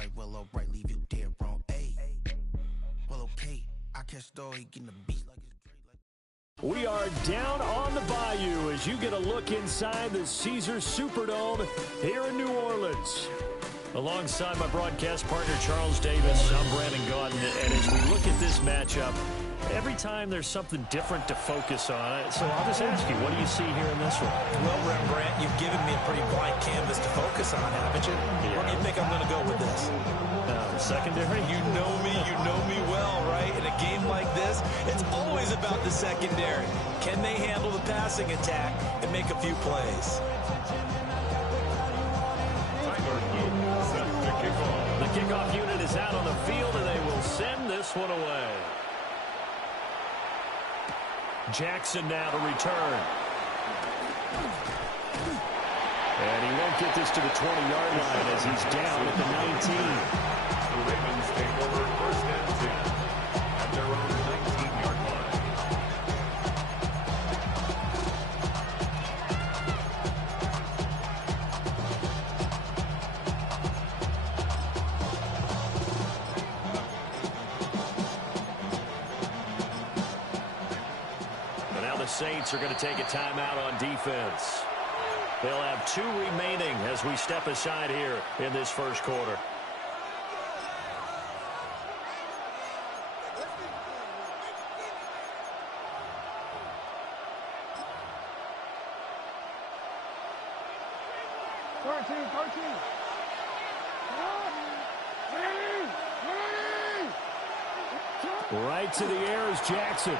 alright, well, alright, leave you dead wrong. Ayy, well, okay, I catch story, getting the beat like it's Dre. We are down on the bayou as you get a look inside the Caesars Superdome here in New Orleans. Alongside my broadcast partner, Charles Davis, I'm Brandon Gaudin, and as we look at this matchup, every time there's something different to focus on. So I'll just ask you, what do you see here in this one? Well, Rembrandt, you've given me a pretty blank canvas to focus on, haven't you? Yeah. Where do you think I'm going to go with this? Secondary? You know me well, right? In a game like this, it's always about the secondary. Can they handle the passing attack and make a few plays? The kickoff unit is out on the field, and they will send this one away. Jackson now to return. And he won't get this to the 20-yard line as he's down at the 19. The Ravens take over first and 10 at their own 19-yard line. And now the Saints are going to take a timeout on defense. They'll have 2 remaining as we step aside here in this first quarter. Right to the air is Jackson.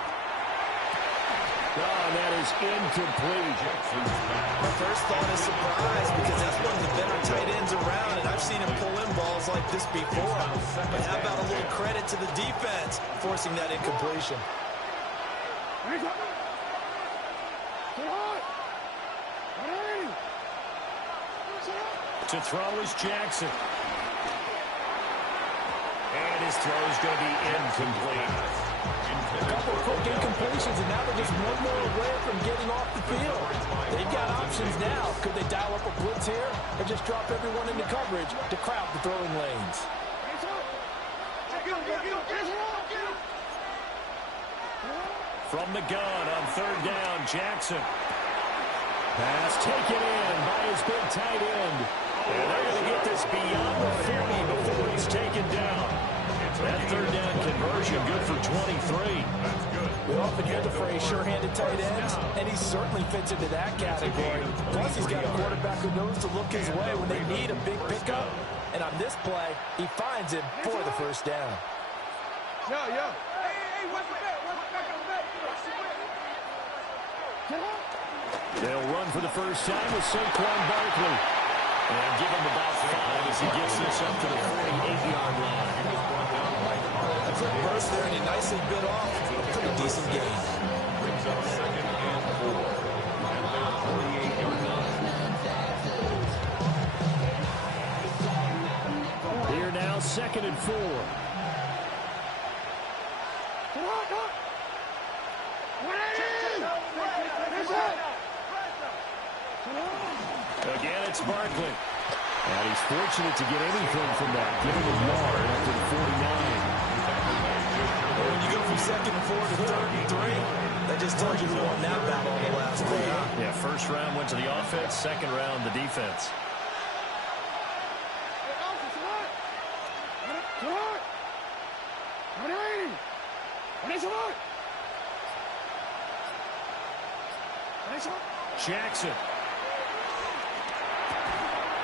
Oh, that is incomplete. My first thought is surprise because that's one of the better tight ends around, and I've seen him pull in balls like this before. But how about a little credit to the defense forcing that incompletion? To throw is Jackson. And his throw is going to be incomplete. A couple of quick incompletions, and now they're just one more away from getting off the field. They've got options now. Could they dial up a blitz here or just drop everyone into coverage to crowd the throwing lanes? From the gun on third down, Jackson. Pass taken in by his big tight end. And they're going to get this beyond the 40 before he's taken down. That third down conversion good for 23. We often hear the phrase sure-handed tight ends, and he certainly fits into that category. Plus, he's got a quarterback who knows to look his way when they need a big pickup. And on this play, he finds him for the first down. They'll run for the first time with Saquon Barkley. And give him about 5 as he gets this up to the 48-yard line. A quick burst there, and he nicely bit off a pretty decent gain. Brings up second and 4 at their 48-yard line. Here now, second and 4. Again, it's Barkley. And he's fortunate to get anything from that, giving a yard up to the 49. When you go from second and 4 to third and 3, that just tells you who won that battle on the last play. Yeah, first round went to the offense, second round the defense. Jackson.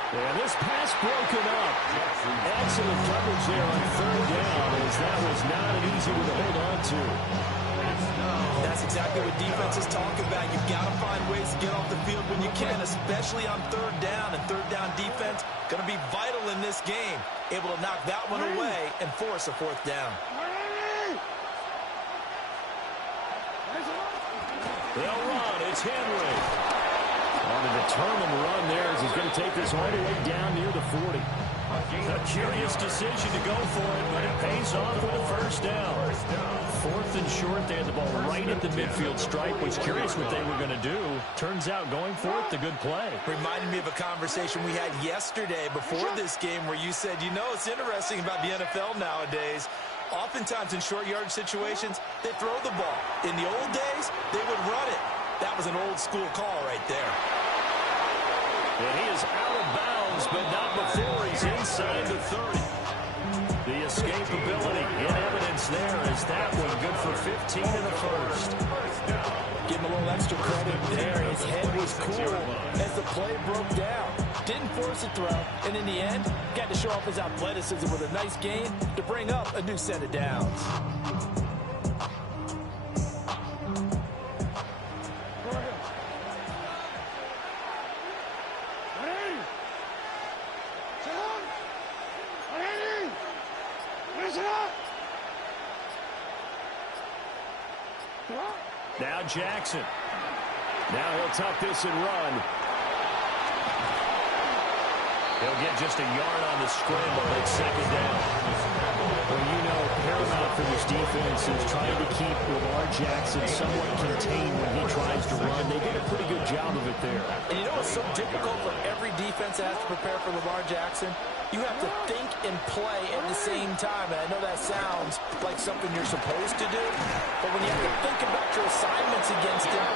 And this pass broken up. Excellent coverage there on third down, as that was not an easy one to hold on to. That's exactly what defenses talk about. You've got to find ways to get off the field when you can, especially on third down. And third down defense going to be vital in this game. Able to knock that one away and force a fourth down. They'll run. It's Henry. On a determined run there as he's going to take this all the way down near the 40. A curious decision to go for it, but it pays off with a first down. 4th and short, they had the ball right at the midfield stripe. Was curious what they were going to do. Turns out going for it, the good play. Reminded me of a conversation we had yesterday before this game where you said, you know, it's interesting about the NFL nowadays. Oftentimes in short yardage situations, they throw the ball. In the old days, they would run it. That was an old school call right there. And he is out of bounds, but not before he's inside the 30. The escapability in evidence there as that one good for 15 in the first. Give him a little extra credit there. His head was cool as the play broke down. Didn't force a throw, and in the end, got to show off his athleticism with a nice gain to bring up a new set of downs. Now Jackson. Now he'll tuck this and run. He'll get just a yard on the scramble at second down. Well, you know, paramount for this defense is trying to keep Lamar Jackson somewhat contained when he tries to run. They did a pretty good job of it there. And you know what's so difficult for every defense that has to prepare for Lamar Jackson? You have to think and play at the same time. And I know that sounds like something you're supposed to do, but when you have to think about your assignments against him,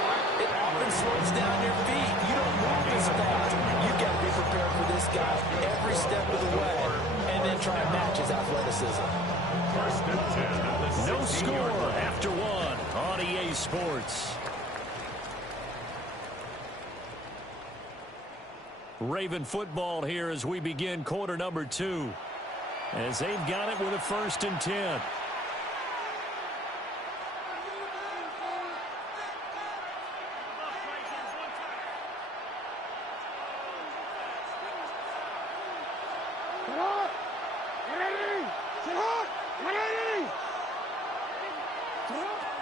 it often slows down your feet. You don't move as fast. You got to be prepared for this guy every step of the way and then try and match his athleticism. No score after one on EA Sports. Raven football here as we begin quarter number 2. As they've got it with a 1st and 10.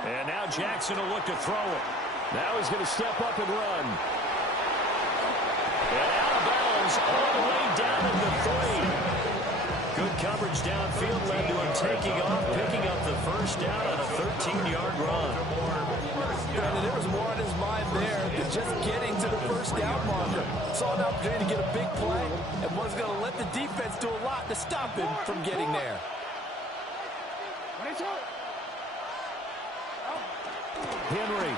And now Jackson will look to throw it. Now he's going to step up and run. And out of bounds all the way down at the 3. Good coverage downfield led to him taking off, picking up the first down on a 13-yard run. Brandon, there was more on his mind there than just getting to the first down marker. Saw an opportunity to get a big play and was going to let the defense do a lot to stop him from getting there. Henry.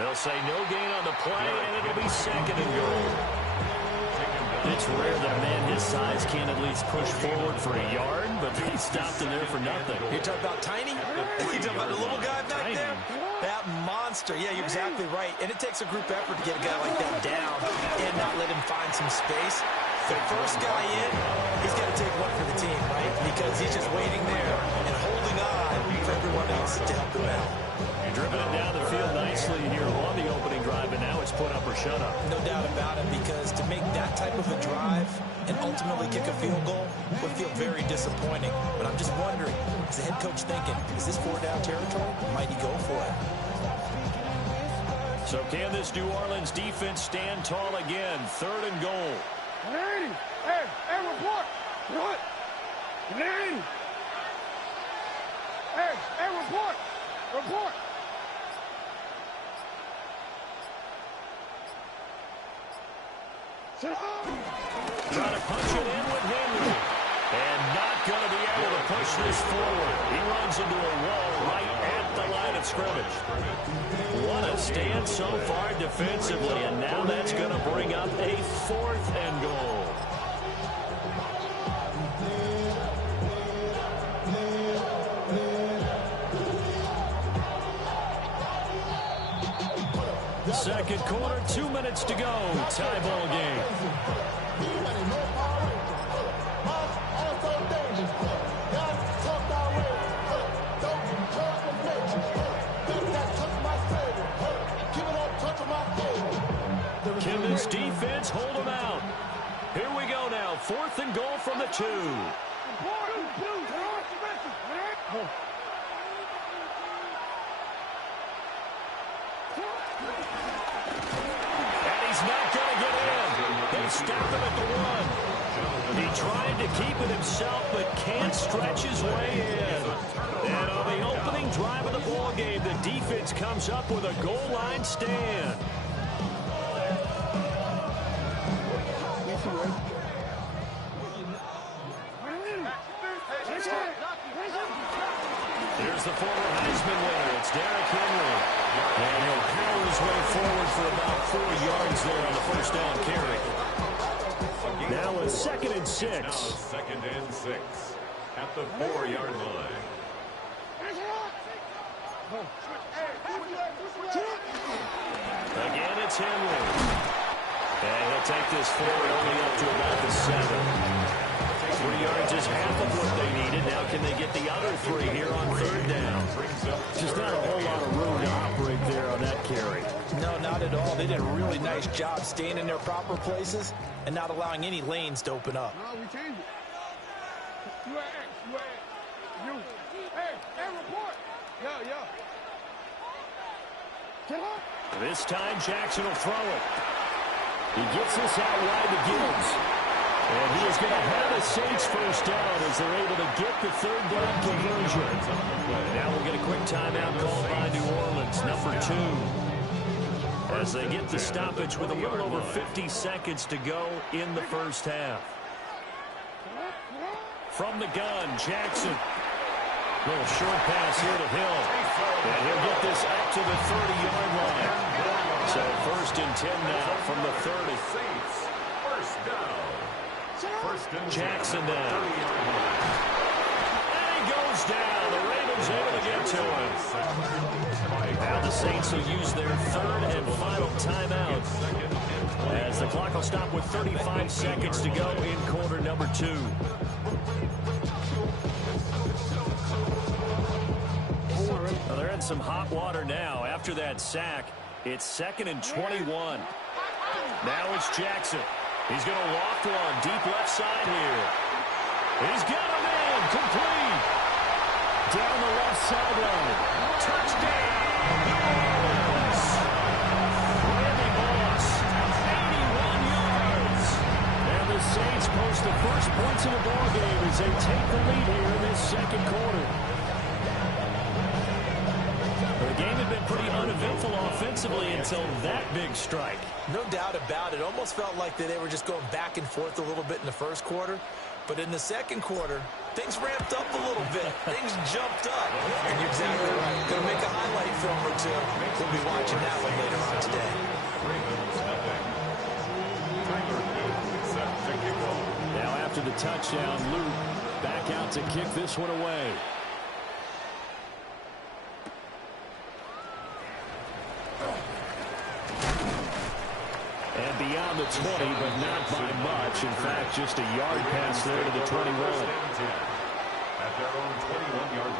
They'll say no gain on the play, and it'll be 2nd and goal. It's rare that a man his size can't at least push forward for a yard, but they stopped him there for nothing. You're talking about Tiny? You're talking about the little guy back there? That monster. Yeah, you're exactly right. And it takes a group effort to get a guy like that down and not let him find some space. The first guy in, he's got to take one for the team, right? Because he's just waiting there and holding on for everyone else to help him out. Driven it down the field nicely here on the opening drive, and now it's put up or shut up. No doubt about it, because to make that type of a drive and ultimately kick a field goal would feel very disappointing. But I'm just wondering, is the head coach thinking, is this 4-down territory? Might he go for it? So can this New Orleans defense stand tall again? 3rd and goal. 180. Hey, report. What? 180. Hey, report. Report. Trying to punch it in with Henry. And not going to be able to push this forward. He runs into a wall right at the line of scrimmage. What a stand so far defensively. And now that's going to bring up a 4th and goal. Second quarter, 2 minutes to go. Tie ball game. Can this defense hold them out? Here we go now. 4th and goal from the 2. And he's not going to get in. They stop him at the 1. Trying to keep it himself, but can't stretch his way in. And on the opening drive of the ball game, the defense comes up with a goal line stand. Here's the former Heisman winner. It's Derrick Henry. And he'll power his way forward for about 4 yards there on the first down carry. Now a 2nd and 6. Now 2nd and 6 at the 4-yard line. Again, it's Henry. And he'll take this forward only up to about the 7. 3 yards is half of what they needed. Now can they get the other 3 here on 3rd down? Just not a whole lot of room to operate there on that carry. No, not at all. They did a really nice job staying in their proper places and not allowing any lanes to open up. No, we changed it. You at X, you at X. You. Hey, report. Yeah. Get up. This time Jackson will throw it. He gets this out wide to Gibbs. And he is going to have a Saints first down as they're able to get the 3rd down conversion. Now we'll get a quick timeout called by New Orleans, number 2. As they get the stoppage with a little over 50 seconds to go in the first half. From the gun, Jackson. Little short pass here to Hill. And he'll get this up to the 30-yard line. So 1st and 10 now from the 30. First down. Jackson down. And he goes down. The Ravens able to get to him. Now the Saints will use their 3rd and final timeout as the clock will stop with 35 seconds to go in quarter number 2. Well, they're in some hot water now. After that sack, it's 2nd and 21. Now it's Jackson. He's going to loft one deep left side here. He's got a man complete. Down the left sideline. Touchdown. Randy Moss, 81 yards. And the Saints post the first points of the ball game as they take the lead here in this 2nd quarter. The game had been pretty uneventful offensively until that big strike. No doubt about it. Almost felt like they were just going back and forth a little bit in the 1st quarter. But in the 2nd quarter, things ramped up a little bit. Things jumped up. And you're exactly right. Going to make a highlight film or 2. We'll be watching that one later on today. Now after the touchdown, Luke back out to kick this one away. And beyond the 20, but not by much. In fact, just a yard pass there to the 21. At their own 21-yard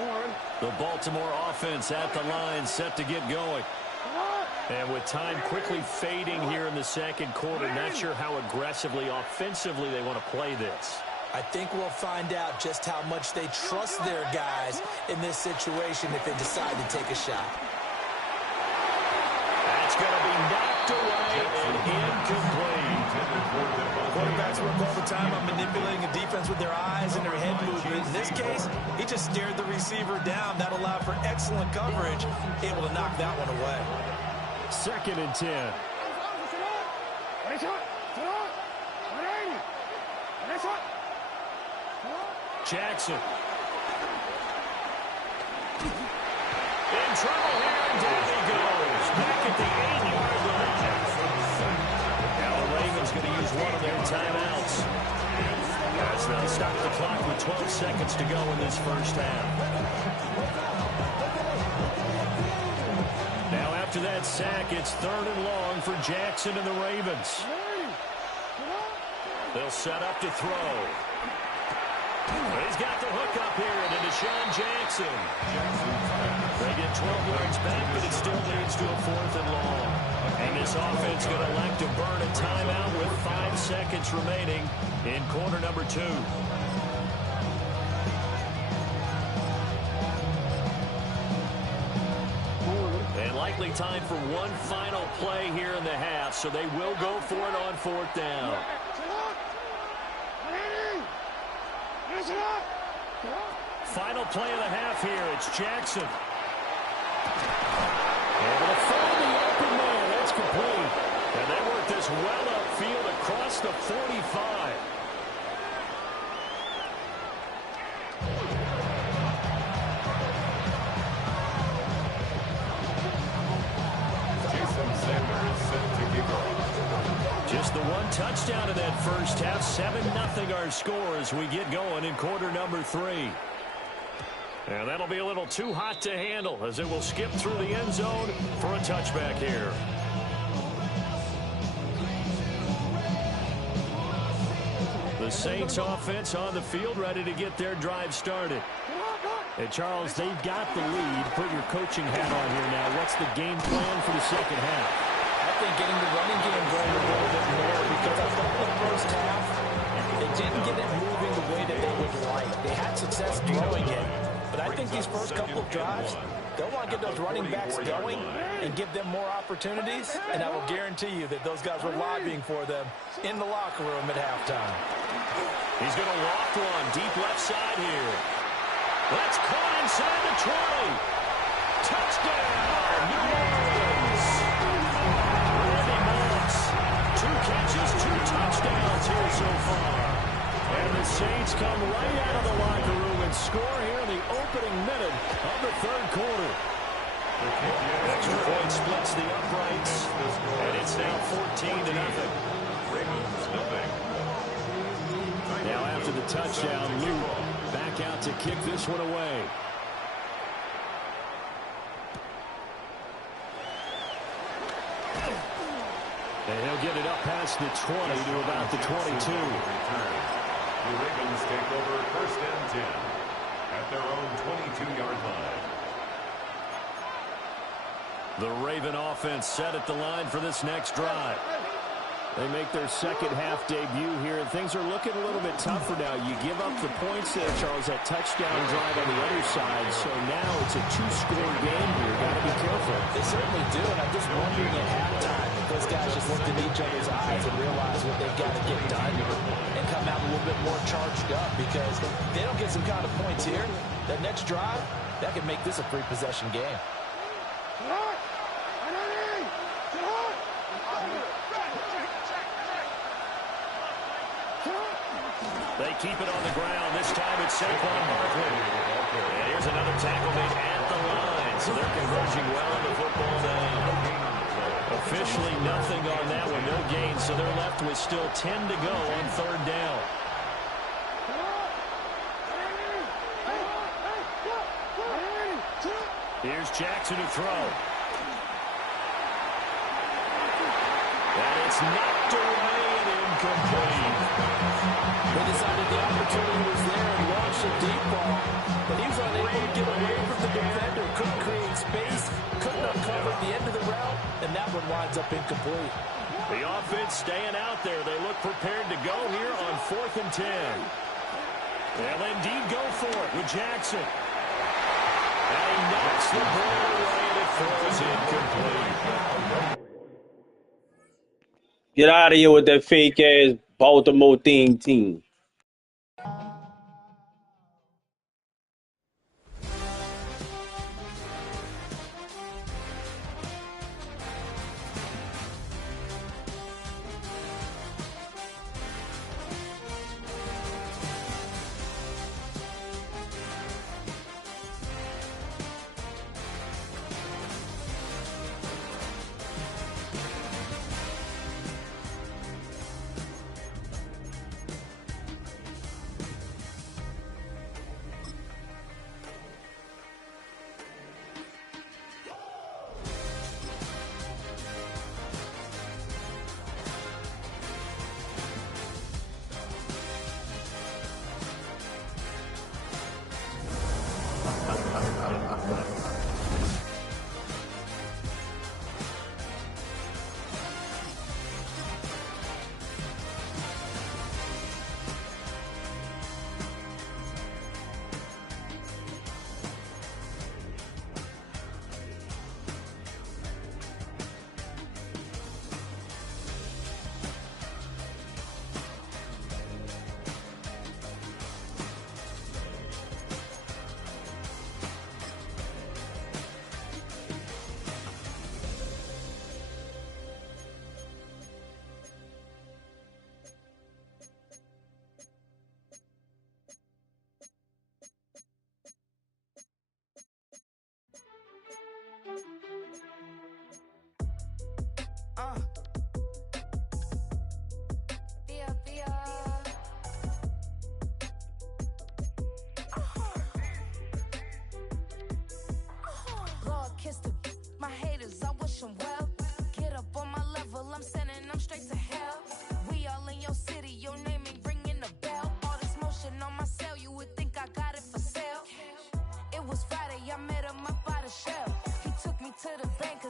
line. The Baltimore offense at the line, set to get going. And with time quickly fading here in the 2nd quarter, not sure how aggressively, offensively they want to play this. I think we'll find out just how much they trust their guys in this situation if they decide to take a shot. That's going to be knocked away and incomplete. Quarterbacks work all the time on manipulating a defense with their eyes and their head movement. In this case, he just stared the receiver down. That allowed for excellent coverage, able to knock that one away. 2nd and 10. Jackson. In trouble here, and down he goes. Back at the 8-yard line. Now the Ravens going to use one of their timeouts. As they'll stop the clock with 12 seconds to go in this first half. Now after that sack, it's 3rd and long for Jackson and the Ravens. They'll set up to throw. He's got the hook up here to Deshaun Jackson. They get 12 yards back, but it still leads to a 4th and long. And this offense going to elect to burn a timeout with 5 seconds remaining in quarter number 2. And likely time for one final play here in the half, so they will go for it on 4th down. Final play of the half here. It's Jackson. Able to find the open man. That's complete. And they work this well upfield across the 45. Just the one touchdown in that first half. 7-0 our score as we get going in quarter number 3. And that'll be a little too hot to handle as it will skip through the end zone for a touchback here. The Saints offense on the field ready to get their drive started. And Charles, they've got the lead. Put your coaching hat on here now. What's the game plan for the second half? I think getting the running game going a little bit more because I thought the first half they didn't get it moving the way that they would like. They had success throwing it, but I think these first couple of drives, they'll want to get those running backs going and give them more opportunities, and I will guarantee you that those guys were lobbying for them in the locker room at halftime. He's going to loft one deep left side here. That's caught inside the 20. Touchdown, New Orleans. Randy Moss, 2 catches, 2 touchdowns here so far. And the Saints come right out of the locker room and score here in the opening minute of the third quarter. Extra point splits the uprights, and it's now 14-0. Now after the touchdown, Luke back out to kick this one away. And he'll get it up past the 20 to about the 22. The Ravens take over 1st and 10 at their own 22-yard line. The Raven offense set at the line for this next drive. They make their second half debut here, and things are looking a little bit tougher now. You give up the points there, Charles, that touchdown drive on the other side. So now it's a 2-score game here. Got to be careful. They certainly do, and I'm just wondering at halftime if those guys just looked in each other's eyes and realized what they've got to get done and come out a little bit more charged up, because if they don't get some kind of points here, that next drive, that could make this a 3-possession game. They keep it on the ground. This time it's Saquon Barkley. And here's another tackle made at the line. So they're converging well on the football now. Officially nothing on that one. No gain. So they're left with still 10 to go on 3rd down. Here's Jackson to throw. And it's knocked away and incomplete. They decided the opportunity was there and launched a deep ball, but he was unable to get away from the defender, couldn't create space, couldn't uncover at the end of the route, and that one winds up incomplete. The offense staying out there. They look prepared to go here on 4th and 10. They'll indeed go for it with Jackson. And he knocks the ball away and it throws incomplete. Get out of here with that fake-ass Baltimore team.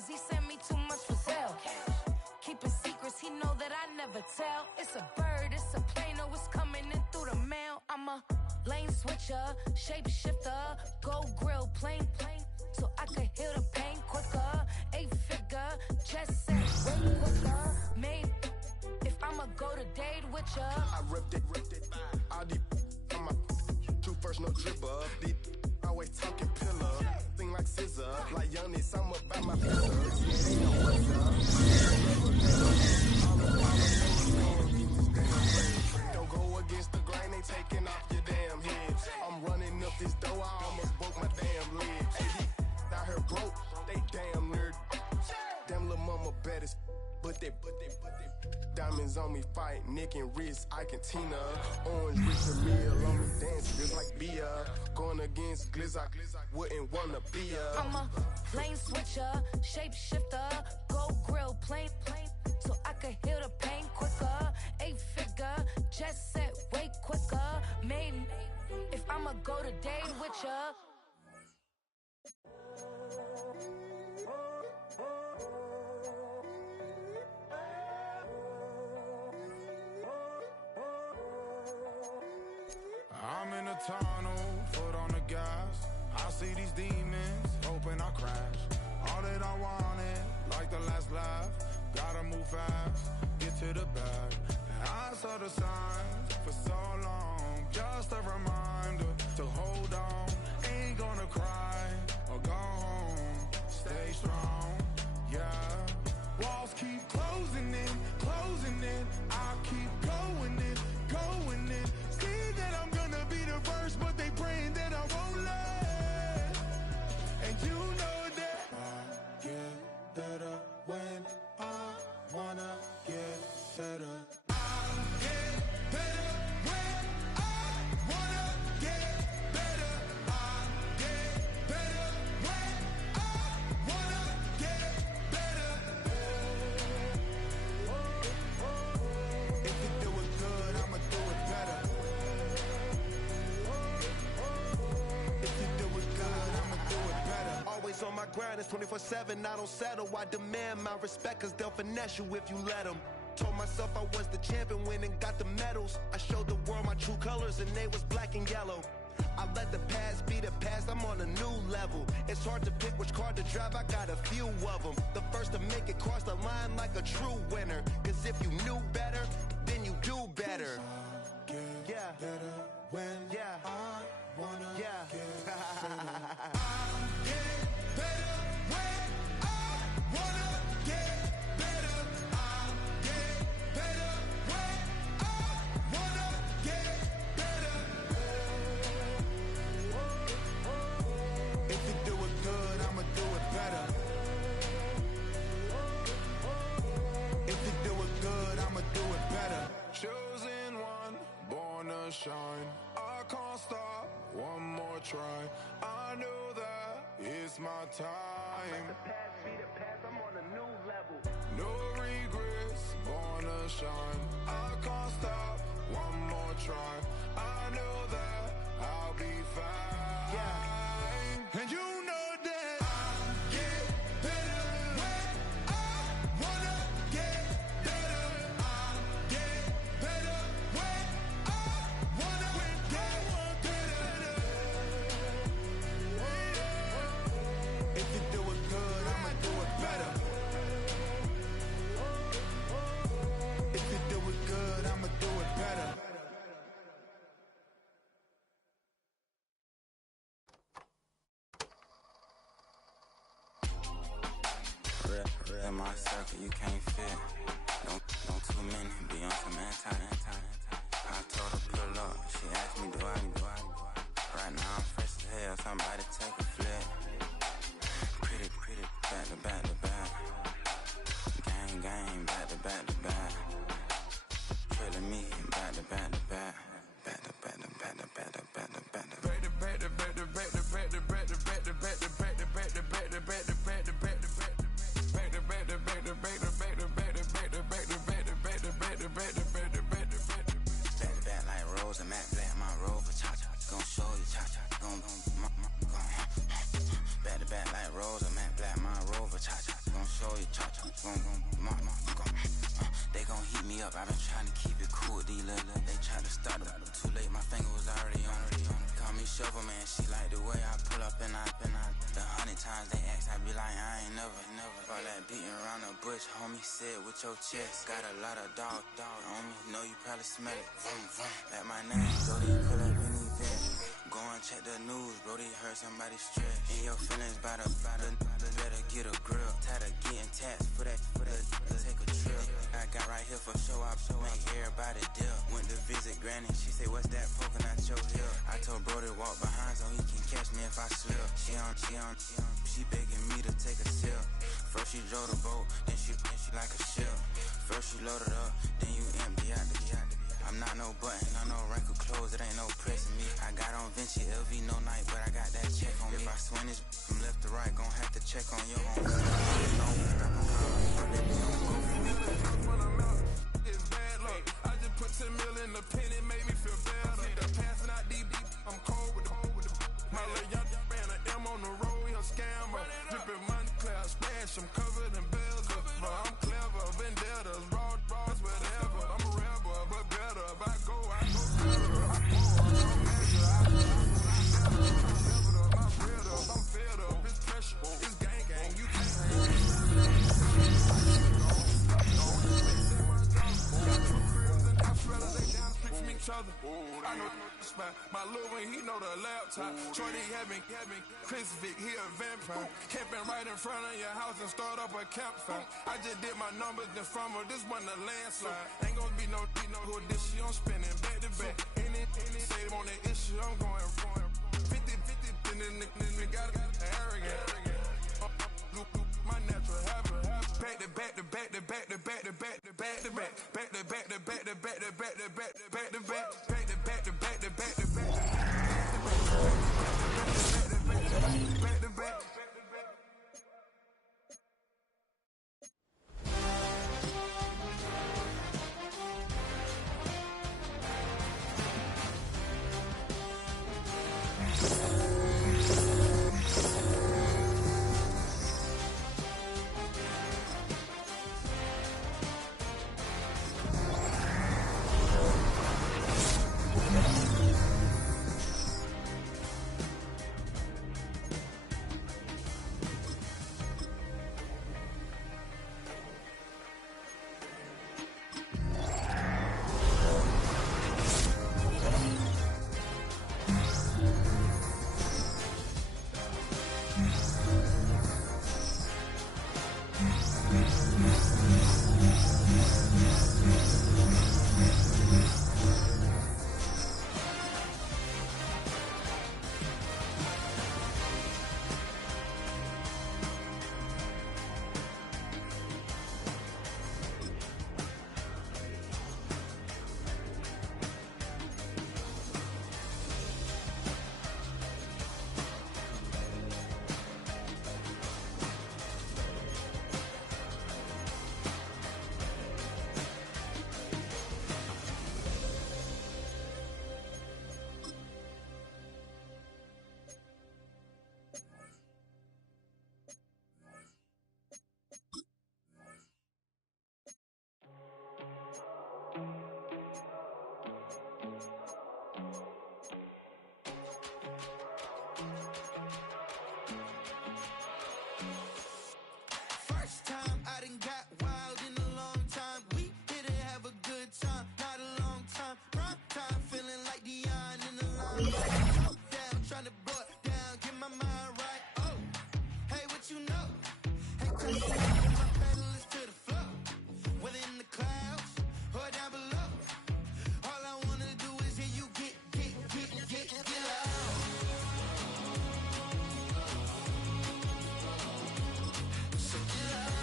cause he sent me too much for sale. Keeping secrets, he know that I never tell. It's a bird, it's a plane, oh, it's coming in through the mail. I'm a lane switcher, shape shifter, gold grill, plain, so I could heal the pain quicker. 8-figure, chest set, way quicker. Made, if I'ma go to date with ya. I ripped it. All these on my two first, no dribble. These always talking pillar. Thing like scissor, like youngest, I'm about my pillars. Yeah, they know what's up. Don't go against the grain, they taking off your damn head. I'm running up this door, I almost broke my damn leg. Hey, these out here broke, they damn nerd. Damn little mama better, but they diamonds on me fight, neck and wrist, I can Tina. Orange with the meal on me dance just like beer. Going against Glizz, I wouldn't wanna be a. I'm a lane switcher, shape shifter, gold grill, plain, so I could heal the pain quicker. 8-figure, jet set, way quicker. Made, if I'ma go to date with ya. I'm in a tunnel, foot on the gas. I see these demons, hoping I crash. All that I wanted, like the last laugh. Gotta move fast, get to the bag. And I saw the signs for so long. Just a reminder to hold on. Ain't gonna cry or go home. Stay strong, yeah. Walls keep closing in. I keep going in. See that I'm gonna be the first, but they praying that I won't let. And you know that I get better when I wanna get better. I get better when I wanna get better. I get better when I wanna get better. If you do it good, I'ma do it better. If you do it good, I'ma do it better. Always on my grind, it's 24/7, I don't settle. I demand my respect, cause they'll finesse you if you let them. Told myself I was the champion, went and got the medals. I showed the world my true colors and they was black and yellow. I let the past be the past, I'm on a new level. It's hard to pick which car to drive, I got a few of them. The first to make it cross the line like a true winner. Cause if you knew better, then you do better. Yeah. Better when I wanna Yeah. get better. I get better when I wanna get better. I get better when I wanna get better. If you do it good, I'ma do it better. If you do it good, I'ma do it better. Chosen one, born to shine. I can't stop, one more try. I know that it's my time. Past be the past, I'm on a new level. No regrets, born to shine. I can't stop, one more try. I know that I'll be fine. And you know that I get better when I wanna get better. I get better when I wanna get better. If you do it good, I'ma do it better. If you do it good, I'ma do it better. Real in my circle, you can't fit. Don't too many be on some anti. I told her pull up, she asked me do I. Right now I'm fresh as hell, somebody take a flip. Pretty, back to back. Gang, back to back. Trailing me, back to back. Back like Rose and Matt Black, my Rover, cha-cha, gon' show you, cha-cha, gon' back to back like Rose and Matt Black, my Rover, cha-cha, gon' show you, chop, boom, boom, they gon' heat me up, I've been trying to keep it cool, these little, they try to start it, too late, my finger was already on it. Call me Shovel Man, she like the way I pull up and I, the 100 times they ask, I be like, I ain't never, all that beating around the bush, homie, said with your chest, got a lot of dog, on me, know you probably smell it, vroom, vroom, at my name, go to pull up any event, go and check the news, bro, they heard somebody stress, in your feelings by the, better get a grill, tired of getting taxed for that, take a trip, I got right here for show up, make everybody dip, went to visit granny, she say, what's that poking out your hip, I told bro to walk behind so he can catch me if I slip, she begging me to take a sip, first she drove the boat, then she like a ship, first you load it up, then you empty out the I'm not no button, I know wrinkle clothes, it ain't no pressing me. I got on Vinci LV no night, but I got that check on me. If I swing this from left to right, gon' have to check on your home. It's bad luck. I just put 10 mil in the pen, it made me feel better. The passing out deep, I'm cold with the my little young man, an M on the road, he a scammer. Dripping money clear, splash, I'm covered in bells. But I'm clever, vendettas, raw, whatever. I'm a rebel, but better. If I go better. I'm fed up, it's pressure, it's gang, you each other. I know the spot. My little one, he know the laptop. Shorty having Chris Vick, he a vampire. Camping right in front of your house and start up a campfire. I just did my numbers in front of this one a landslide. Ain't gonna be no who this shit I'm spinning back to back. Any say on the issue, I'm going 50, and then the got arrogant. My natural habit. Back to back to back to back to back to back to back to back back to back to back to back to back to back to back to back back to back to back to back to back to back. First time I done got wild in a long time. We didn't have a good time, not a long time. Prime time, feeling like Dion in the line. Down, trying to blow it down, get my mind right. Oh, hey, what you know? Hey, crazy, my pedal is to the floor. Whether in the clouds or down below. All I wanna do is hear you get loud. So get loud.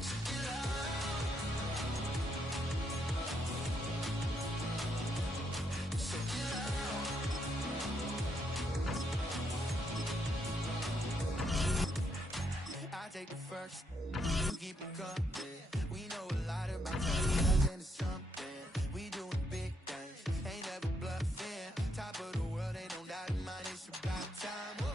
So get loud. So get loud. I take the first, you keep it coming. We know a lot about telling into something. We doing big things, ain't never bluffing. Top of the world, ain't no doubt in mine, it's about time.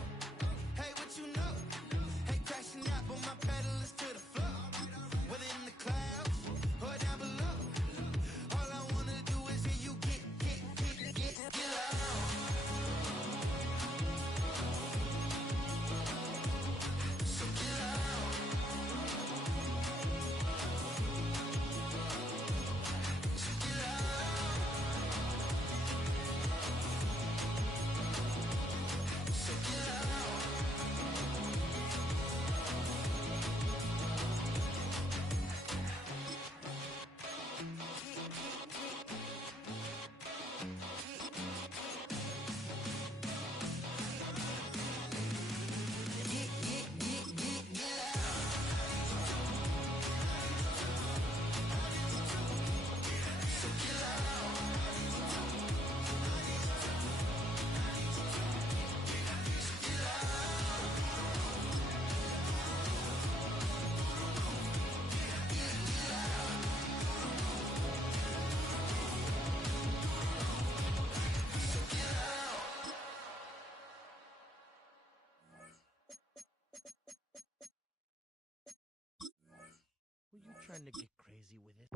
Were you trying to get crazy with it?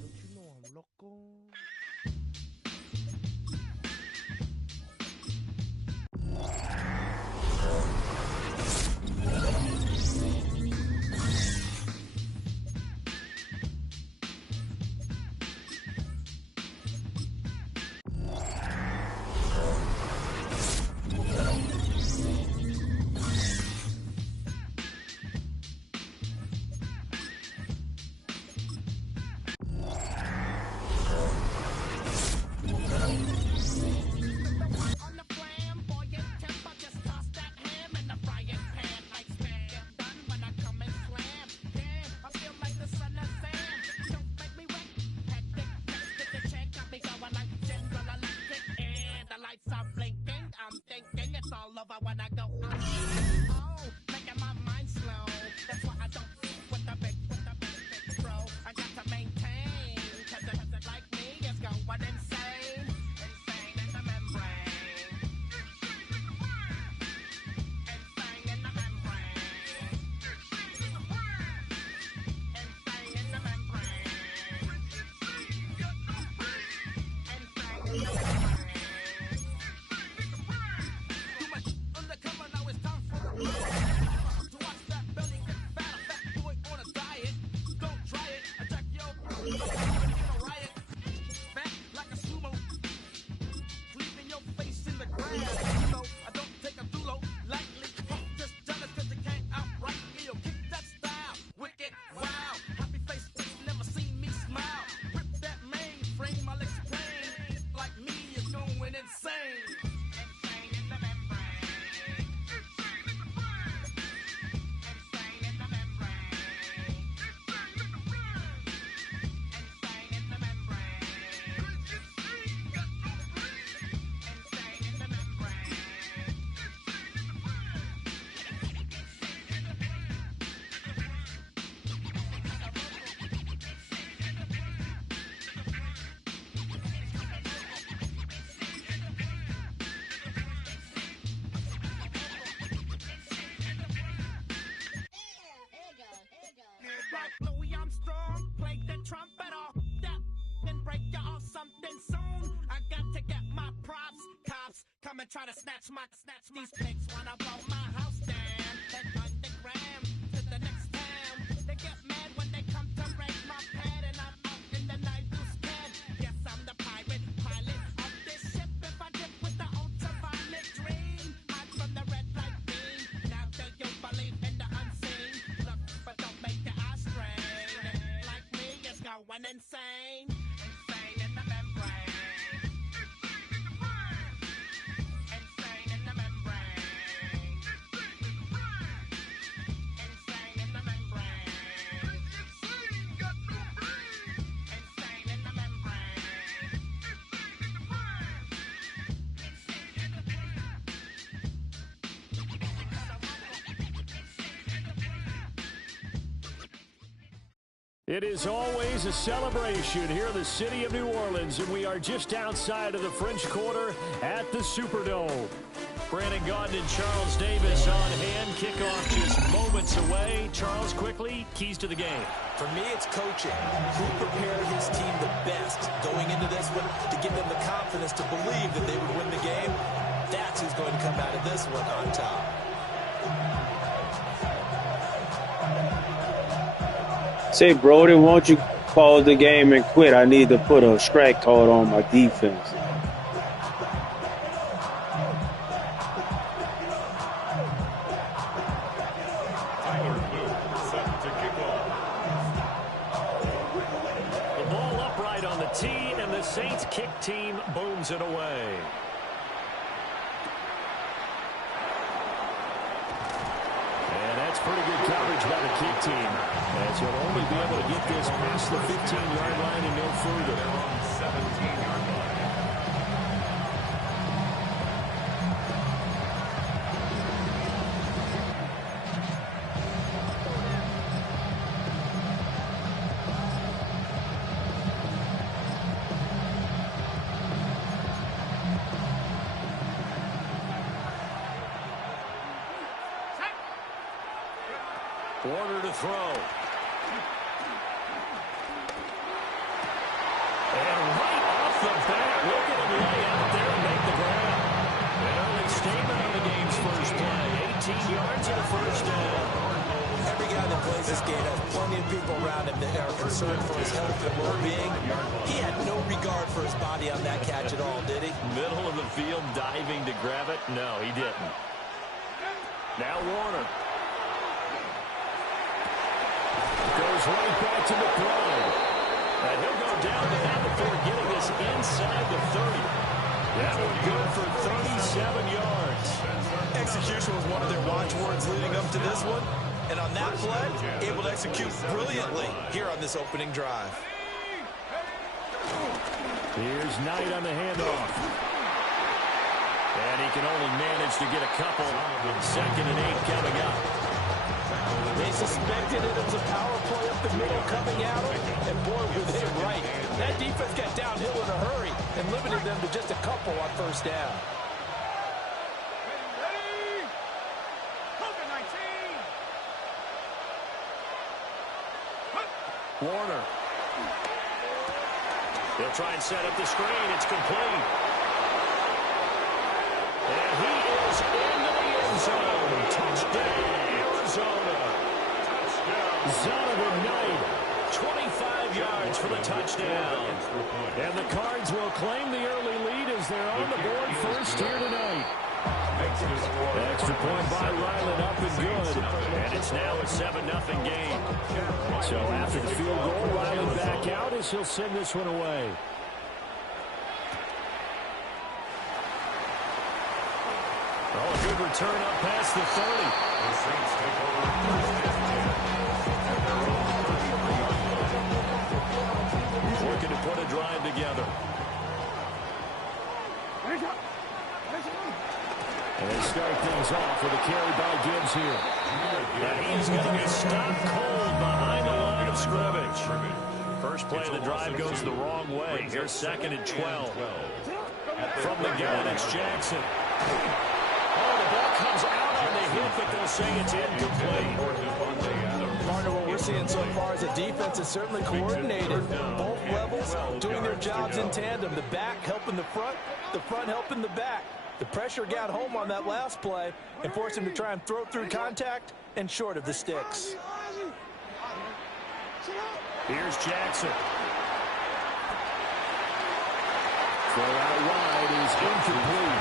Don't you know I'm loco? Try to snatch these pigs wanna blow my house down. Then underground to the next town. They get mad when they come to raid my pad, and I'm out in the night who's scared. Yes, I'm the pirate pilot of this ship. If I dip with the ultraviolet dream, hide from the red light beam. Now do you believe in the unseen? Look, but don't make your eyes strain. Like me, it's going insane. Insane in the membrane. It is always a celebration here in the city of New Orleans, and we are just outside of the French Quarter at the Superdome. Brandon Gaudin and Charles Davis on hand. Kickoff just moments away. Charles, quickly, keys to the game. For me, it's coaching. Who prepared his team the best going into this one to give them the confidence to believe that they would win the game? That's who's going to come out of this one on top. Say, Brody, won't you pause the game and quit? I need to put a strike card on my defense. The ball upright on the tee, and the Saints kick team booms it away. And that's pretty good coverage by the kick team, as he'll only be able to get this past the 15-yard line and no further. They're on 17-yard line. Warner to throw. And right off the bat, look at him lay out there and make the grab. An early statement on the game's first play. 18 yards and a first down. Every guy that plays this game has plenty of people around him that are concerned for his health and well-being. He had no regard for his body on that catch at all, did he? Middle of the field, diving to grab it. No, he didn't. Now Warner. Goes right back to McBride. And he'll go down to that before getting this inside the 30. That would go for 37 yards. Execution was one of their watchwords leading up to this one. And on that play, able to execute brilliantly here on this opening drive. Here's Knight on the handoff. And he can only manage to get a couple. 2nd and 8 coming up. They suspected it was a power play up the middle coming at them. And boy, were they right. That defense got downhill in a hurry and limited them to just a couple on first down. Warner. They'll try and set up the screen. It's complete. And he is into the end zone. Touchdown, Arizona. Zonovan Knight, 25 yards for the touchdown. And the Cards will claim the early lead as they're on the board first here tonight. Extra point by Ryland, up and good. And it's now a 7-0 game. So after the field goal, Ryland back out as he'll send this one away. Oh, a good return up past the 30. The Saints take over first and 10. Working to put a drive together. And they start things off with a carry by Gibbs here. And he's going to be stopped cold behind the line of scrimmage. First play of the drive goes the wrong way. Here's 2nd and 12. From the gun, it's Jackson. Oh, the ball comes out on the hit, but they'll say it's incomplete. Partner, what we're seeing so far is a defense is certainly coordinated. Both levels doing their jobs in tandem. The back helping the front helping the back. The pressure got home on that last play and forced him to try and throw through contact and short of the sticks. Here's Jackson. Throw out wide is incomplete.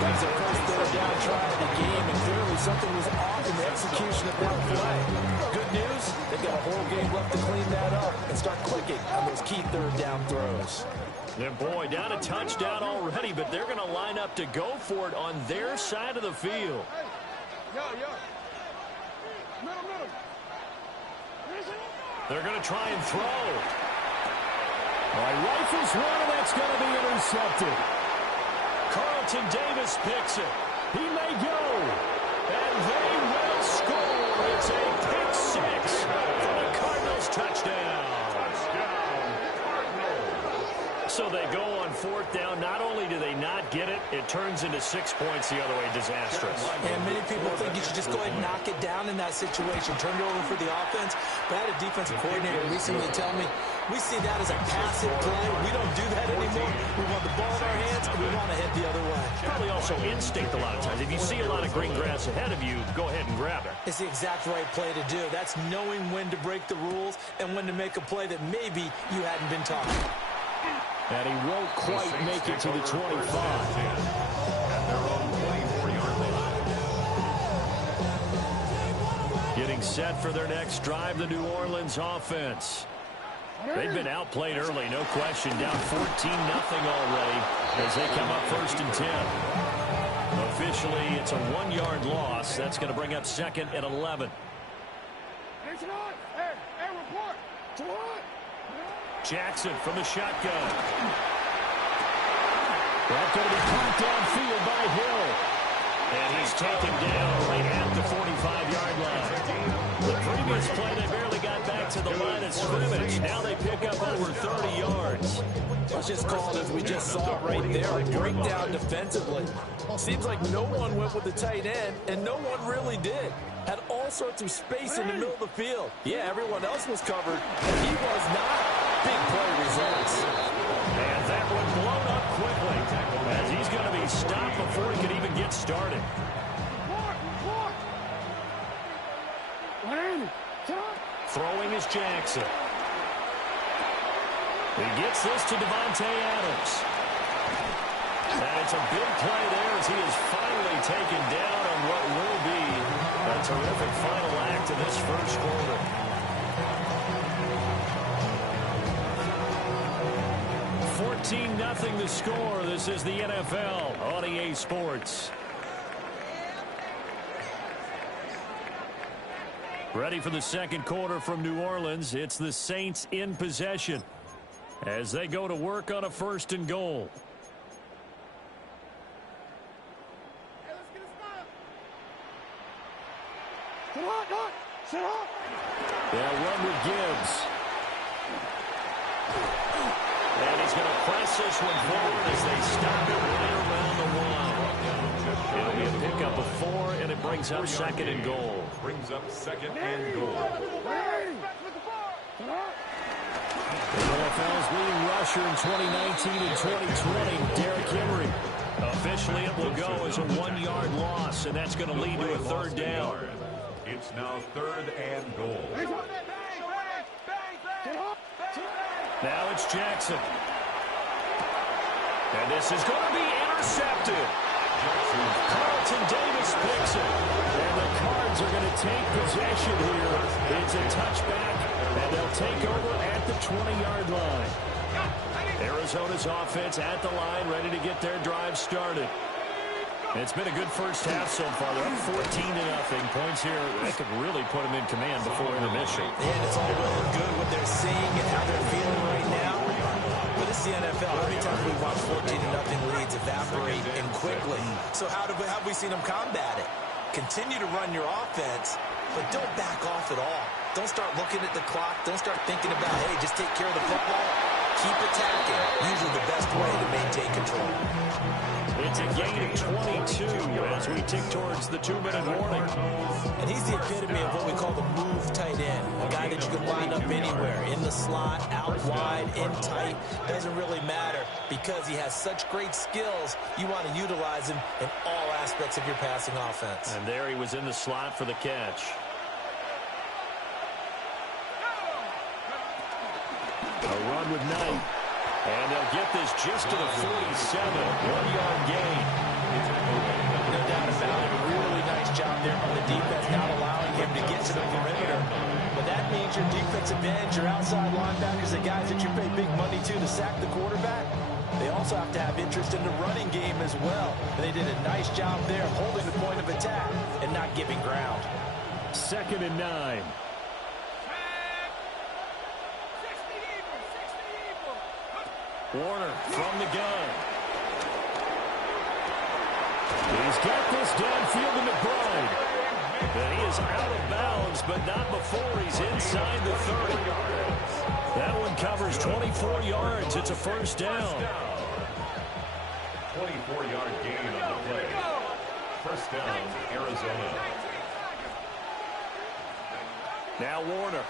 That's their first third down try of the game, and clearly something was off in the execution of that play. Good news, they've got a whole game left to clean that up and start clicking on those key third down throws. And boy, down a touchdown already, but they're going to line up to go for it on their side of the field. They're going to try and throw. Rifles one, and that's going to be intercepted. Carlton Davis picks it. He may go. And they will score. It's a pick six for the Cardinals touchdown. So they go on 4th down. Not only do they not get it, it turns into 6 points the other way. Disastrous. And many people think you should just go ahead and knock it down in that situation. Turn it over for the offense. But I had a defensive coordinator recently tell me, we see that as a passive play. We don't do that anymore. We want the ball in our hands, and we want to head the other way. Probably also instinct a lot of times. If you see a lot of green grass ahead of you, go ahead and grab it. It's the exact right play to do. That's knowing when to break the rules and when to make a play that maybe you hadn't been taught. And he won't quite make it to the 25. Getting set for their next drive, the New Orleans offense. They've been outplayed early, no question. Down 14-0 already as they come up 1st and 10. Officially, it's a 1-yard loss. That's going to bring up 2nd and 11. Jackson from the shotgun. That's going to be caught downfield by Hill. And he's taken down right at the 45-yard line. The previous play, they barely got back to the line of scrimmage. Now they pick up over 30 yards. Let's just call it as we just saw right there, a breakdown defensively. Seems like no one went with the tight end, and no one really did. Had all sorts of space in the middle of the field. Yeah, everyone else was covered, but he was not. Big play results. And that one blown up quickly, as he's going to be stopped before he could even get started. Throwing is Jackson. He gets this to Devontae Adams. And it's a big play there as he is finally taken down on what will be a terrific final act in this first quarter. $14-0 the score. This is the NFL on EA Sports. Ready for the second quarter from New Orleans. It's the Saints in possession as they go to work on a 1st and goal. They'll run with Gibbs. And he's going to press this one forward as they stop it right around the one. It'll be a pickup of 4, and it brings up 2nd and goal. Brings up 2nd and goal. The NFL's leading rusher in 2019 and 2020, Derrick Henry. Officially, it will go as a 1-yard loss, and that's going to lead to a 3rd down. It's now 3rd and goal. Now it's Jackson. And this is going to be intercepted. Carlton Davis picks it. And the Cards are going to take possession here. It's a touchback, and they'll take over at the 20-yard line. Arizona's offense at the line, ready to get their drive started. It's been a good first half so far. They're up 14-0. Points here, they could really put them in command before intermission. And it's all well and good what they're seeing and how they're feeling right now. But it's the NFL. How many times we watch 14-0 leads evaporate and quickly? So how have we seen them combat it? Continue to run your offense, but don't back off at all. Don't start looking at the clock. Don't start thinking about, hey, just take care of the football. Keep attacking. Usually the best way to maintain control. It's a gain of 22 as we tick towards the 2-minute warning. And he's the epitome of what we call the move tight end. A guy that you can line up anywhere. In the slot, out wide, in tight. Doesn't really matter because he has such great skills. You want to utilize him in all aspects of your passing offense. And there he was in the slot for the catch. A run with Knight. And they'll get this just to the 47. 1-yard gain. No doubt about it. A really nice job there by the defense, not allowing him to get to the perimeter. But that means your defensive ends, your outside linebackers, the guys that you pay big money to sack the quarterback, they also have to have interest in the running game as well. And they did a nice job there of holding the point of attack and not giving ground. 2nd and 9. Warner from the gun. He's got this downfield to McBride. And he is out of bounds, but not before he's inside the 30. That one covers 24 yards. It's a 1st down. 24-yard gain on the play. 1st down, Arizona. Now Warner.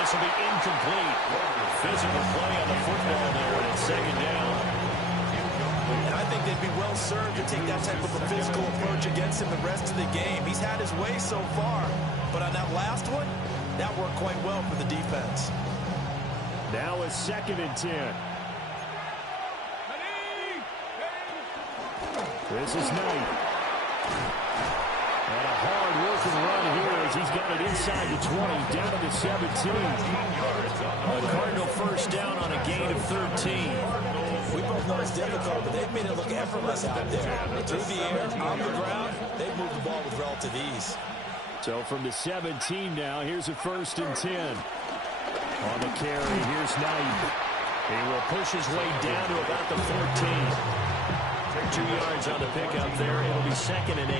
This will be incomplete. Physical play on the football there, and it's 2nd down. And I think they'd be well served to take that type of a physical approach against him the rest of the game. He's had his way so far, but on that last one, that worked quite well for the defense. Now it's 2nd and 10. This is Knight. And a hard-working run here as he's got it inside the 20, down to the 17. A Cardinal 1st down on a gain of 13. We both know it's difficult, but they've made it look effortless out there. Through the air, on the ground, they've moved the ball with relative ease. So from the 17 now, here's a 1st and 10. On the carry, here's Knight. He will push his way down to about the 14. 2 yards on the pickup there. It'll be 2nd and 8.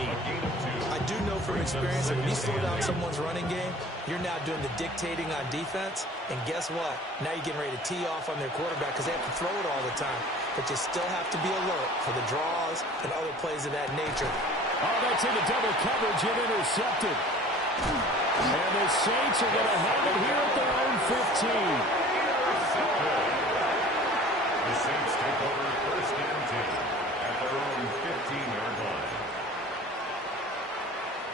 I do know from experience that when you slow down someone's running game, you're now doing the dictating on defense. And guess what? Now you're getting ready to tee off on their quarterback because they have to throw it all the time. But you still have to be alert for the draws and other plays of that nature. Oh, that's into double coverage and intercepted. And the Saints are going to have it here at their own 15. The Saints take over 1st and 10 at their own 15-yard line.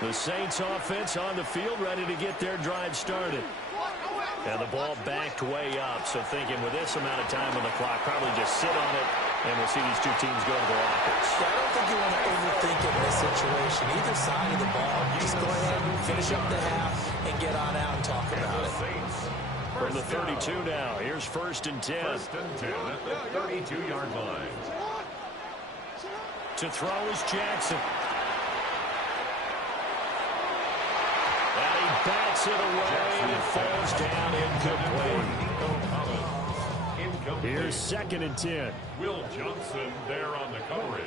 The Saints offense on the field, ready to get their drive started. And the ball backed way up, so thinking with this amount of time on the clock, probably just sit on it, and we'll see these two teams go to the lockers. Yeah, I don't think you want to overthink it in this situation. Either side of the ball, just go ahead and finish up the half and get on out and talk about it. From the 32 now, here's 1st and 10. 1st and 10 at the 32-yard line. To throw is Jackson. And he bats it away, and it falls down incomplete. Here's 2nd and 10. Will Johnson there on the coverage.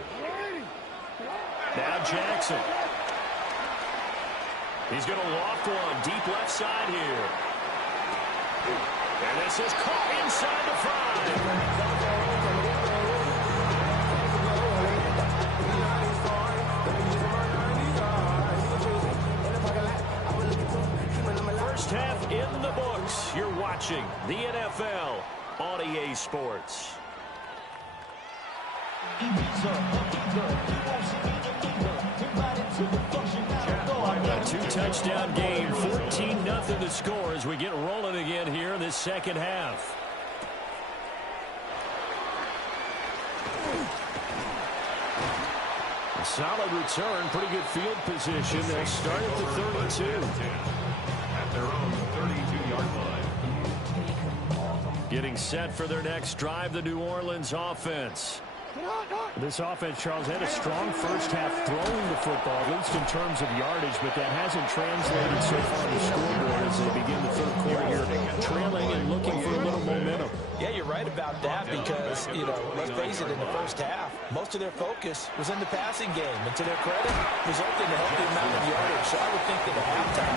Now Jackson. He's going to loft one deep left side here. And this is caught inside the 5. First half in the books. You're watching the NFL on EA Sports. A 2-touchdown game, 14-0 to score as we get rolling again here in this 2nd half. A solid return, pretty good field position. They'll start at the 32. At their own 32-yard line. Getting set for their next drive, the New Orleans offense. This offense, Charles, had a strong first half throwing the football, at least in terms of yardage, but that hasn't translated so far to the scoreboard as they begin the 3rd quarter here, trailing and looking for a little momentum. Yeah, you're right about that because, let's face it, in the first half, most of their focus was in the passing game. And to their credit, resulted in a healthy amount of yardage. So I would think that at halftime,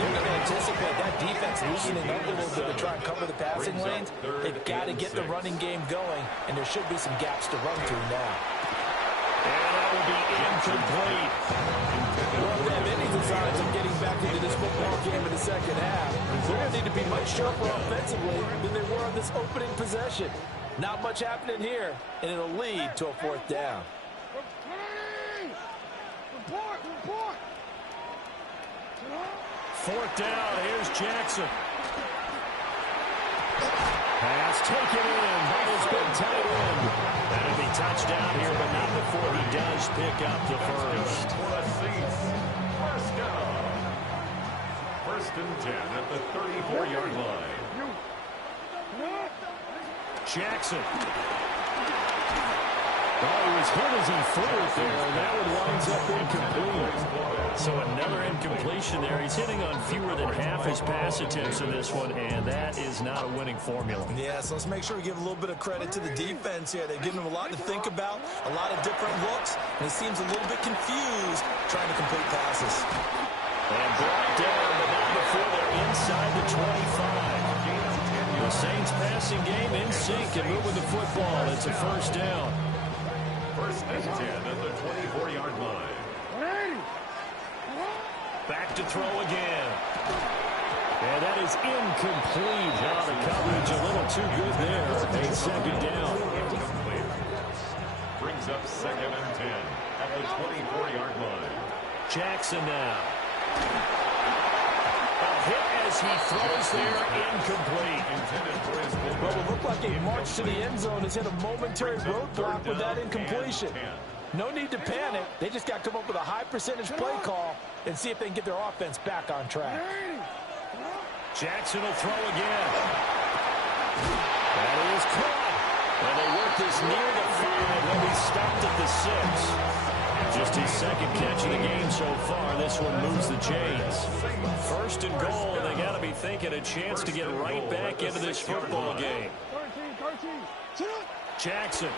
they're going to anticipate that defense loosening up a little bit to try and cover the passing lanes. They've got to get the running game going, and there should be some gaps to run through now. And that will be incomplete. Well, they have any designs of getting back into this football game in the 2nd half. They're going to need to be much sharper offensively than they were on this opening possession. Not much happening here, and it'll lead to a 4th down. Report. 4th down, here's Jackson. Pass taken in, Hubble's been tight end. That'll be touchdown here, but not before he does pick up the first. First down. 1st and 10 at the 34-yard line. Jackson. Oh, he was hit as he threw it there, and that one winds up incomplete. So another incompletion there. He's hitting on fewer than half his pass attempts in this one, and that is not a winning formula. Yeah, so let's make sure we give a little bit of credit to the defense here. They've given him a lot to think about, a lot of different looks, and he seems a little bit confused trying to complete passes. And brought down, but not before they're inside the 25. The Saints passing game in sync and moving the football. It's a first down. 1st and 10 at the 24-yard line. Back to throw again. And that is incomplete. Now the coverage a little too good there. A 2nd down. Brings up 2nd and 10 at the 24-yard line. Jackson now. A hit as he throws there, incomplete. Well, it looked like a march to the end zone has hit a momentary roadblock with that incompletion. No need to panic. They just got to come up with a high percentage play call and see if they can get their offense back on track. Jackson will throw again. That is caught. And they work this near the 5. They'll be stopped at the 6. Just his 2nd catch of the game so far. This one moves the chains. 1st and goal, and they got to be thinking a chance to get right back into this football game. Jackson.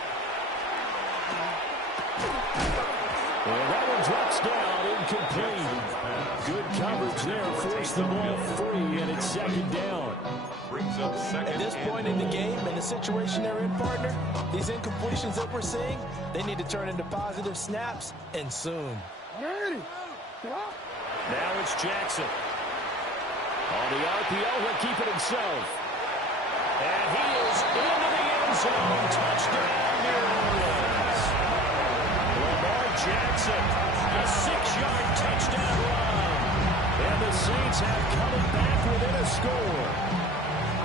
And that one drops down, incomplete. Good coverage there, forced the ball free, and it's second down. Brings up second. At this point in the game, in the situation they're in, partner, these incompletions that we're seeing, they need to turn into positive snaps, and soon. Now it's Jackson. On the RPO, he'll keep it himself. And he is into the end zone. Touchdown, New Orleans. Lamar Jackson, a 6-yard touchdown run. And the Saints have come back within a score.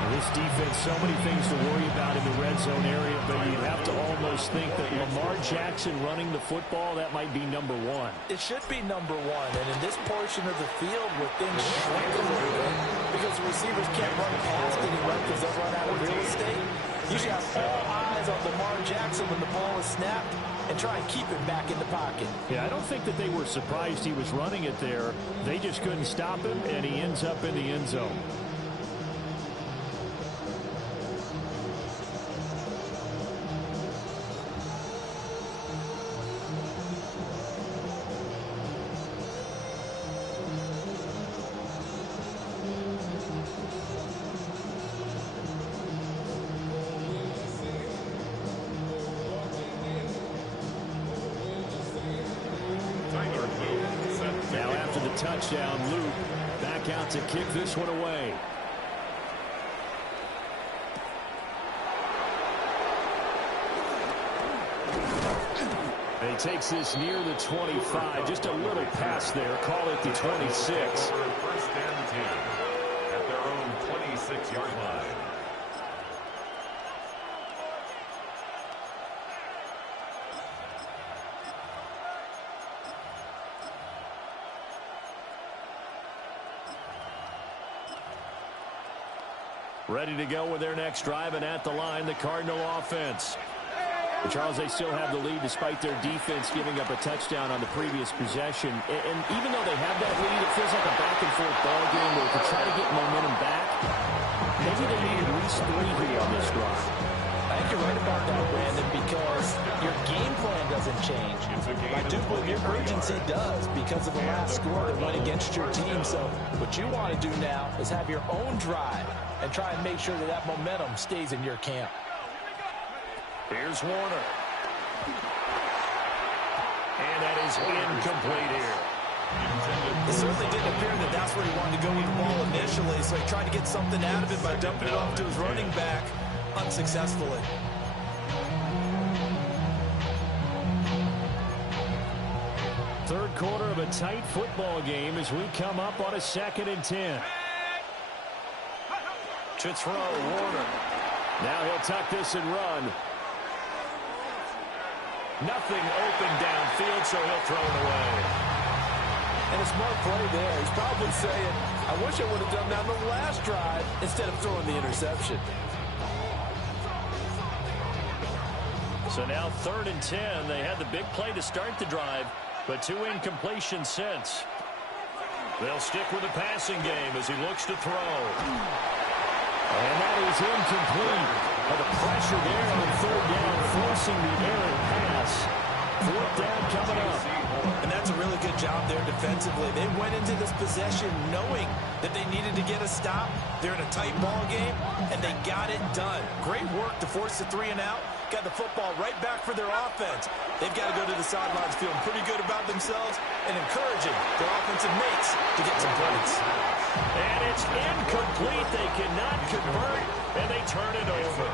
This defense, so many things to worry about in the red zone area, but you have to almost think that Lamar Jackson running the football, that might be number one. It should be number one, and in this portion of the field where things shrink a little bit because the receivers can't run past anyone because they'll run out of real estate, you should have all eyes on Lamar Jackson when the ball is snapped and try and keep him back in the pocket. Yeah, I don't think that they were surprised he was running it there. They just couldn't stop him, and he ends up in the end zone. Now after the touchdown, Luke back out to kick this one away. And he takes this near the 25. Just a little pass there. Call it the 26. First and 10 at their own 26-yard line. Ready to go with their next drive, and at the line, the Cardinal offense. But Charles, they still have the lead despite their defense giving up a touchdown on the previous possession. And even though they have that lead, it feels like a back-and-forth ball game where to try to get momentum back, maybe they need at least 3 here on this drive. I think you're right about that, Brandon, because your game plan doesn't change. I do believe your urgency does because of the last score that went against your team. So what you want to do now is have your own drive and try and make sure that that momentum stays in your camp. Here's Warner. And that is incomplete here. It certainly didn't appear that that's where he wanted to go with the ball initially, so he tried to get something out of it by dumping it off to his running back unsuccessfully. Third quarter of a tight football game as we come up on a 2nd and 10. To throw, Warner. Now he'll tuck this and run. Nothing open downfield, so he'll throw it away. And a smart play there. He's probably saying, I wish I would have done that on the last drive instead of throwing the interception. So now 3rd and 10. They had the big play to start the drive, but 2 incompletions since. They'll stick with the passing game as he looks to throw. And that is incomplete. The pressure there on 3rd down, forcing the errant pass. 4th down coming up. And that's a really good job there defensively. They went into this possession knowing that they needed to get a stop. They're in a tight ball game, and they got it done. Great work to force the 3 and out. Got the football right back for their offense. They've got to go to the sidelines feeling pretty good about themselves and encouraging their offensive mates to get some points. And it's incomplete. They cannot convert, and they turn it over.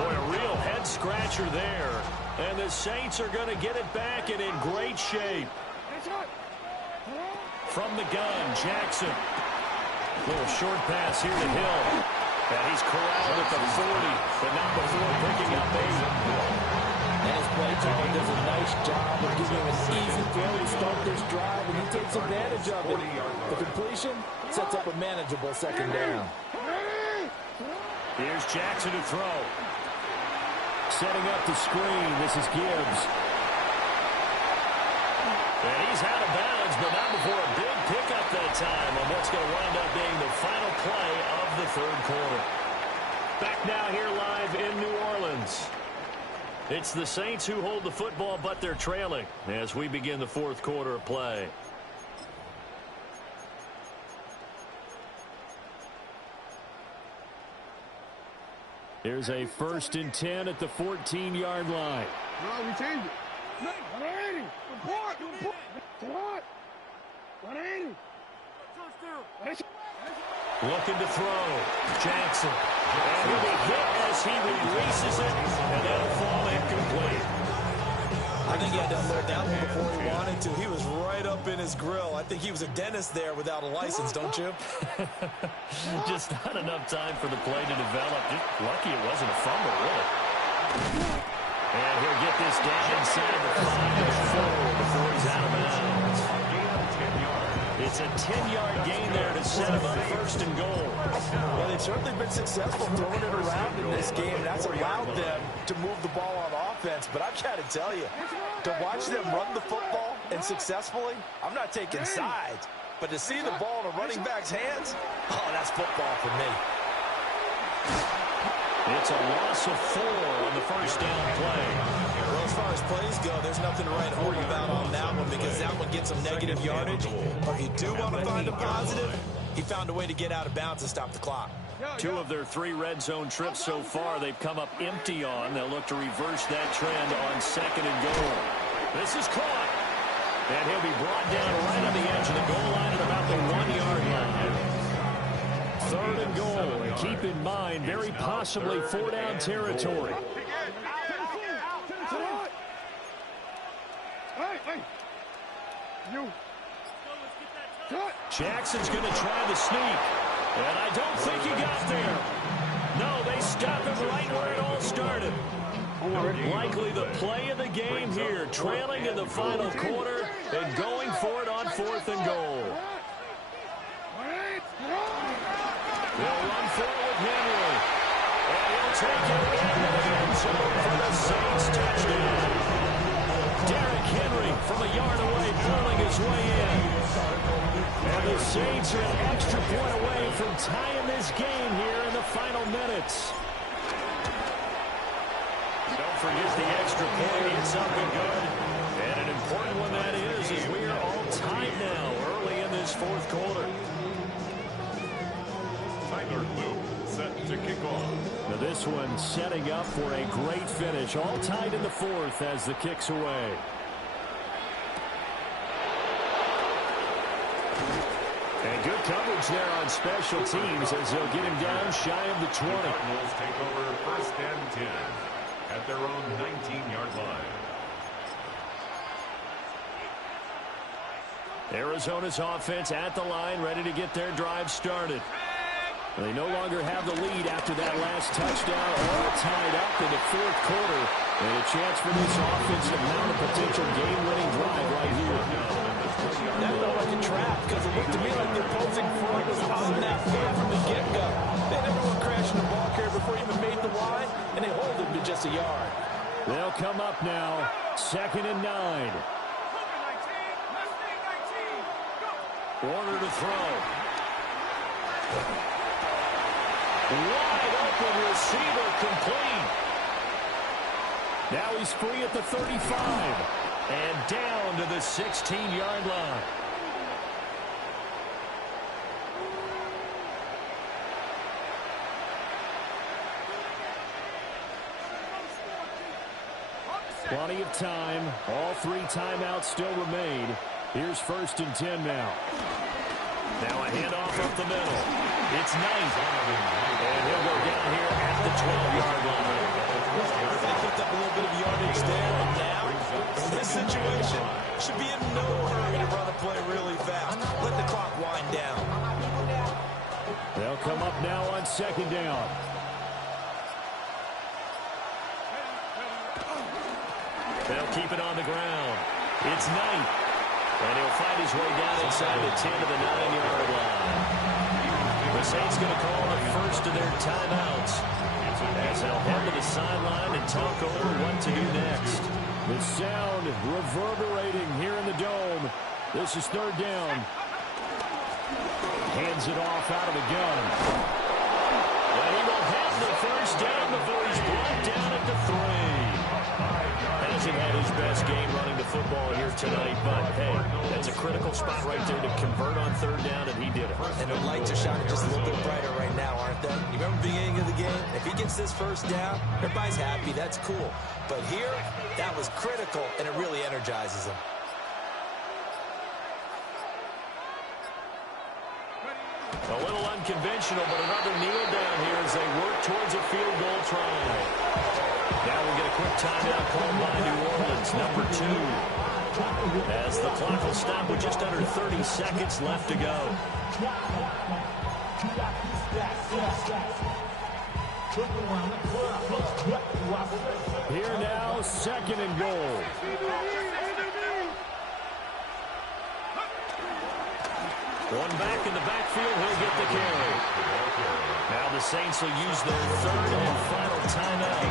Boy, a real head-scratcher there. And the Saints are going to get it back and in great shape. From the gun, Jackson. Little short pass here to Hill. And he's corralled at the 40, but not before picking up 8. And his play calling does a nice job of giving him an easy throw to start this drive, and he takes advantage of it. The completion sets up a manageable 2nd down. Here's Jackson to throw. Setting up the screen. This is Gibbs. And he's out of bounds, but not before a big pickup that time on what's going to wind up being the final play of the 3rd quarter. Back now here live in New Orleans. It's the Saints who hold the football, but they're trailing as we begin the fourth quarter of play. Here's a 1st and 10 at the 14-yard line. No, we changed it. 180. Report. What? 180. Looking to throw. Jackson. And he'll be hit as he releases it, and that'll fall incomplete. I think he had to unload that one before he wanted to. He was right up in his grill. I think he was a dentist there without a license, don't you? Just not enough time for the play to develop. Just lucky it wasn't a fumble, really. And he'll get this down inside the 5 before he's out of bounds. It's a 10-yard gain there to set him up 1st and goal. Well, they've certainly been successful throwing it around in this game. That's allowed them to move the ball on offense. But I've got to tell you, to watch them run the football and successfully, I'm not taking sides. But to see the ball in a running back's hands, oh, that's football for me. It's a loss of 4 on the 1st down play. Well, as far as plays go, there's nothing to write home about on that one because that one gets some negative yardage. But if you do want to find a positive, he found a way to get out of bounds and stop the clock. 2 of their 3 red zone trips so far they've come up empty on. They'll look to reverse that trend on 2nd and goal. This is caught. And he'll be brought down right on the edge of the goal line at about the 1-yard line. 3rd and goal. Keep in mind, very possibly 4-down territory. Jackson's going to try the sneak. And I don't think he got there. No, they stop him right where it all started. Likely the play of the game here, trailing in the final quarter and going for it on 4th and goal. They'll run forward Henry. And he'll take it into the end zone for the Saints touchdown. Derrick Henry from a yard away pulling his way in. And the Saints are an extra point away from tying this game here in the final minutes. Don't forget the extra point. It's up and good. And an important one that is as we are all tied now early in this fourth quarter. Set to kick off. Now this one setting up for a great finish. All tied in the 4th as the kick's away. And good coverage there on special teams as they'll get him down shy of the 20. The Cardinals take over 1st and 10 at their own 19-yard line. Arizona's offense at the line, ready to get their drive started. They no longer have the lead after that last touchdown, all tied up in the 4th quarter. And a chance for this offense to mount a potential game-winning drive right here. That felt like a trap because it looked to me like the opposing front was on that field from the get-go. They never went crashing the ball carrier before he even made the line, and they hold him to just a yard. They'll come up now, 2nd and 9. Warner to throw. Wide open receiver complete. Now he's free at the 35 and down to the 16-yard line. Plenty of time. All 3 timeouts still remain. Here's 1st and 10 now. Now a handoff up the middle. It's Knight. And he'll go down here at the 12-yard line. They picked up a little bit of yardage there, and now, in this situation, should be in no hurry to run a play really fast. Let the clock wind down. They'll come up now on 2nd down. They'll keep it on the ground. It's Knight. And he'll find his way down inside the 10 to the 9-yard line. The Saints going to call the first of their timeouts as they'll head to the sideline and talk over what to do next. The sound reverberating here in the dome. This is 3rd down. Hands it off out of the gun. And he will have the first down before he's brought down at the 3. best game running the football here tonight, but, hey, that's a critical spot right there to convert on third down, and he did it. And the lights are shining just a little bit brighter right now, aren't they? You remember the beginning of the game? If he gets this first down, everybody's happy. That's cool. But here, that was critical, and it really energizes him. A little unconventional, but another kneel down here as they work towards a field goal try. Now we'll get a quick timeout called by New Orleans, number 2. As the clock will stop with just under 30 seconds left to go. Here now, second and goal. One back in the backfield, he'll get the carry. Now the Saints will use their third and final timeout.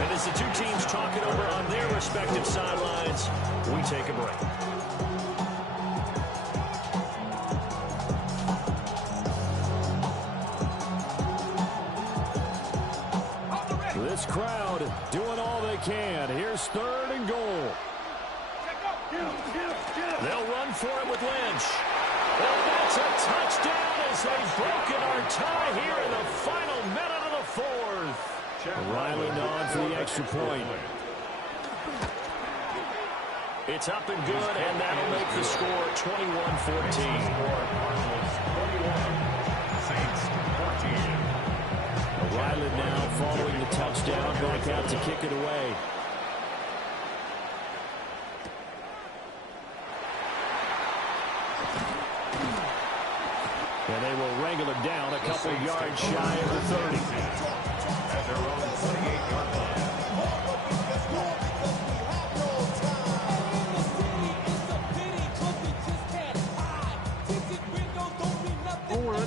And as the two teams talk it over on their respective sidelines, we take a break. This crowd doing all they can. Here's third and goal. They'll run for it with Lynch. And that's a touchdown as they've broken our tie here in the final minute of the fourth. Riley on for the extra point. It's up and good, and that'll make the score 21-14. Riley now following the touchdown, back out to kick it away. And they will wrangle him down a couple yards shy of the 30. At their own 28-yard line.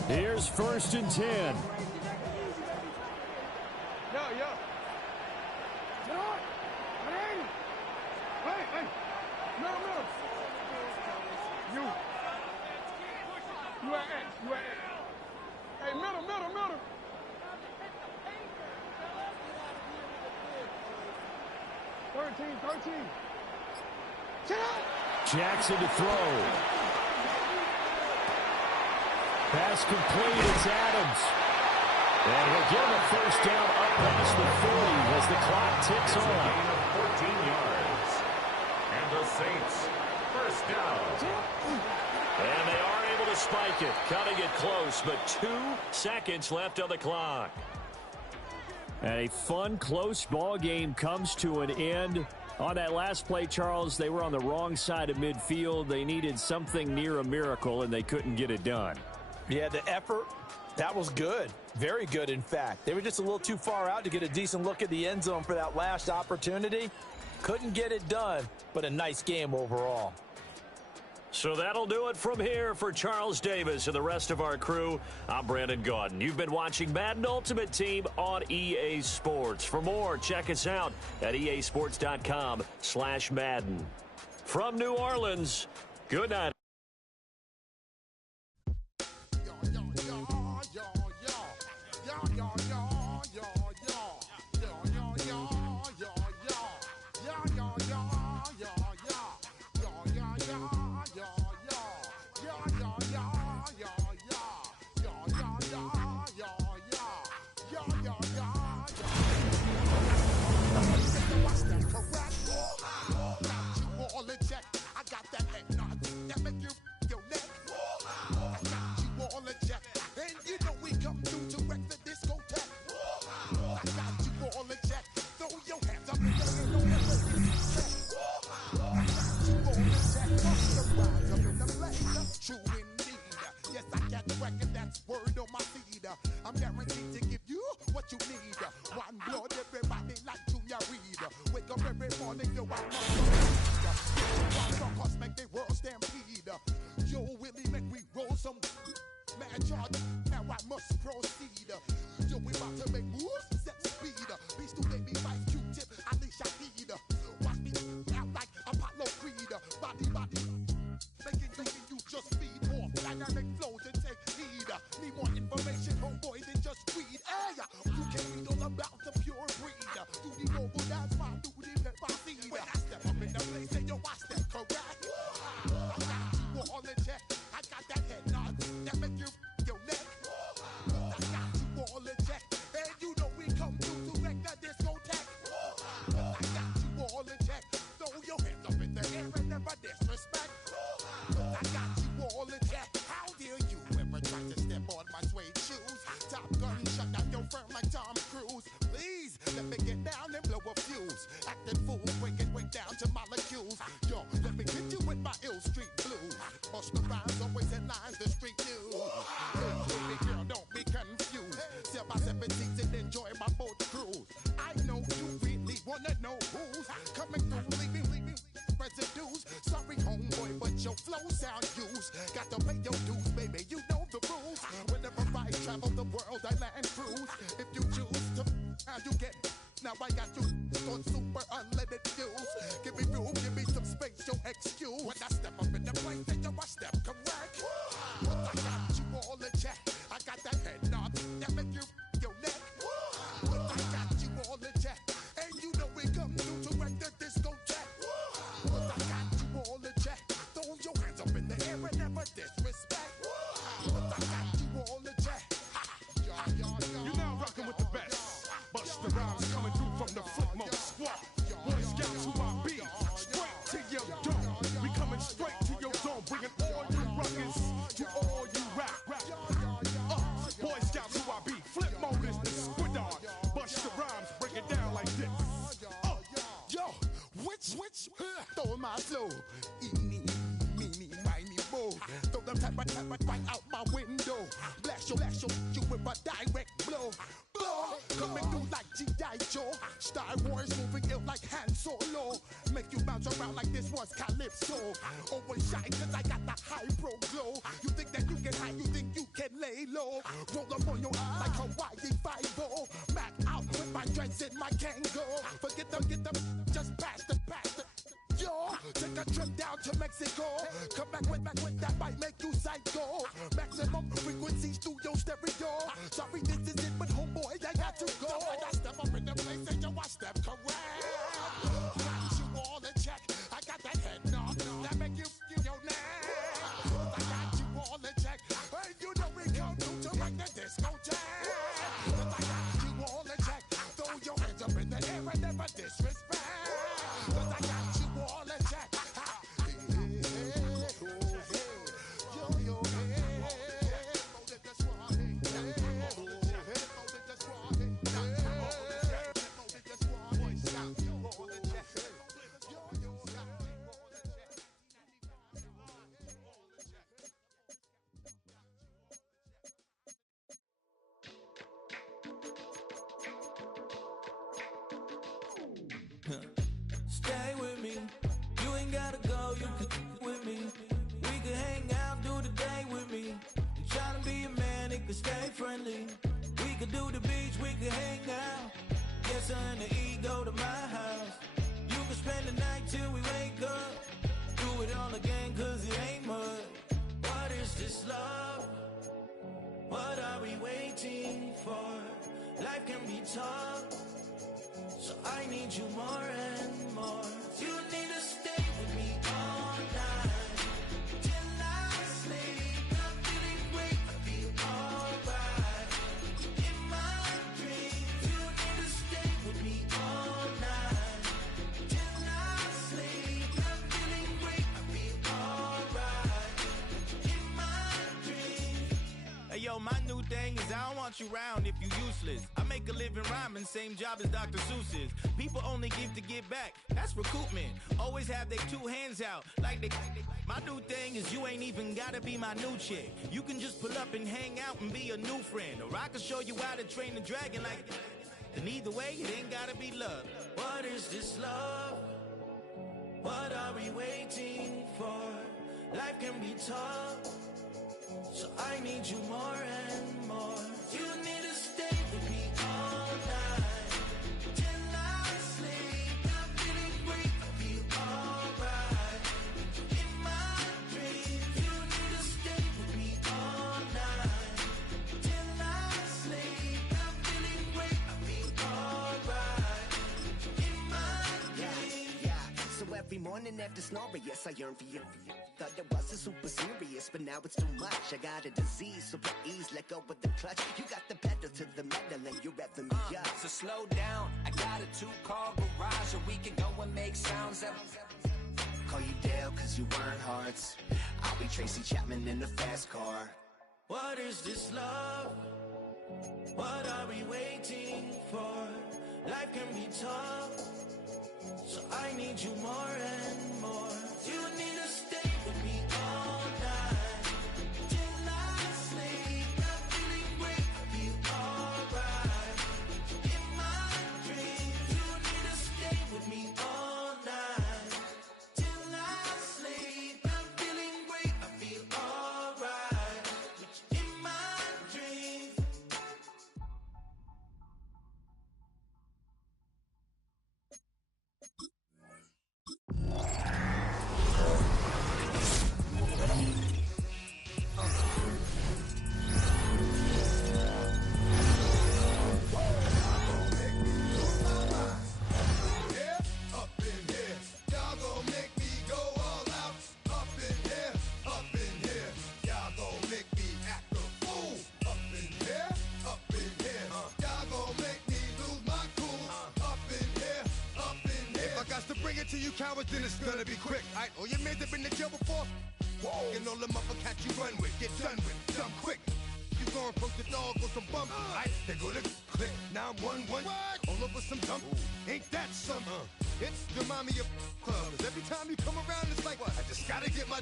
Here's first and 10. Hey, middle. Thirteen. Jackson to throw. Pass complete. It's Adams. And he'll get him a first down up past the 40 as the clock ticks on. Gain of 14 yards. And the Saints, first down. And they are able to spike it, cutting it close, but 2 seconds left on the clock. And a fun, close ball game comes to an end. On that last play, Charles, they were on the wrong side of midfield. They needed something near a miracle, and they couldn't get it done. Yeah, the effort, that was good. Very good, in fact. They were just a little too far out to get a decent look at the end zone for that last opportunity. Couldn't get it done, but a nice game overall. So that'll do it from here for Charles Davis and the rest of our crew. I'm Brandon Gaudin. You've been watching Madden Ultimate Team on EA Sports. For more, check us out at easports.com/Madden. From New Orleans, good night. I'm guaranteed to give you what you need. One blood, everybody like Junior Reed. Wake up every morning, yo, I'm not cause make the world stampede. Yo, Willie, make we roll some mad charge. Now I must proceed. Yo, we about to make moves, set speed. Beats today, me vice Q-tip, Ali Shahid. Watch me out like Apollo Creed. Body, making you just feed more dynamic flows and take heed. Need more information, homeboy, than just read. Hey, you can read all about the pure breed. Do the noble dance, man, do the pepper seed. hands up in the air and never disrespect. I got you all in check. How dare you ever try to step on my suede shoes? Top Gun shut down your firm like Tom Cruise. Please let me get down and blow a fuse. Acting fool, breaking way down to molecules. Yo, let me hit you with my ill street blues. Bust the rhymes, always in lines, the street news. Hey, baby girl, don't be confused. Sell my 17s and enjoy my boat cruise. I know you really wanna know who's coming through, leaving residues. Sorry, homeboy, but your flow sound used. Got to pay your dues, baby, you know the rules. Whenever I travel the world, I land cruise. If you choose to, how you get. Now I got you on super unlimited views. Give me room, give me some space, your excuse. When I step up in the place, then you I step correct. But I got you all in check. I got that head nod that make you your neck. But I got you all in check. And you know we come through to wreck the discotheque. But I got you all in check. Throw your hands up in the air and never disrespect. But I got you all in check. You're now rocking with the best. Bust the rhymes coming through from the footmost squad. Boy Scouts who I be. Straight to your dome. We coming straight to your dome. Bringing all you ruckus to all you rap. Boy Scouts who I be. Flip mode is the squid on. Bust the rhymes, break it down like this. Yo, which stole my flow? Eeny, meeny, miny, mo. Throw them type right out my window. Blast you with a direct blow. Coming through like G.I. Joe. Star Wars moving ill like Han Solo. Make you bounce around like this was Calypso. Always shine cause I got the high pro glow. You think that you can hide, you think you can lay low. Roll up on your eye like Hawaii 5-0. Mac out with my dreads in my Kango. Forget them, just pass the. Yo, take a trip down to Mexico. Come back with that might make you psycho. Maximum frequency studio stereo. Sorry, this is it, but homeboy, I got to go. When I step up in the place, and yo, I step correct. Got you all in check. I got that head nod that make you your neck. I got you all in check. Hey, you know we come through to make the discotheque. I got you all in check. Throw your hands up in the air and never disrespect. I got you all in check. Stay with me, you ain't gotta go, you can with me. We can hang out, do the day with me. I'm trying to be a man, it can stay friendly. We could do the beach, we can hang out. Yes, her and the E go to my house. You can spend the night till we wake up. Do it all again, cause it ain't much. What is this love? What are we waiting for? Life can be tough, so I need you more and more. You need to stay with me all night till I sleep. I'm feeling great, I'll be alright. In my dreams, you need to stay with me all night till I sleep. I'm feeling great, I'll be alright. In my dreams. Hey yo, my new thing is I don't want you round if you useless. I make a living rhyming, same job as Dr. Seuss's. People only give to get back, that's recoupment. Always have their two hands out, like they. My new thing is you ain't even gotta be my new chick. You can just pull up and hang out and be a new friend. Or I can show you how to train the dragon like. And either way, it ain't gotta be love. What is this love? What are we waiting for? Life can be tough, so I need you more and more. You need to stay with me all night till I sleep. I'm feeling great, I'll be alright. In my dreams, you need to stay with me all night till I sleep. I'm feeling great, I'll be alright. In my dreams. Yeah. So every morning after snoring, yes, I yearn for you. Thought it wasn't super serious, but now it's too much. I got a disease, super ease, let go with the clutch. You got the pedal to the metal and you're revving me up. So slow down, I got a 2-car garage, and we can go and make sounds up. nights you earn hearts. I'll be Tracy Chapman in the fast car. What is this love? What are we waiting for? Life can be tough, so I need you more and more. You need to stay with me all night till I sleep. I'm feeling great, I feel alright. In my dreams, you need to stay with me all night till I sleep. I'm feeling great, I feel alright. In my dreams. To you cowards, then it's gonna be quick. Alright, all your men have been to jail before. Whoa, and all the motherfuckers you run with, get done with, dumb quick. You gon' approach the dog with some bump. Alright, they gonna click. 911. All over some dump. Ain't that some? It's the mommy of club. 'Cause every time you come around, it's like, what? I just gotta get my.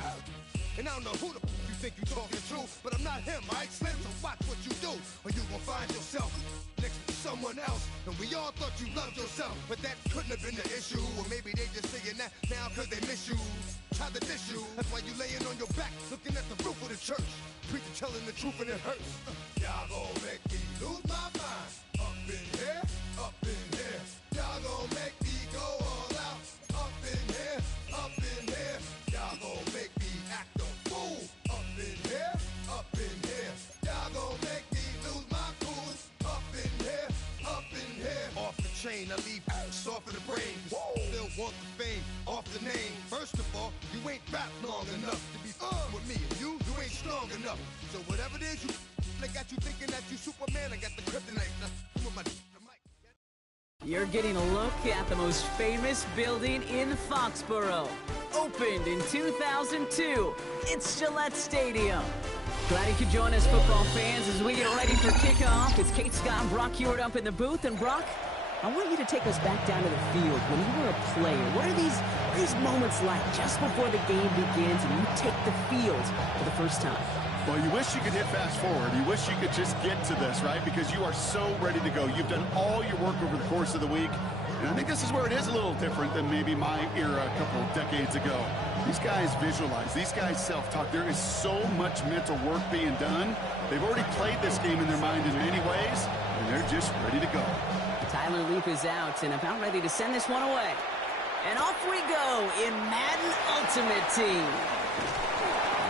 And I don't know who the you think you talking to, but I'm not him, alright, Slim? So watch what you do, or you gon' find yourself next to someone else. And we all thought you loved yourself, but that couldn't have been the issue. Or maybe they just saying that now 'cause they miss you. Try to diss you. That's why you laying on your back, looking at the roof of the church. Preacher telling the truth and it hurts. Y'all gon' make me lose my mind. Up in here, up in here. Y'all gon' make me go all out. Up in here, up in here. Y'all gon' make me act a fool. Up in here, up in here. Y'all gon' make me lose my cool. Up in here, up in here. Off the chain, I leave soft in the brain. Still want the fame, off the name. First of all, you ain't rap long enough to be with me. And you ain't strong enough. So whatever it is you I got you thinking that you Superman, I got the kryptonite. Now, with my You're getting a look at the most famous building in Foxborough. Opened in 2002, it's Gillette Stadium. Glad you could join us, football fans, as we get ready for kickoff. It's Kate Scott and Brock Hewitt up in the booth. And Brock, I want you to take us back down to the field. When you were a player, what are these moments like just before the game begins and you take the field for the first time? Well, you wish you could hit fast forward. You wish you could just get to this, right? Because you are so ready to go. You've done all your work over the course of the week. And I think this is where it is a little different than maybe my era a couple of decades ago. These guys visualize. These guys self-talk. There is so much mental work being done. They've already played this game in their mind in many ways, and they're just ready to go. Tyler Leap is out and about ready to send this one away. And off we go in Madden Ultimate Team.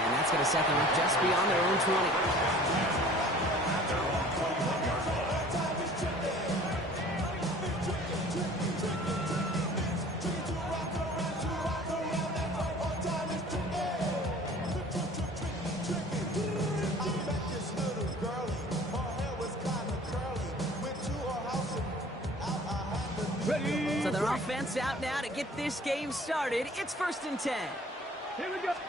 And that's going to set them up just beyond their own 20. So their offense out now to get this game started. It's 1st and 10. Here we go. I'd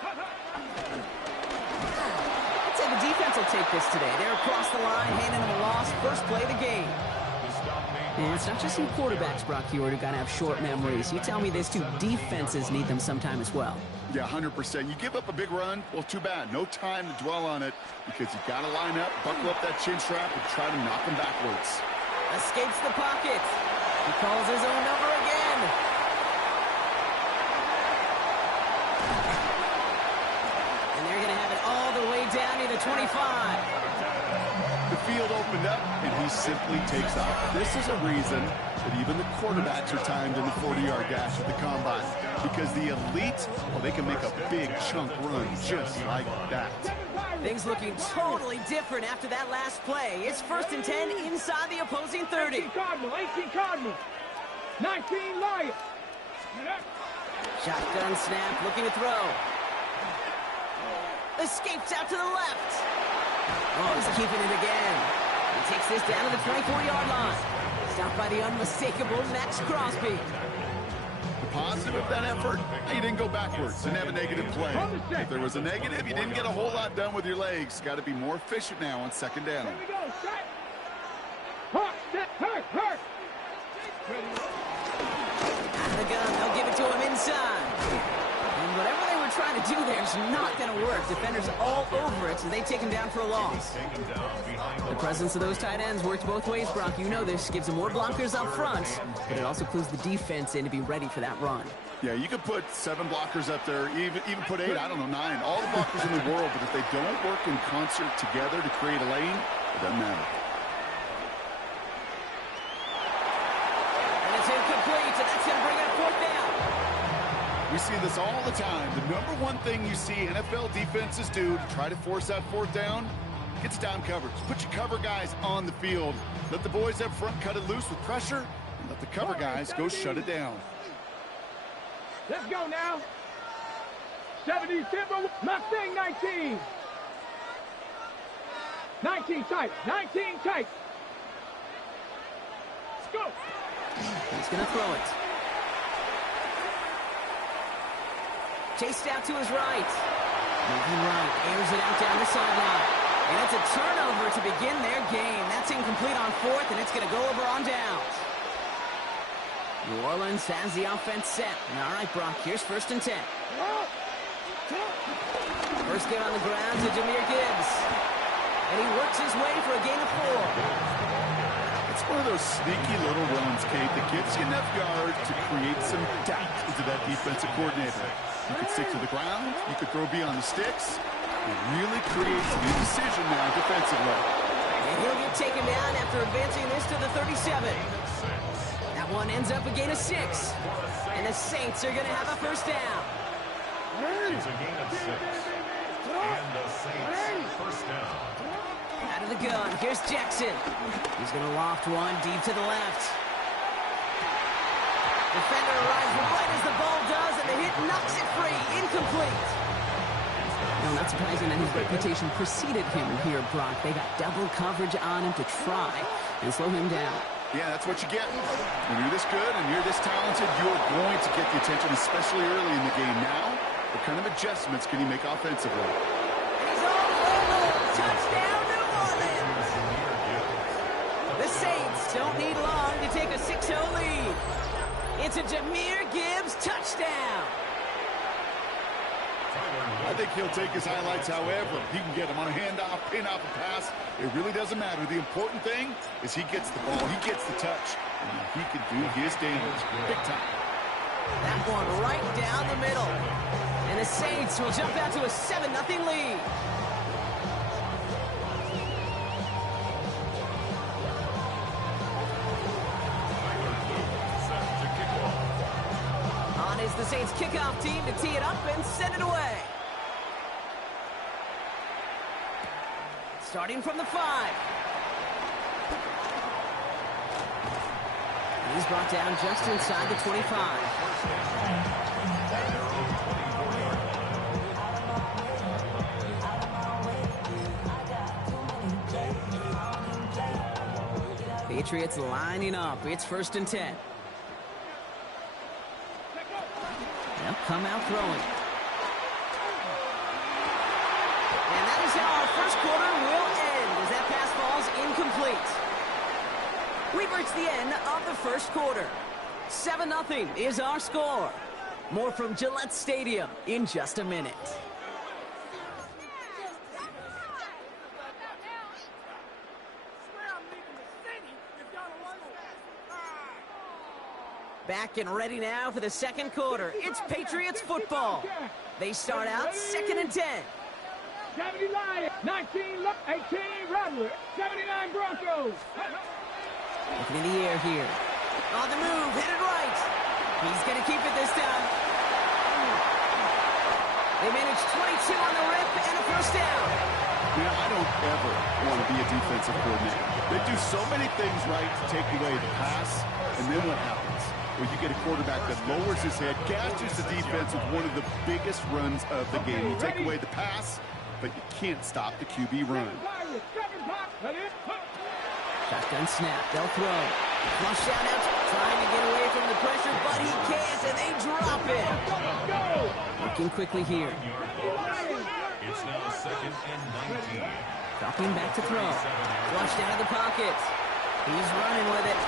say the defense will take this today. They're across the line, handing them a loss. First play of the game. And it's not just some quarterbacks, Brock Hewitt, who got to have short memories. You tell me these two defenses need them sometime as well. Yeah, 100%. You give up a big run, well, too bad. No time to dwell on it because you got to line up, buckle up that chin strap, and try to knock them backwards. Escapes the pocket. He calls his own number again. And they're going to have it all the way down to the 25. The field opened up, and he simply takes off. This is a reason that even the quarterbacks are timed in the 40-yard dash at the combine. Because the elite, well, they can make a big chunk run just like that. Things looking totally different after that last play. It's 1st and 10 inside the opposing 30. 18 Cardinal. 19 Lion. Shotgun snap, looking to throw. Escapes out to the left. Oh, he's keeping it again. He takes this down to the 24-yard line. Stopped by the unmistakable Max Crosby. The positive of that effort, you didn't go backwards, didn't have a negative play. If there was a negative, you didn't get a whole lot done with your legs. Got to be more efficient now on second down. Here we go, set. Hurt. Out of the gun, they'll give it to him inside. And whatever they were trying to do there is not going to work. Defenders all over it, so they take him down for a loss. The presence of those tight ends works both ways, Brock. You know this. Gives them more blockers up front, but it also clues the defense in to be ready for that run. Yeah, you could put 7 blockers up there, even put 8, I don't know, 9. All the blockers in the world, but if they don't work in concert together to create a lane, it doesn't matter. And it's incomplete, and that's going to bring up 4th down. We see this all the time. The number one thing you see NFL defenses do to try to force that 4th down, gets down coverage. Put your cover guys on the field. Let the boys up front cut it loose with pressure, and let the cover guys go shut it down. Let's go now. 70 Timber. Mustang 19. 19 tight. 19 tight. Let's go. He's going to throw it. Chased out to his right. Moving right. Airs it out down the sideline. And it's a turnover to begin their game. That's incomplete on 4th, and it's going to go over on downs. New Orleans has the offense set. All right, Brock, here's 1st and 10. First get on the ground to Jahmyr Gibbs. And he works his way for a gain of 4. It's one of those sneaky little runs, Kate, that gives you enough yards to create some doubt into that defensive coordinator. You could stick to the ground. You could throw beyond the sticks. It really creates a new decision now defensively. And he'll get taken down after advancing this to the 37. That one ends up a gain of 6. And the Saints are going to have a 1st down. It's a gain of 6. And the Saints, 1st down. Out of the gun, here's Jackson. He's going to loft one deep to the left. Defender arrives right as the ball does, and the hit knocks it free. Incomplete. No, not surprising that his reputation preceded him here, Brock. They got double coverage on him to try and slow him down. Yeah, that's what you get. When you're this good and you're this talented, you're going to get the attention, especially early in the game. Now, what kind of adjustments can he make offensively? And he's all over. Touchdown, New Orleans. The Saints don't need long to take a 6-0 lead. It's a Jahmyr Gibbs touchdown. I think he'll take his highlights however he can get them on a handoff, pin off a pass. It really doesn't matter. The important thing is he gets the ball, he gets the touch, and he can do his damage big time. That one right down the middle. And the Saints will jump out to a 7-0 lead. On is the Saints kickoff team to tee it up and send it away. Starting from the 5. He's brought down just inside the 25. Patriots lining up. It's 1st and 10. They'll come out throwing. And that is how our first quarter will end, as that pass falls incomplete. We've reached the end of the first quarter. 7-0 is our score. More from Gillette Stadium in just a minute. Back and ready now for the second quarter. It's Patriots football. They start out 2nd and 10. 70 Lions, 19, 18 Rattler, 79 Broncos. Looking in the air here. On the move, headed right. He's going to keep it this time. They managed 22 on the rip and a 1st down. You know, I don't ever want to be a defensive coordinator. They do so many things right to take away the pass, and then what happens? Well, you get a quarterback that lowers his head, gashes the defense with one of the biggest runs of the game. You take away the pass, but you can't stop the QB run. Shotgun snap. They'll throw. Flush out Trying to get away from the pressure, but he can't, and they drop it. Looking quickly here. It's now 2nd and 19. Dropping back to throw. Flushed out of the pocket. He's running with it.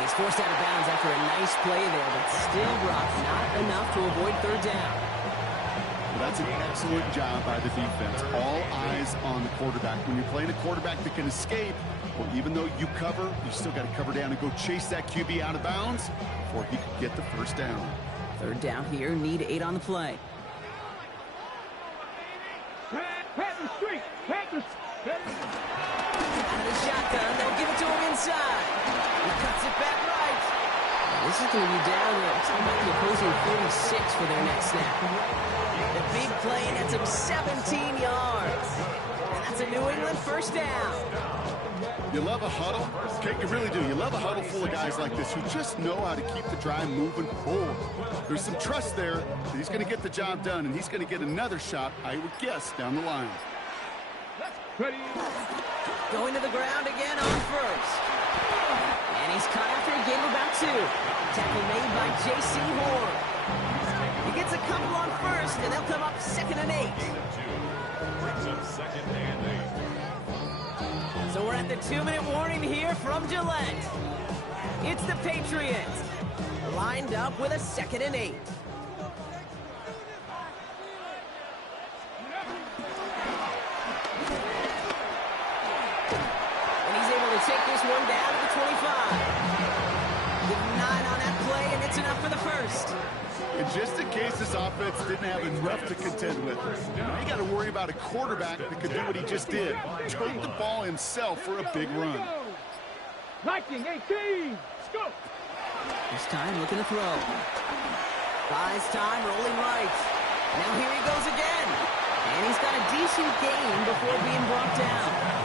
He's forced out of bounds after a nice play there, but still dropped not enough to avoid third down. Well, that's an excellent job by the defense. All eyes on the quarterback. When you're playing a quarterback that can escape, well, even though you cover, you still got to cover down and go chase that QB out of bounds before he could get the first down. Third down here, need 8 on the play. Out of the shotgun, they'll give it to him inside. He cuts it back right. This is going to be down to about the opposing 46 for their next snap. The big play nets him 17 yards. And that's a New England first down. You love a huddle? Okay, you really do. You love a huddle full of guys like this who just know how to keep the drive moving forward. There's some trust there that he's going to get the job done, and he's going to get another shot, I would guess, down the line. Going to the ground again on first. And he's caught after a gain of about 2. Tackle made by J.C. Horn. He gets a couple on first, and they'll come up 2nd and 8. Brings up 2nd and 8. So we're at the 2-minute warning here from Gillette. It's the Patriots, lined up with a 2nd and 8. And he's able to take this one down to the 25. With 9 on that play, and it's enough for the first. And just in case this offense didn't have enough to contend with, now you got to worry about a quarterback that could do what he just did. Tote the ball himself for a big run. 19-18, scope. This time looking to throw. Buys time, rolling right. Now here he goes again. And he's got a decent gain before being brought down.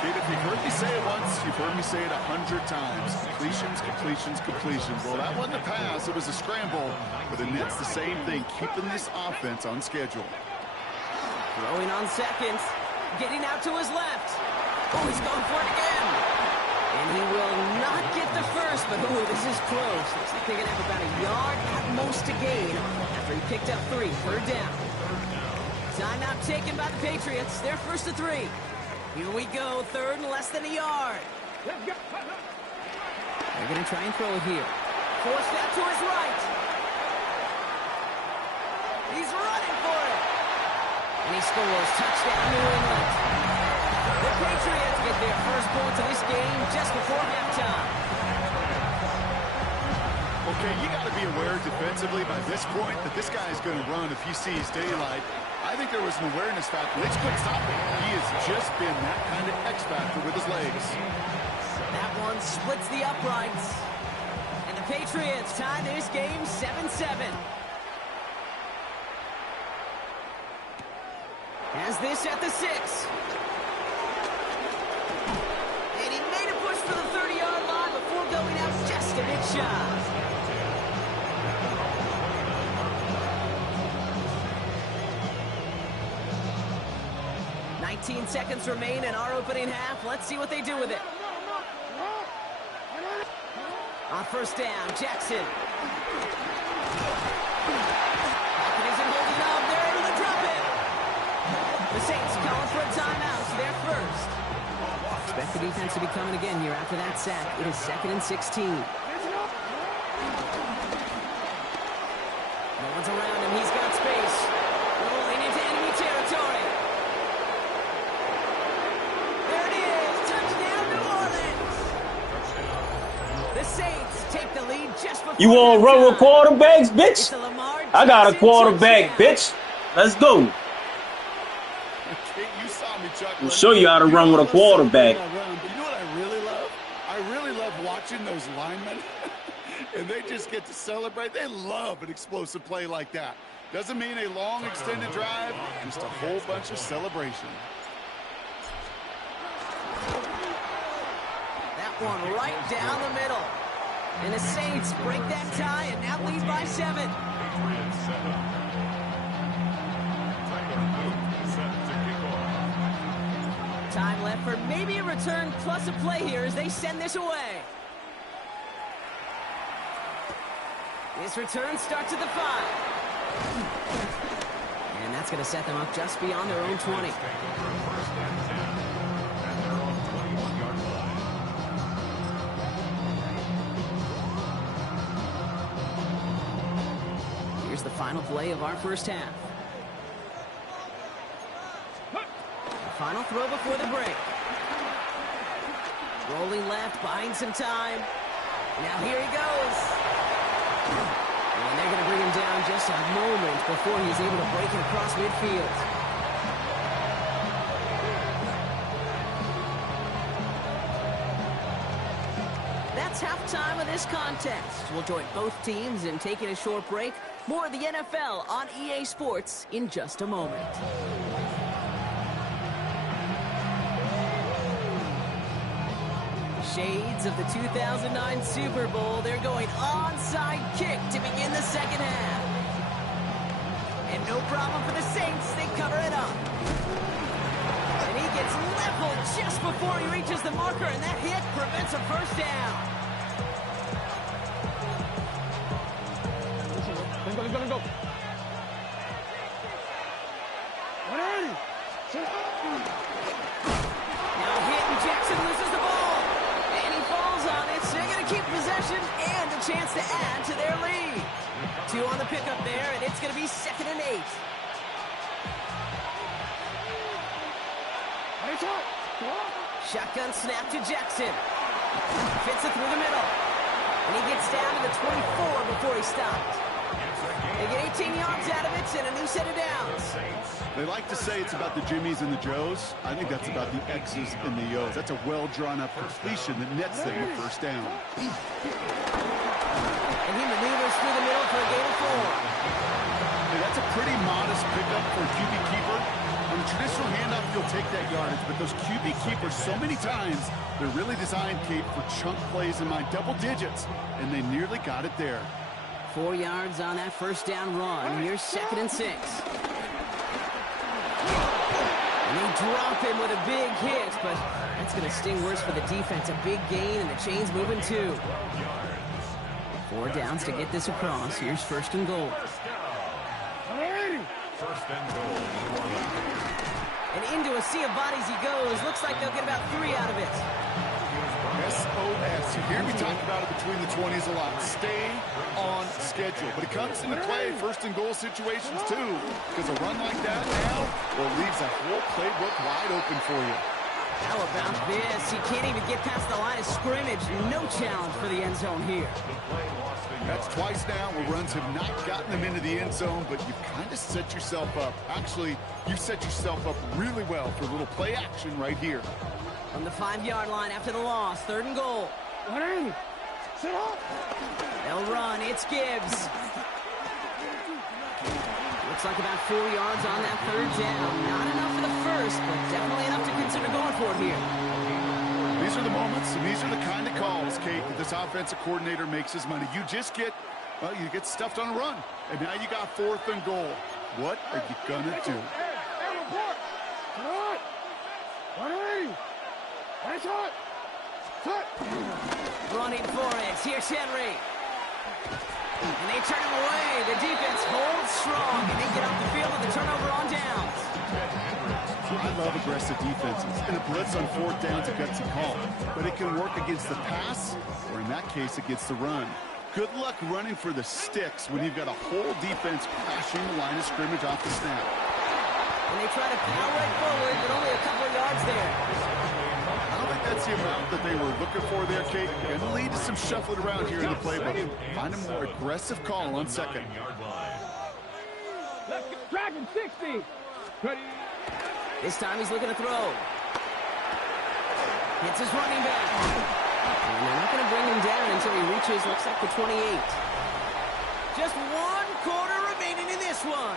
Dude, if you've heard me say it once, you've heard me say it 100 times. Completions, completions, completions. Well, that wasn't a pass. It was a scramble. But the net's the same thing, keeping this offense on schedule. Throwing on seconds. Getting out to his left. Oh, he's going for it again. And he will not get the first, but oh, this is close. Looks like they're going to have about a yard at most to gain after he picked up 3. Third down. Timeout taken by the Patriots. They're 1st to 3. Here we go, 3rd and less than a yard. They're going to try and throw it here. Forced out to his right. He's running for it. And he scores. Touchdown, New England. The Patriots get their first points of this game just before halftime. Okay, you got to be aware defensively by this point that this guy is going to run if he sees daylight. I think there was an awareness factor. They just couldn't stop him. He has just been that kind of X factor with his legs. That one splits the uprights. And the Patriots tie this game 7-7. Has this at the 6. And he made a push for the 30-yard line before going out just a bit shy. 19 seconds remain in our opening half. Let's see what they do with it. On first down, Jackson. Pocket isn't holding up. They're able to drop it. The Saints calling for a timeout. They're first. Expect the defense to be coming again here after that sack. It is 2nd and 16. No one's around him. He's got space. Rolling into enemy territory. The Saints take the lead just before. You want to run with quarterbacks, bitch? I got a quarterback, bitch. Let's go. You saw me chuckling. I'll show you how to run with a quarterback. You know what I really love? I really love watching those linemen. And they just get to celebrate. They love an explosive play like that. Doesn't mean a long extended drive, just a whole bunch of celebration. One right down the middle. And the Saints break that tie and now lead by 7. Time left for maybe a return plus a play here as they send this away. This return starts at the 5. And that's going to set them up just beyond their own 20. Here's the final play of our first half. Final throw before the break. Rolling left, buying some time. Now here he goes. And they're going to bring him down just a moment before he's able to break it across midfield. That's halftime of this contest. We'll join both teams in taking a short break. More of the NFL on EA Sports in just a moment. Shades of the 2009 Super Bowl. They're going onside kick to begin the second half. And no problem for the Saints. They cover it up. And he gets leveled just before he reaches the marker, and that hit prevents a first down. Let's go. Now hit, and Jackson loses the ball. And he falls on it, so they're going to keep possession and a chance to add to their lead. 2 on the pickup there, and it's going to be 2nd and 8. Shotgun snap to Jackson. Fits it through the middle. And he gets down to the 24 before he stopped. They get 18 yards out of it and a new set of downs. They like to say it's about the Jimmies and the Joes. I think that's about the X's and the O's. That's a well-drawn-up completion that nets them a first down. And he maneuvers through the middle for a gain of 4. Hey, that's a pretty modest pickup for a QB keeper. On a traditional handoff, you'll take that yardage, but those QB keepers, so many times, they're really designed, Kate, for chunk plays in my double digits, and they nearly got it there. 4 yards on that first down run. Here's 2nd and 6. And they drop him with a big hit, but that's going to sting worse for the defense. A big gain, and the chain's moving too. 4 downs to get this across. Here's 1st and goal. First and goal. And into a sea of bodies he goes. Looks like they'll get about 3 out of it. SOS. You hear me talk about it between the 20s a lot. Stay on schedule. But it comes into play 1st and goal situations too. Because a run like that now, well, leaves a whole playbook wide open for you. How about this? He can't even get past the line of scrimmage. No challenge for the end zone here. That's twice now where runs have not gotten them into the end zone, but you've kind of set yourself up. Actually, you set yourself up really well for a little play action right here. From the 5-yard line after the loss, 3rd and goal. They'll run. It's Gibbs. Looks like about 4 yards on that 3rd down. Not enough for the first, but definitely enough to consider going for it here. These are the moments, and these are the kind of calls, Kate, that this offensive coordinator makes his money. You just get, well, you get stuffed on a run, and now you got 4th and goal. What are you going to do? Running for it. Here's Henry. And they turn him away. The defense holds strong, and they get off the field with a turnover on downs. I love aggressive defenses, and a blitz on 4th down is a gutsy call. But it can work against the pass, or in that case, against the run. Good luck running for the sticks when you've got a whole defense crashing the line of scrimmage off the snap. And they try to power right forward, but only a couple of yards there. I don't think that's the amount that they were looking for there, Kate. Going to lead to some shuffling around here in the playbook. Find a more aggressive call on 2nd. Dragon 60. Ready. This time he's looking to throw. Hits his running back. And they're not going to bring him down until he reaches, looks like, the 28. Just 1 quarter remaining in this one.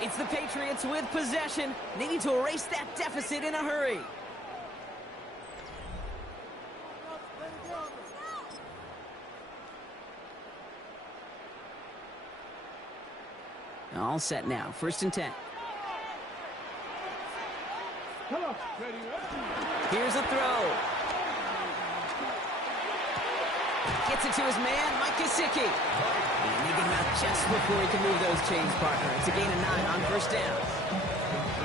It's the Patriots with possession. They need to erase that deficit in a hurry. All set now. 1st and 10. Here's a throw. Gets it to his man, Mike Gesicki. And they get him out just before he can move those chains, partner. It's a gain of 9 on first down.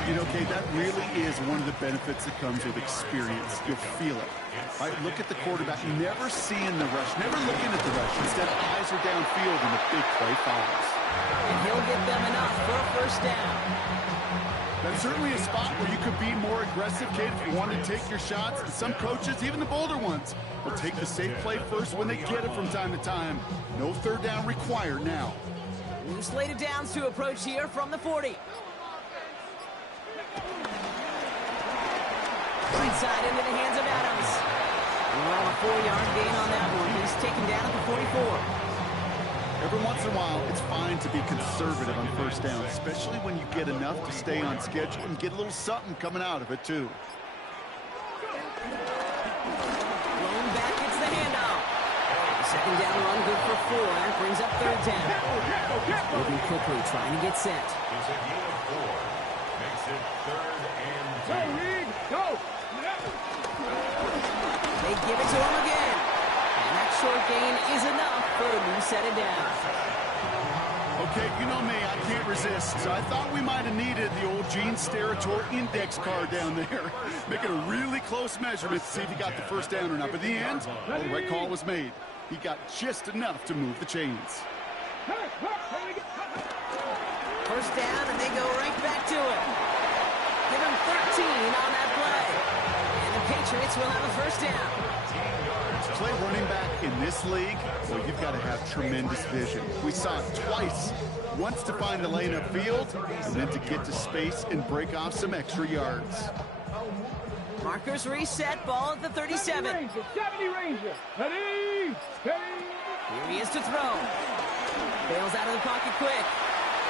You know, Kate, that really is one of the benefits that comes with experience. You'll feel it. Right? Look at the quarterback, never seeing the rush, never looking at the rush. Instead, eyes are downfield and the big play follows. And he'll get them enough for a first down. That's certainly a spot where you could be more aggressive, Kate, if you want to take your shots. And some coaches, even the bolder ones, will take the safe play first when they get it from time to time. No third down required now. New slated downs to approach here from the 40. Inside into the hands of Adams. Well, a 4-yard gain on that one. He's taken down at the 44. Every once in a while, it's fine to be conservative on first down, especially when you get enough to stay on schedule and get a little something coming out of it, too. Blown back, it's the handoff. Second down run, good for 4. That brings up third down. Moving quickly, trying to get set. It's a gain of 4. Makes it 3rd and 2. Go, Reed, go! They give it to him again. And that short gain is enough for a new set of downs. Okay, you know me, I can't resist. So I thought we might have needed the old Gene Steratore index card down there. Making a really close measurement to see if he got the first down or not. But in the end, well, the right call was made. He got just enough to move the chains. First down, and they go right back to it. Give him 13 on that play. And the Patriots will have a first down. To play running back in this league, well, you've got to have tremendous vision. We saw it twice. Once to find a lane upfield, and then to get to space and break off some extra yards. Markers reset, ball at the 37. 70 Ranger. Ready, steady. Here he is to throw. Bails out of the pocket quick.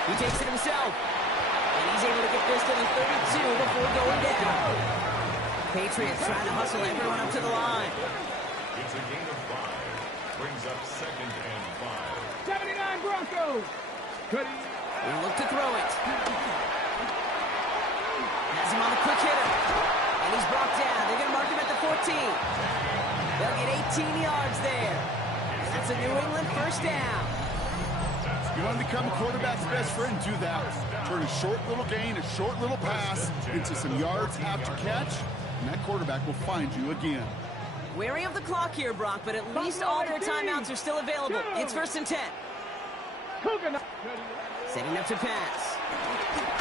He takes it himself. And he's able to get this to the 32 before going down. Patriots trying to hustle everyone up to the line. It's a gain of 5. Brings up 2nd and 5. 79 Broncos. Ready. We look to throw it. Has him on the quick hitter. And he's brought down. They're going to mark him at the 14. They'll get 18 yards there. And that's a New England first down. You want to become a quarterback's best friend, do that. Turn a short little gain, a short little pass into some yards after catch, and that quarterback will find you again. Wary of the clock here, Brock, but at least all their timeouts are still available. It's 1st and 10. Setting up to pass.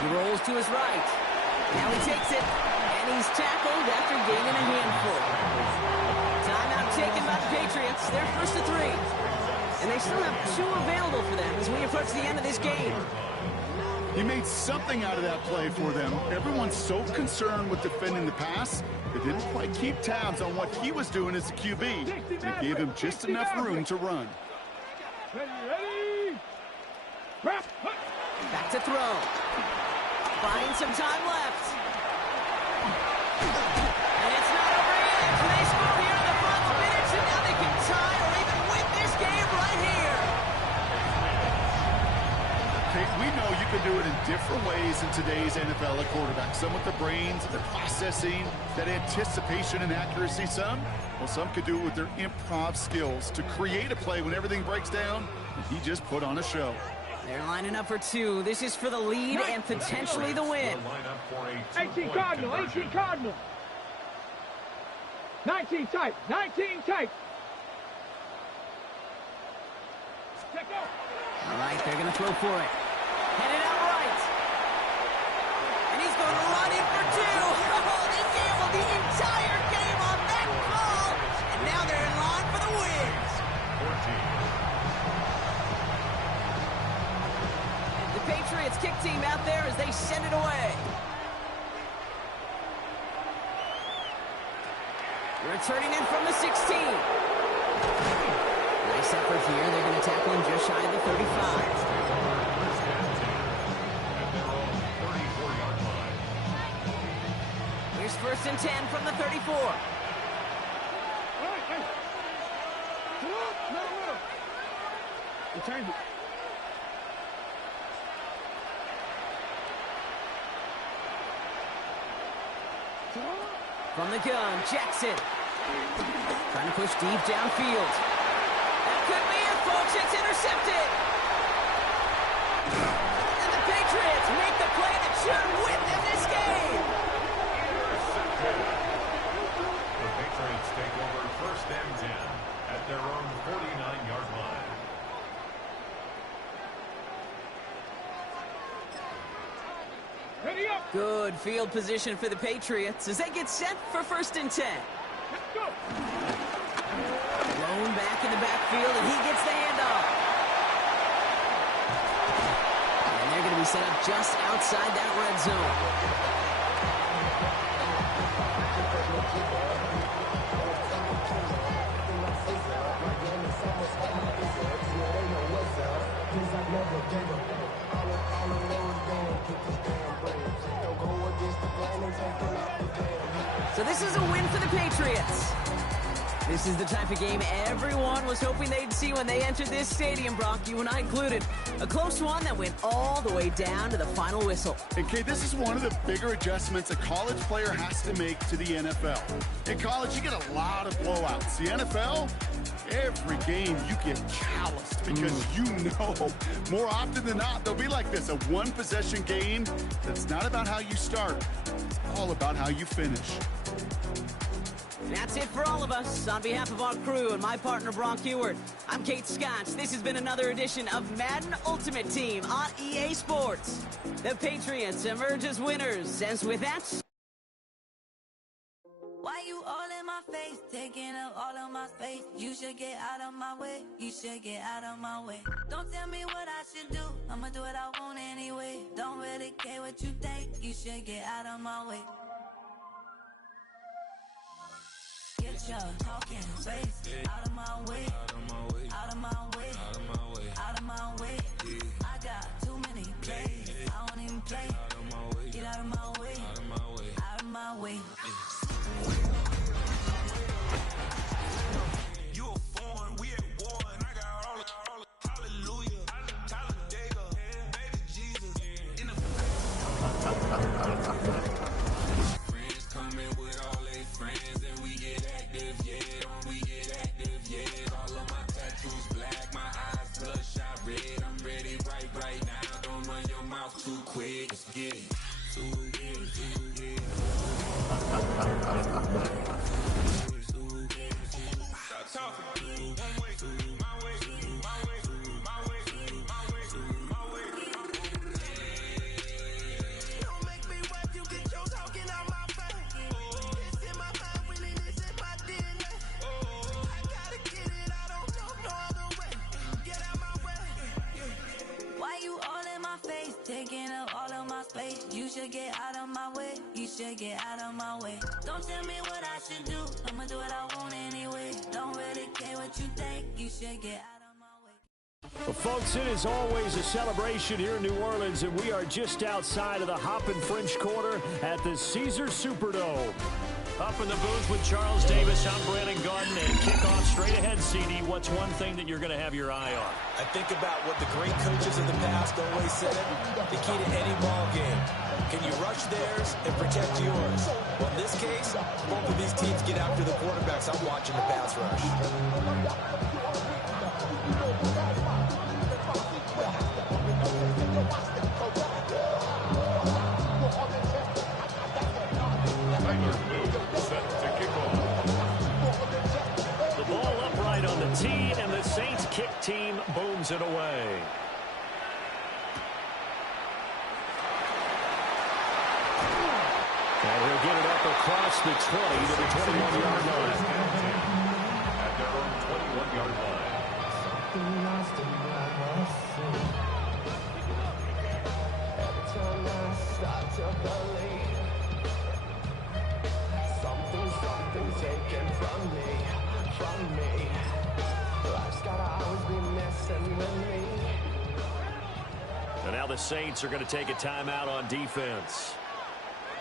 He rolls to his right. Now he takes it, and he's tackled after gaining a handful. Timeout taken by the Patriots. They're 1st and 3. And they still have 2 available for them as we approach the end of this game. He made something out of that play for them. Everyone's so concerned with defending the pass, they didn't quite keep tabs on what he was doing as a QB. They gave him just enough room to run. Ready. Back to throw. Buying some time left. And it's not over yet. They score here in the final minutes, and now they can tie or even win this game right here. Okay, we know you can do it in different ways in today's NFL at quarterback. Some with the brains, the processing, that anticipation and accuracy. Some could do it with their improv skills to create a play when everything breaks down. And he just put on a show. They're lining up for 2. This is for the lead and potentially the win. 18 Cardinal, 18 Cardinal. 19 tight, 19 tight. Check out. All right, they're going to throw for it. Headed out right. And he's going to run in for 2. Oh, they gambled the entire game on that call. And now they're in line for the win. 14. The Patriots kick team out there as they send it away. Returning in from the 16. Nice effort here. They're going to tackle him just shy of the 35. Here's 1st and 10 from the 34. Return it. From the gun, Jackson. Trying to push deep downfield. could be it, folks. It's intercepted. And the Patriots make the play that should win them this game. Intercepted. The Patriots take over first and 10 at their own 49-yard line. Ready up. Good field position for the Patriots as they get set for first and 10. Let's go. Thrown back in the backfield, and he gets the handoff. And they're going to be set up just outside that red zone. So this is a win for the Patriots. This is the type of game everyone was hoping they'd see when they entered this stadium, Brock, you and I included. A close one that went all the way down to the final whistle. And Kate, this is one of the bigger adjustments a college player has to make to the NFL. In college, you get a lot of blowouts. The NFL, every game you get calloused because you know more often than not they'll be like this, a one-possession game that's not about how you start. It's all about how you finish. That's it for all of us. On behalf of our crew and my partner, Brock Ewart, I'm Kate Scott. This has been another edition of Madden Ultimate Team on EA Sports. The Patriots emerge as winners. As with that... Why you all in my face, taking up all of my space? You should get out of my way, you should get out of my way. Don't tell me what I should do, I'ma do what I want anyway. Don't really care what you think, you should get out of my way. Get your talking face out of my way, out of my way, out of my way, out of my way, out of my way. I got too many plays, I don't even play. Out of my way, get out of my way, out of my way, out of my way. You a foreign, we at war, and I got all the hallelujah, Talladega, baby Jesus, in the friends coming with all they friends, and we get active, yeah, we get active, yeah. All of my tattoos black, my eyes bloodshot red. I'm ready right now. Don't run your mouth too quick. Let's get it. Stop talking. One way, my way, my way, my way, my way, my way. Don't make me rap, you get your talking out my face. It's in my mind, really, this in my DNA. I gotta get it, I don't know no other way. Get out my way. Why you all in my face, taking up all of my space? You should get out of my way, you should get out of my way. Don't tell me what I should do, I'ma do what I want anyway. Don't really care what you think, you should get out of my way. Well, folks, it is always a celebration here in New Orleans, and we are just outside of the Hoppin' French Quarter at the Caesars Superdome. Up in the booth with Charles Davis, I'm Brandon Garden, and kickoff straight ahead, CD. What's one thing that you're going to have your eye on? I think about what the great coaches of the past always said, the key to any ball game. Can you rush theirs and protect yours? Well, in this case, both of these teams get after the quarterbacks. I'm watching the pass rush. The ball upright on the tee, and the Saints kick team booms it away. And he'll get it up across the 20 to the 21-yard line. At their own 21-yard line. Every time I start to believe something's taken from me. Life's gotta always be messing with me. And now the Saints are going to take a timeout on defense.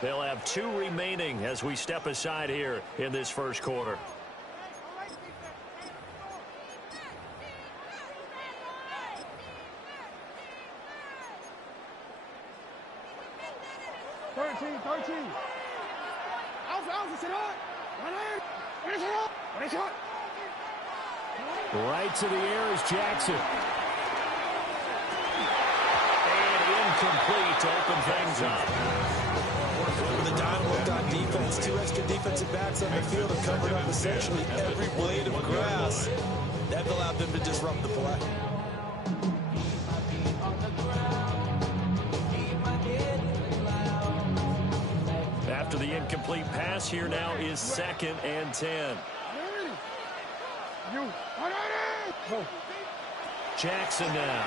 They'll have 2 remaining as we step aside here in this first quarter. Right to the air is Jackson. And incomplete to open things up. With a dime worked on defense, 2 extra defensive backs on the field have covered up essentially every blade of grass. That allowed them to disrupt the play. After the incomplete pass, here now is 2nd and 10. Jackson now.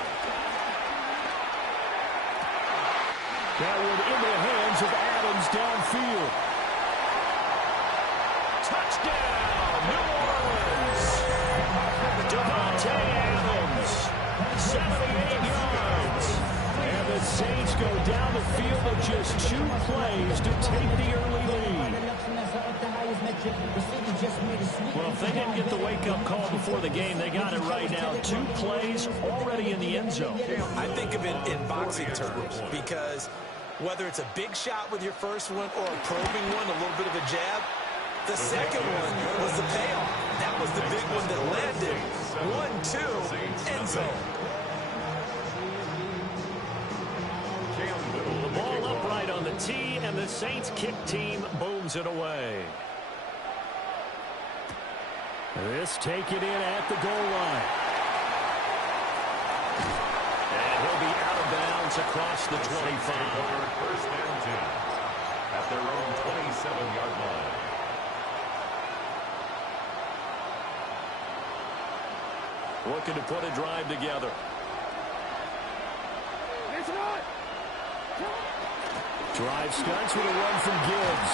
That one into the hands of Adams downfield. Touchdown, New Orleans. Devontae Adams, 78 yards. And the Saints go down the field with just 2 plays to take the early lead. Well, if they didn't get the wake-up call before the game, they got it right now. 2 plays already in the end zone. I think of it in boxing terms because whether it's a big shot with your first one or a probing one, a little bit of a jab, the second one was the payoff. That was the big one that landed. 1-2, end zone. The ball upright on the tee, and the Saints kick team booms it away. This taken in at the goal line. And he'll be out of bounds across the 25. First and 10 at their own 27-yard line. Looking to put a drive together. Drive starts with a run from Gibbs.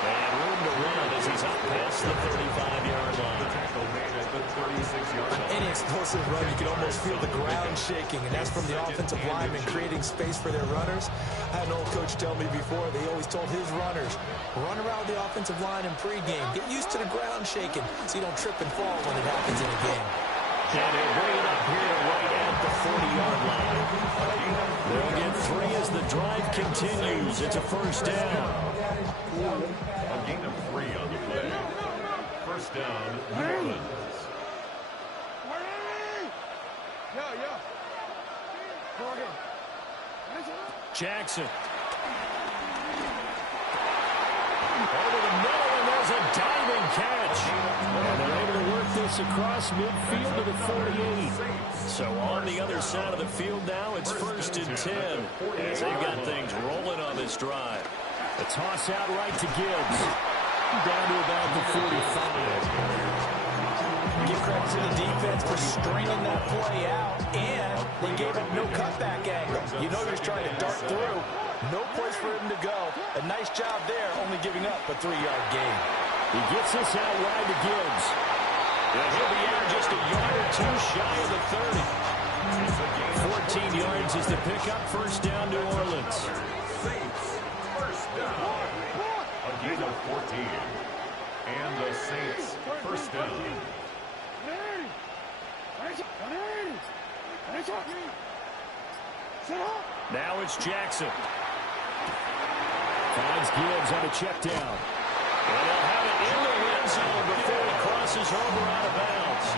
And room to run as he's up past the 35-yard line. Tackle made at the 36-yard line. Any explosive run, you can almost feel the ground shaking, and that's from the offensive linemen creating space for their runners. I had an old coach tell me before, they always told his runners, run around the offensive line in pregame. Get used to the ground shaking so you don't trip and fall when it happens in a game. And he'll bring it up here right at the 40-yard line. They'll get 3 as the drive continues. It's a first down. A gain of 3 on the play. First down, New Orleans. Jackson. Over the middle, and there's a diving catch. And they're able to work this across midfield to the 48. So on the other side of the field now, it's first and 10 as they've got things rolling on this drive. A toss out right to Gibbs. Down to about the 45. Give credit to the defense for stringing that play out, and they gave it no cutback angle. You know he's trying to dart through. No place for him to go. A nice job there, only giving up a 3-yard gain. He gets this out wide to Gibbs. And he'll be out just a yard or 2 shy of the 30. 14 yards is the pickup. First down, New Orleans. Saints, first down. A gain of 14. And the Saints, first down. Now it's Jackson. Finds Gibbs on a check down. And he'll have it in the end zone before he crosses over out of bounds.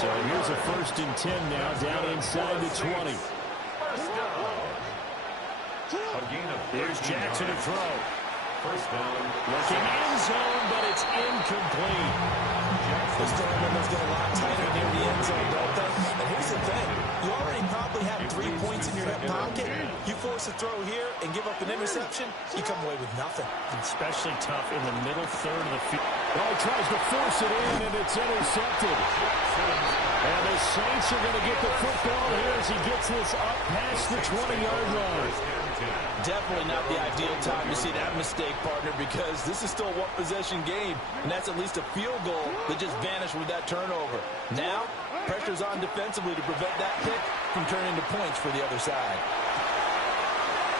So here's a first and 10 now down inside the 20. Here's Jackson to throw. First down. Looking end zone, but it's incomplete. Those windows get a lot tighter near the end zone, don't they? And here's the thing. You already probably have 3 points in your hip pocket. You force a throw here and give up an interception, you come away with nothing. Especially tough in the middle third of the field. Well, he tries to force it in, and it's intercepted. And the Saints are going to get the football here as he gets this up past the 20-yard line. Definitely not the ideal time to see that mistake, partner, because this is still a one-possession game, and that's at least a field goal that just vanished with that turnover. Now, pressure's on defensively to prevent that pick from turning into points for the other side.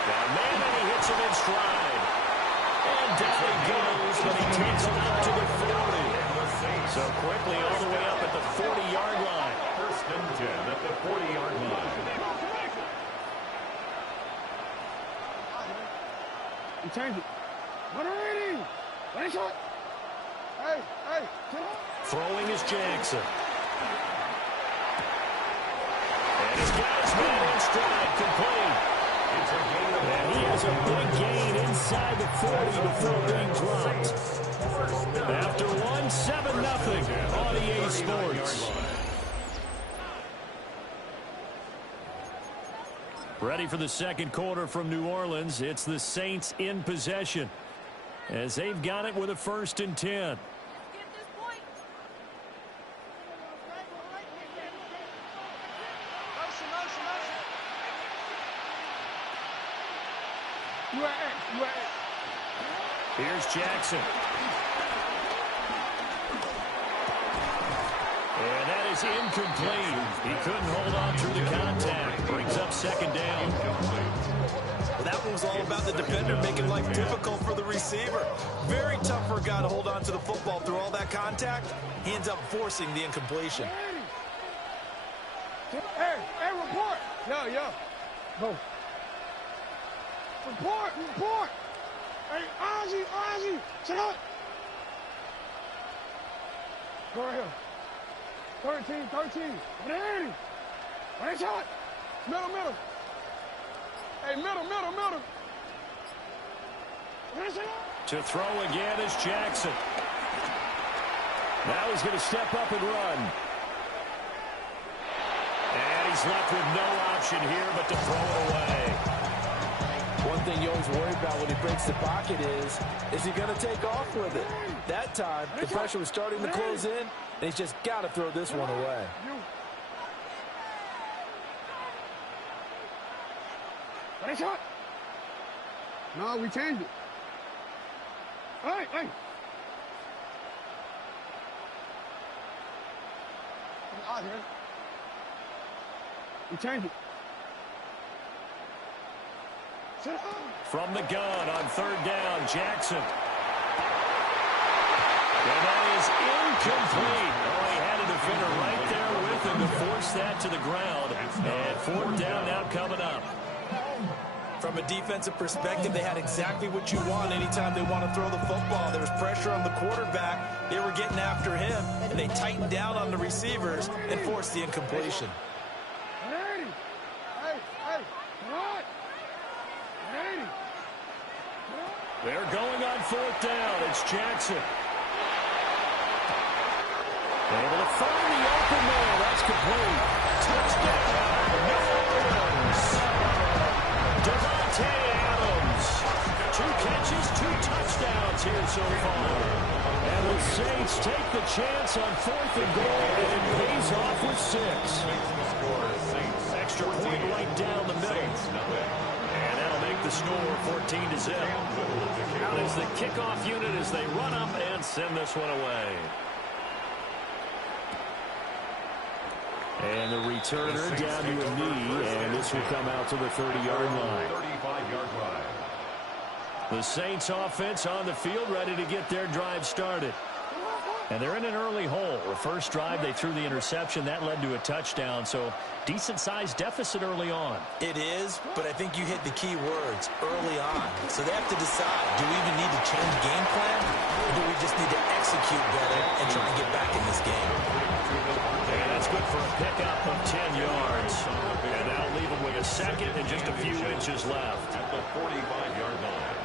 Now, man, he hits him in stride. And down he goes, but he takes him out to the 40. So quickly all the way up at the 40-yard line. First and 10 at the 40-yard line. He turns it. 180. Finish it. Throwing is Jackson. And he's got his man in stride, complete. And he has a big gain inside the 40 before being dropped. After 7-0 on EA Sports. Ready for the second quarter from New Orleans. It's the Saints in possession as they've got it with a 1st and 10. Here's Jackson. And that is incomplete. He couldn't hold on through the contact. Brings up 2nd down. Well, that one was all about the defender making life difficult for the receiver. Very tough for a guy to hold on to the football through all that contact. He ends up forcing the incompletion. Hey, report. Yo. Go. Report. Hey, Ozzy, sit up. Go right here. 13. Ready. Right shot. Middle. Hey, middle. To throw again is Jackson. Now he's going to step up and run. And he's left with no option here but to throw it away. One thing you always worry about when he breaks the pocket is he going to take off with it? That time, the pressure was starting to close in, and he's just got to throw this one away. Ready, shot. No, we changed it. Hey. Out here. We changed it. From the gun on 3rd down, Jackson. And that is incomplete. Oh, he had a defender right there with him to force that to the ground. And 4th down now coming up. From a defensive perspective, they had exactly what you want anytime they want to throw the football. There was pressure on the quarterback. They were getting after him, and they tightened down on the receivers and forced the incompletion. They're going on 4th down. It's Jackson. Able to find the open man. That's complete. Touchdown, New Orleans. Devontae Adams. 2 catches, 2 touchdowns here so far. And the Saints take the chance on 4th and goal, and it pays off with 6. Extra point right down the middle. And that'll make the score 14-0. Out is the kickoff unit as they run up and send this one away. And the returner down to a knee, and this will come out to the 30-yard line. 35-yard line. The Saints offense on the field ready to get their drive started. And they're in an early hole. The first drive, they threw the interception. That led to a touchdown, so decent-sized deficit early on. It is, but I think you hit the key words, early on. So they have to decide, do we even need to change game plan, or do we just need to execute better and try and get back in this game? And that's good for a pickup of 10 yards. And that'll leave them with a second and just a few inches left. At the 45-yard line.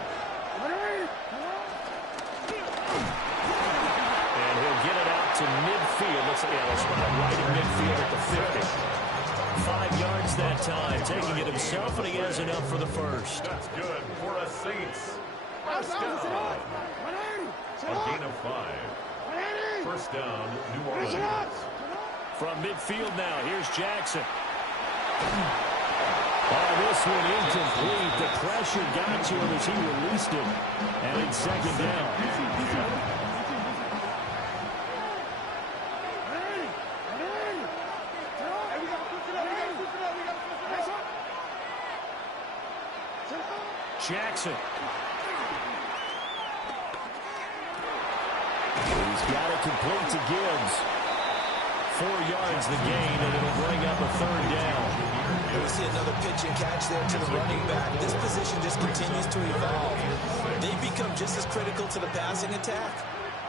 And he'll get it out to midfield. Let's see, they'll spot right in midfield at the 50. 5 yards that time, taking it himself, and he has enough for the first. That's good for a Saints. First down. A gain of 5. First down, New Orleans. From midfield now, here's Jackson. Oh, this one incomplete. The pressure got to him as he released it. And it's 2nd down. Jackson. He's got it complete to Gibbs. 4 yards the gain, and it'll bring up a 3rd down. And we see another pitch and catch there to the running back. This position just continues to evolve. They become just as critical to the passing attack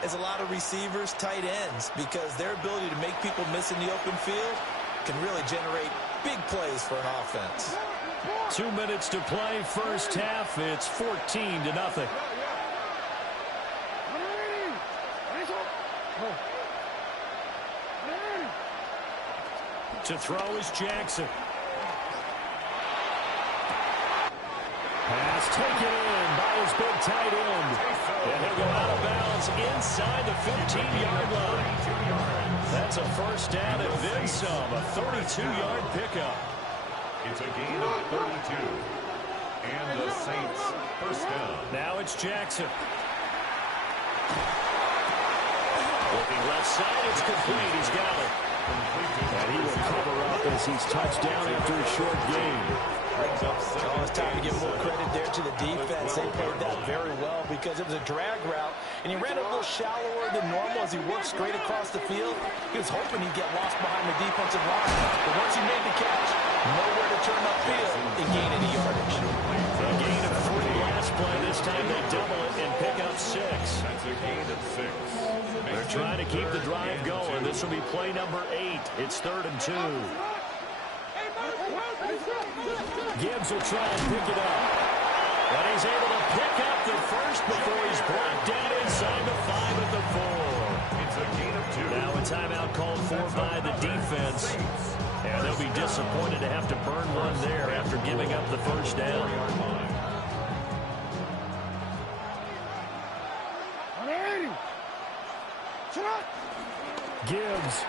is a lot of receivers, tight ends, because their ability to make people miss in the open field can really generate big plays for an offense. 2 minutes to play, first half. It's 14-0. To throw is Jackson. Pass taken in by his big tight end. And he'll go out of bounds inside the 15-yard line. That's a first down and then some. A 32-yard pickup. It's a gain of 32. And the Saints first down. Now it's Jackson. Looking left side, it's complete. He's got it. And he will cover up as he's touched down after a short gain. Oh, it's time to give more credit there to the defense. They played that very well because it was a drag route, and he ran a little shallower than normal as he worked straight across the field. He was hoping he'd get lost behind the defensive line, but once he made the catch, nowhere to turn upfield and gain any yardage. A gain of 3 last play. This time they double it and pick up 6. That's a gain of 6. They're trying to keep the drive going. This will be play number 8. It's 3rd and 2. Gibbs will try and pick it up. But he's able to pick up the first before he's brought down inside the 5 at the 4. It's a gain of 2. Now a timeout called for by the defense. And they'll be disappointed to have to burn one there after giving up the first down. Gibbs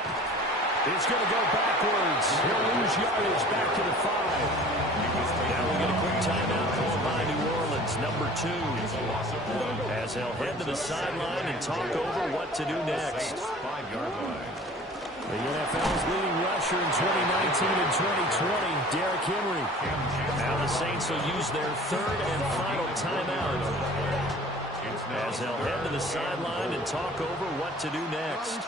is going to go backwards. He'll lose yardage back to the 5. Now we get a quick timeout called by New Orleans, number 2. As they'll head to the sideline and talk over what to do next. 5-yard line. The NFL's leading rusher in 2019 and 2020, Derrick Henry. Now the Saints will use their 3rd and final timeout as they'll head to the sideline and talk over what to do next.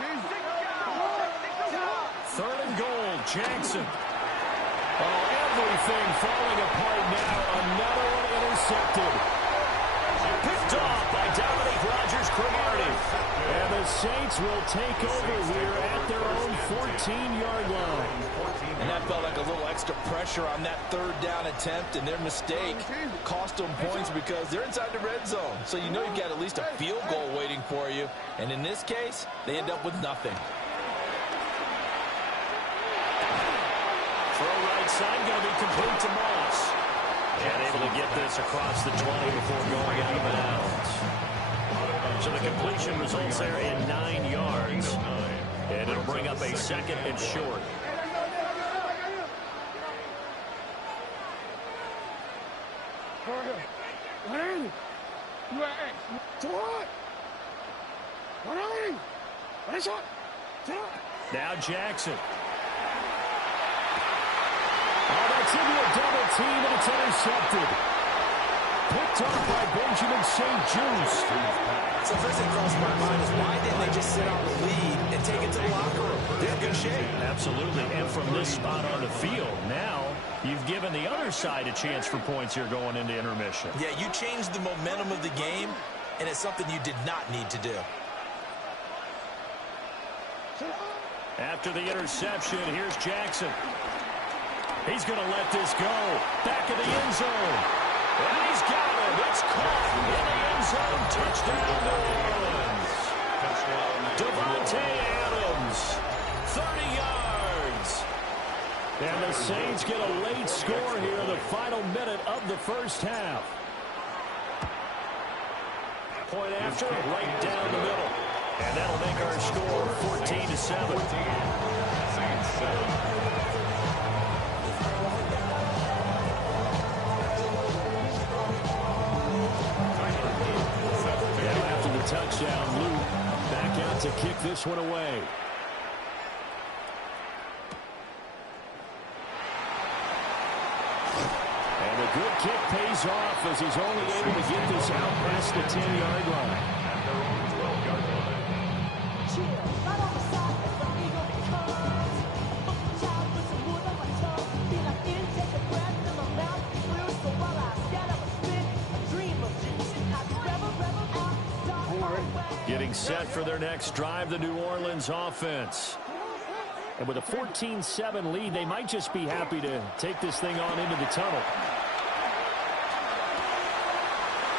3rd and goal, Jackson. Oh, everything falling apart now. Another one intercepted. Picked off by Dominique Rodgers-Cromartie. And the Saints will take over here at their own 14-yard line. And that felt like a little extra pressure on that 3rd down attempt, and their mistake cost them points because they're inside the red zone. So you know you've got at least a field goal waiting for you. And in this case, they end up with nothing. Throw right side, going to be complete to Moss. And able to get this across the 20 before going out of bounds. So the completion results there in 9 yards. And it'll bring up a 2nd and short. Now Jackson. Oh, that's into a double team, and it's intercepted. Picked up by Benjamin St. Just. So first thing crossed my mind is why didn't they just sit on the lead and take it to the locker room? They're in good shape. Absolutely, and from this spot on the field, now you've given the other side a chance for points here going into intermission. Yeah, you changed the momentum of the game, and it's something you did not need to do. After the interception, here's Jackson. He's going to let this go. Back of the end zone. And he's got it. It's caught in the end zone. Touchdown, New Orleans. Devontae Adams, 30 yards. And the Saints get a late score here in the final minute of the first half. Point after, right down the middle. And that'll make our score 14-7. Saints 7. Touchdown, Luke. Back out to kick this one away. And a good kick pays off as he's only able to get this out past the 10-yard line. At their own 12-yard line. Getting set for their next drive, the New Orleans offense. And with a 14-7 lead, they might just be happy to take this thing on into the tunnel.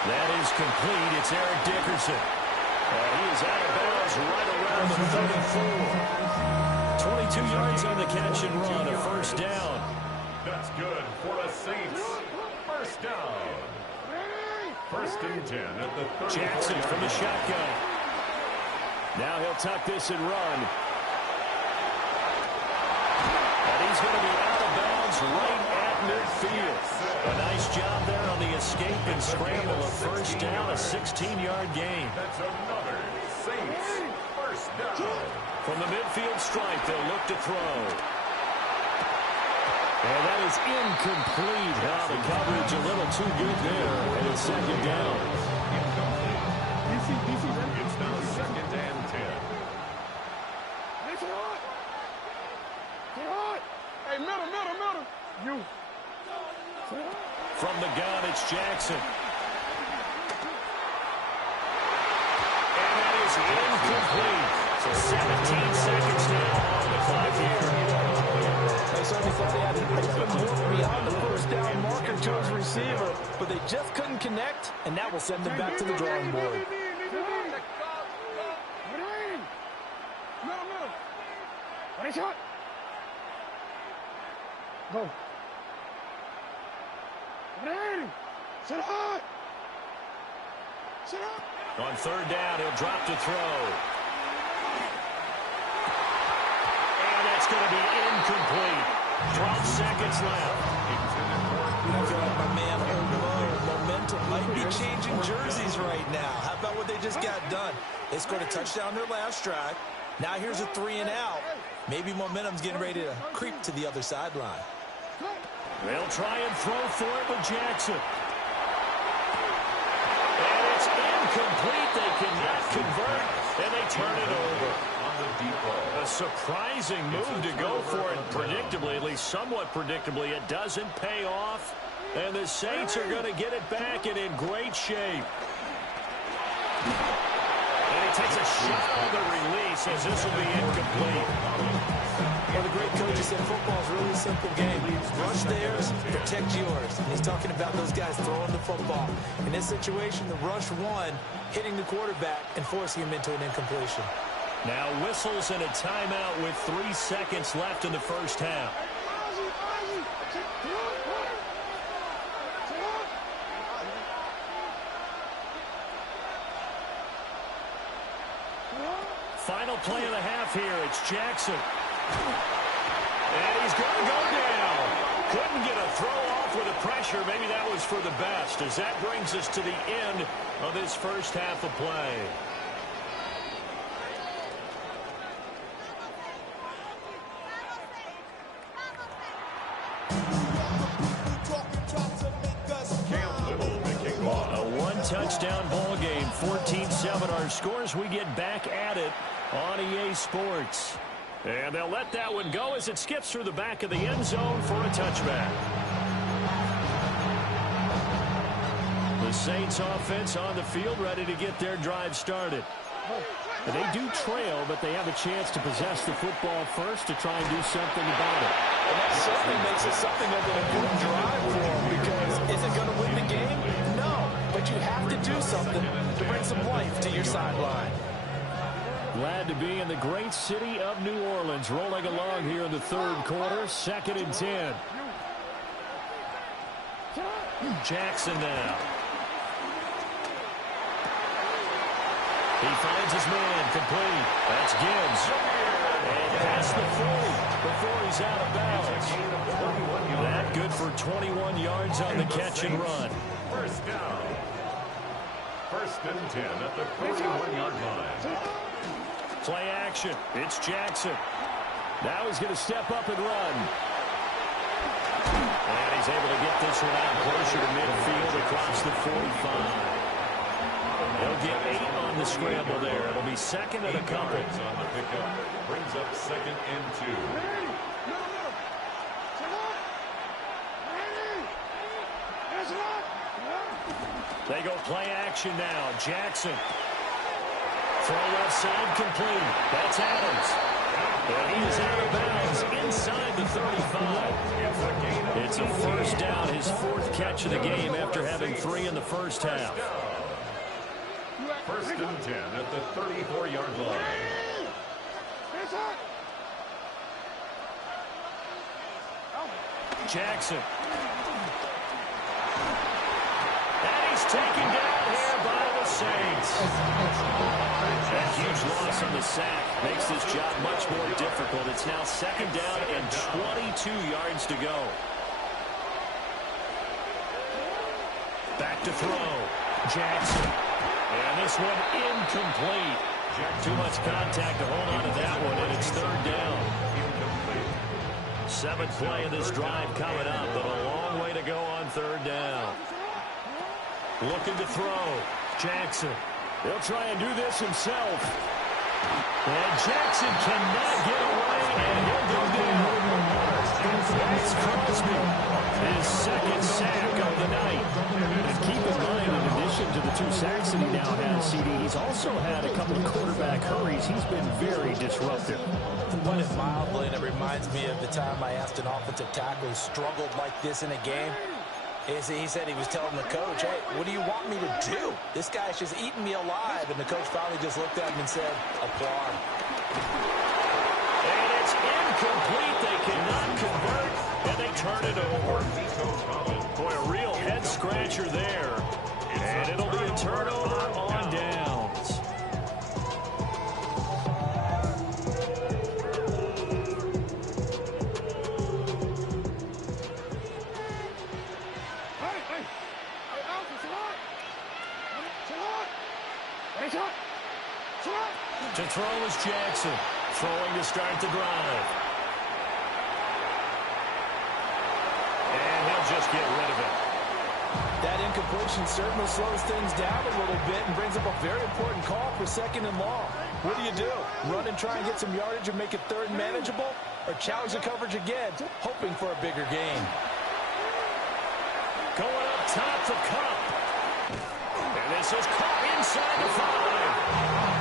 That is complete. It's Eric Dickerson. He is out of bounds right around the 34. 22 yards on the catch and run, a first down. That's good for the Saints. First down. First and 10 at the 34. Jackson from the shotgun. Now he'll tuck this and run. And he's going to be out of bounds right at midfield. A nice job there on the escape and scramble. A first down, a 16-yard gain. That's another Saints first down. From the midfield stripe, they'll look to throw. And that is incomplete. Now the coverage a little too good there. And it's second down. It's now second and 10. Hey, middle. You. From the gun, it's Jackson. And that is incomplete. So 17 seconds now on the clock here. They certainly thought they had an open look beyond the first down marker to his receiver, but they just couldn't connect, and that will send them back to the drawing board. Go. On third down, he'll drop to throw. And that's going to be incomplete. 12 seconds left. I feel like my man momentum might be changing jerseys right now. How about what they just got done? They scored a touchdown their last drive. Now here's a 3 and out. Maybe momentum's getting ready to creep to the other sideline. They'll try and throw for it with Jackson. And it's incomplete. They cannot convert, and they turn it over. A surprising move to go for it predictably, at least somewhat predictably. It doesn't pay off, and the Saints are going to get it back and in great shape. And he takes a shot on the release as this will be incomplete. Well, the great coach said football is really a simple game. Rush theirs, protect yours. And he's talking about those guys throwing the football. In this situation, the rush one, hitting the quarterback and forcing him into an incompletion. Now whistles and a timeout with 3 seconds left in the first half. Final play of the half here. It's Jackson. And he's going to go down. Couldn't get a throw off with the pressure. Maybe that was for the best, as that brings us to the end of this first half of play. A one-touchdown ball game, 14-7 our scores. We get back at it on EA Sports. And they'll let that one go as it skips through the back of the end zone for a touchback. The Saints offense on the field ready to get their drive started. And they do trail, but they have a chance to possess the football first to try and do something about it. And that certainly makes it something of an important drive for them, because is it going to win the game? No, but you have to do something to bring some life to your sideline. Glad to be in the great city of New Orleans, rolling along here in the third quarter, 2nd and 10. Jackson now. He finds his man, complete. That's Gibbs. And past the 40 before he's out of bounds. That good for 21 yards on the catch and run. First down. First and 10 at the 41-yard line. Play action. It's Jackson. Now he's going to step up and run. And he's able to get this one out closer to midfield across the 45. They'll get 8 on the scramble there. It'll be second and a couple. On the pickup. Brings up 2nd and 2. They go play action now. Jackson Throw left side complete. That's Adams. And he is out of bounds inside the 35. It's a first down, his fourth catch of the game after having 3 in the first half. First and 10 at the 34-yard line. Jackson. And he's taken down here by the Saints. That huge loss on the sack makes this job much more difficult. It's now second down and 22 yards to go. Back to throw. Jackson. And this one incomplete. Too much contact to hold on to that one, and it's third down. 7th play of this drive coming up, but a long way to go on third down. Looking to throw. Jackson. He'll try and do this himself. And Jackson cannot get away, and he'll go down. That's Crosby. His second sack of the night. And keep in mind, in addition to the 2 sacks that he now has, CD, he's also had a couple of quarterback hurries. He's been very disruptive. To put it mildly, and it reminds me of the time I asked an offensive tackle who struggled like this in a game. He said he was telling the coach, hey, what do you want me to do? This guy's just eating me alive. And the coach finally just looked at him and said, applaud. And it's incomplete. They cannot convert, and they turn it over. Boy, a real head-scratcher there. And it'll be a turnover on downs. To throw is Jackson. Throwing to start the drive. And he'll just get rid of it. That incompletion certainly slows things down a little bit and brings up a very important call for second and long. What do? Run and try and get some yardage and make it third and manageable? Or challenge the coverage again, hoping for a bigger gain? Going up top for Cup. And this is caught inside the 5.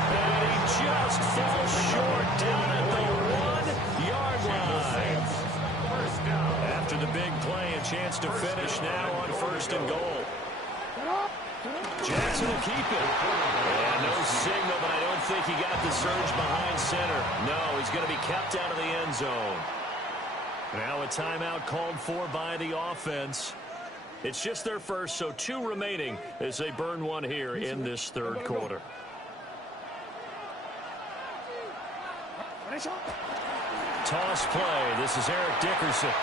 And he just falls short down at the 1-yard line. After the big play, a chance to finish now on first and goal. Jackson will keep it. And no signal, but I don't think he got the surge behind center. No, he's going to be kept out of the end zone. Now a timeout called for by the offense. It's just their first, so 2 remaining as they burn one here in this third quarter. Toss play. This is Eric Dickerson.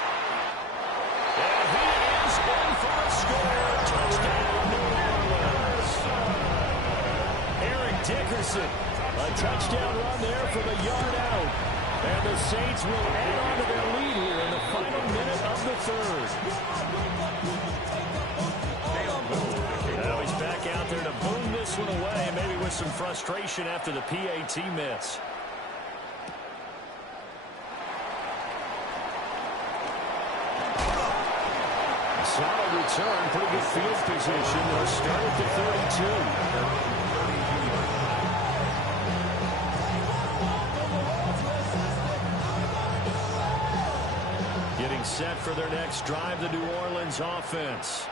And he is in for a score. Touchdown, New Orleans. Eric Dickerson. A touchdown run there from a yard out. And the Saints will add on to their lead here in the final minute of the third. Now he's back out there to boom this one away, maybe with some frustration after the PAT miss. Solid return, pretty good field position. They'll start at the 32. Getting set for their next drive, the New Orleans offense.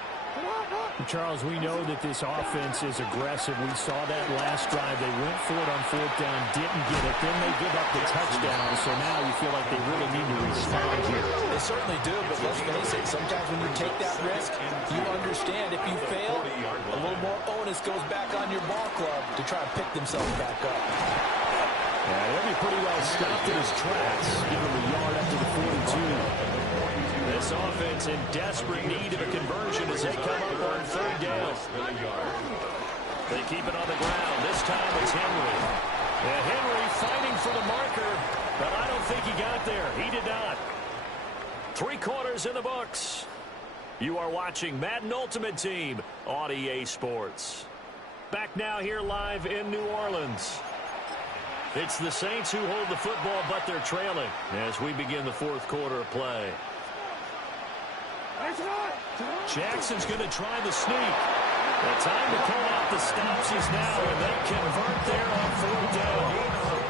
Charles, we know that this offense is aggressive. We saw that last drive. They went for it on 4th down, didn't get it. Then they give up the touchdown. So now you feel like they really need to respond here. They certainly do, but let's face it, sometimes when you take that risk, you understand if you fail, a little more onus goes back on your ball club to try and pick themselves back up. Yeah, he'll be pretty well stopped in his tracks. Give him a yard up to the 42. This offense in desperate need of a conversion as they come up on 3rd down. They keep it on the ground. This time it's Henry. And Henry fighting for the marker, but I don't think he got there. He did not. 3 quarters in the books. You are watching Madden Ultimate Team on EA Sports. Back now here live in New Orleans. It's the Saints who hold the football, but they're trailing as we begin the 4th quarter of play. Jackson's going to try the sneak. The time to call out the stops is now, and they convert there on 4th down.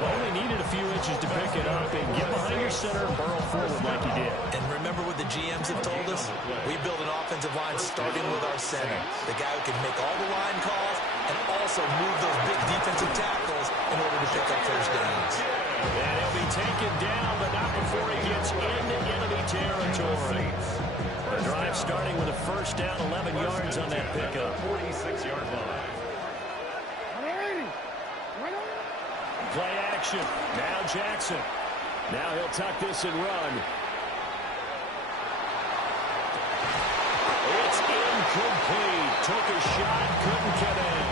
Only needed a few inches to pick it up and get behind your center and burrow forward like he did. And remember what the GMs have told us? We build an offensive line starting with our center, the guy who can make all the line calls and also move those big defensive tackles in order to pick up first downs. And he'll be taken down, but not before he gets into enemy territory. The drive starting with a first down, 11 yards on that pickup. 46-yard line. Play action. Now Jackson. Now he'll tuck this and run. It's incomplete. Took a shot, couldn't get in.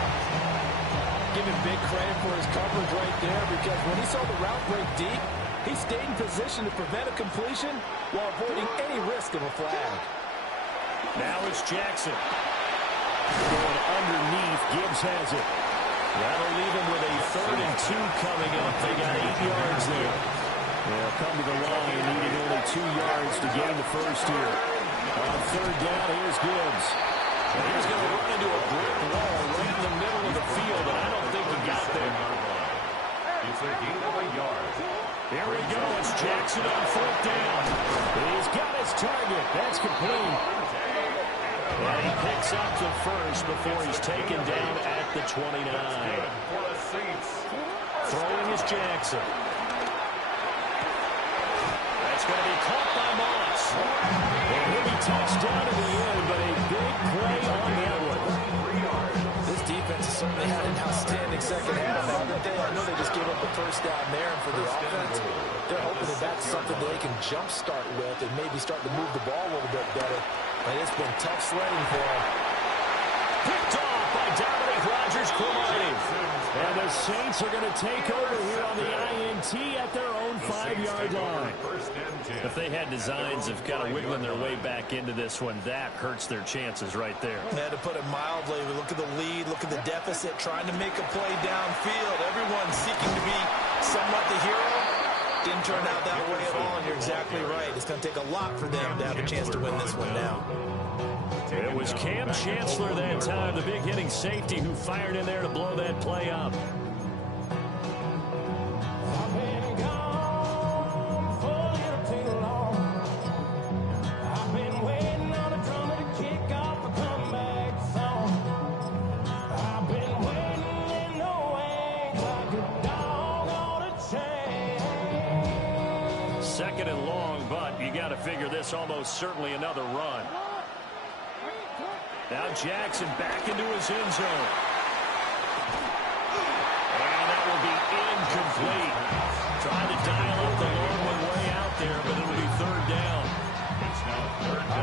Give him big credit for his coverage right there, because when he saw the route break deep, he stayed in position to prevent a completion while avoiding any risk of a flag. Now it's Jackson. Going underneath. Gibbs has it. That'll leave him with a 3rd and 2 coming up. They got 8 yards there. They'll come to the line, needing only 2 yards to gain the first here. On 3rd down, here's Gibbs. And he's going to run into a brick wall right in the middle of the field, and I don't think he got there. It's a gain of a yard. Here we go. It's Jackson on 4th down. He's got his target. That's complete. And he picks up the first before he's taken down at the 29. Throwing is Jackson. That's going to be caught by Moss. And he'll be touched down in the end, but a big play on that one. This defense has certainly had an outstanding second half. I know they just gave up the first down there, and for the offense, they're hoping that that's something they can jumpstart with and maybe start to move the ball a little bit better. But it's been tough sledding for him. Picked off by Dominique Rodgers-Cromartie. And the Saints are going to take over here on the INT at their own 5-yard line. If they had designs of kind of wiggling their way back into this one, that hurts their chances right there. Yeah, to put it mildly, we look at the lead, look at the deficit, trying to make a play downfield. Everyone seeking to be somewhat the hero. Didn't turn out that way at all, and you're exactly right. It's going to take a lot for them to have a chance to win this one now. It was Cam Chancellor that time, the big hitting safety, who fired in there to blow that play up. Second and long, but you got to figure this almost certainly another run. Now Jackson back into his end zone. And that will be incomplete. Trying to dial up the long one way out there, but it'll be 3rd down.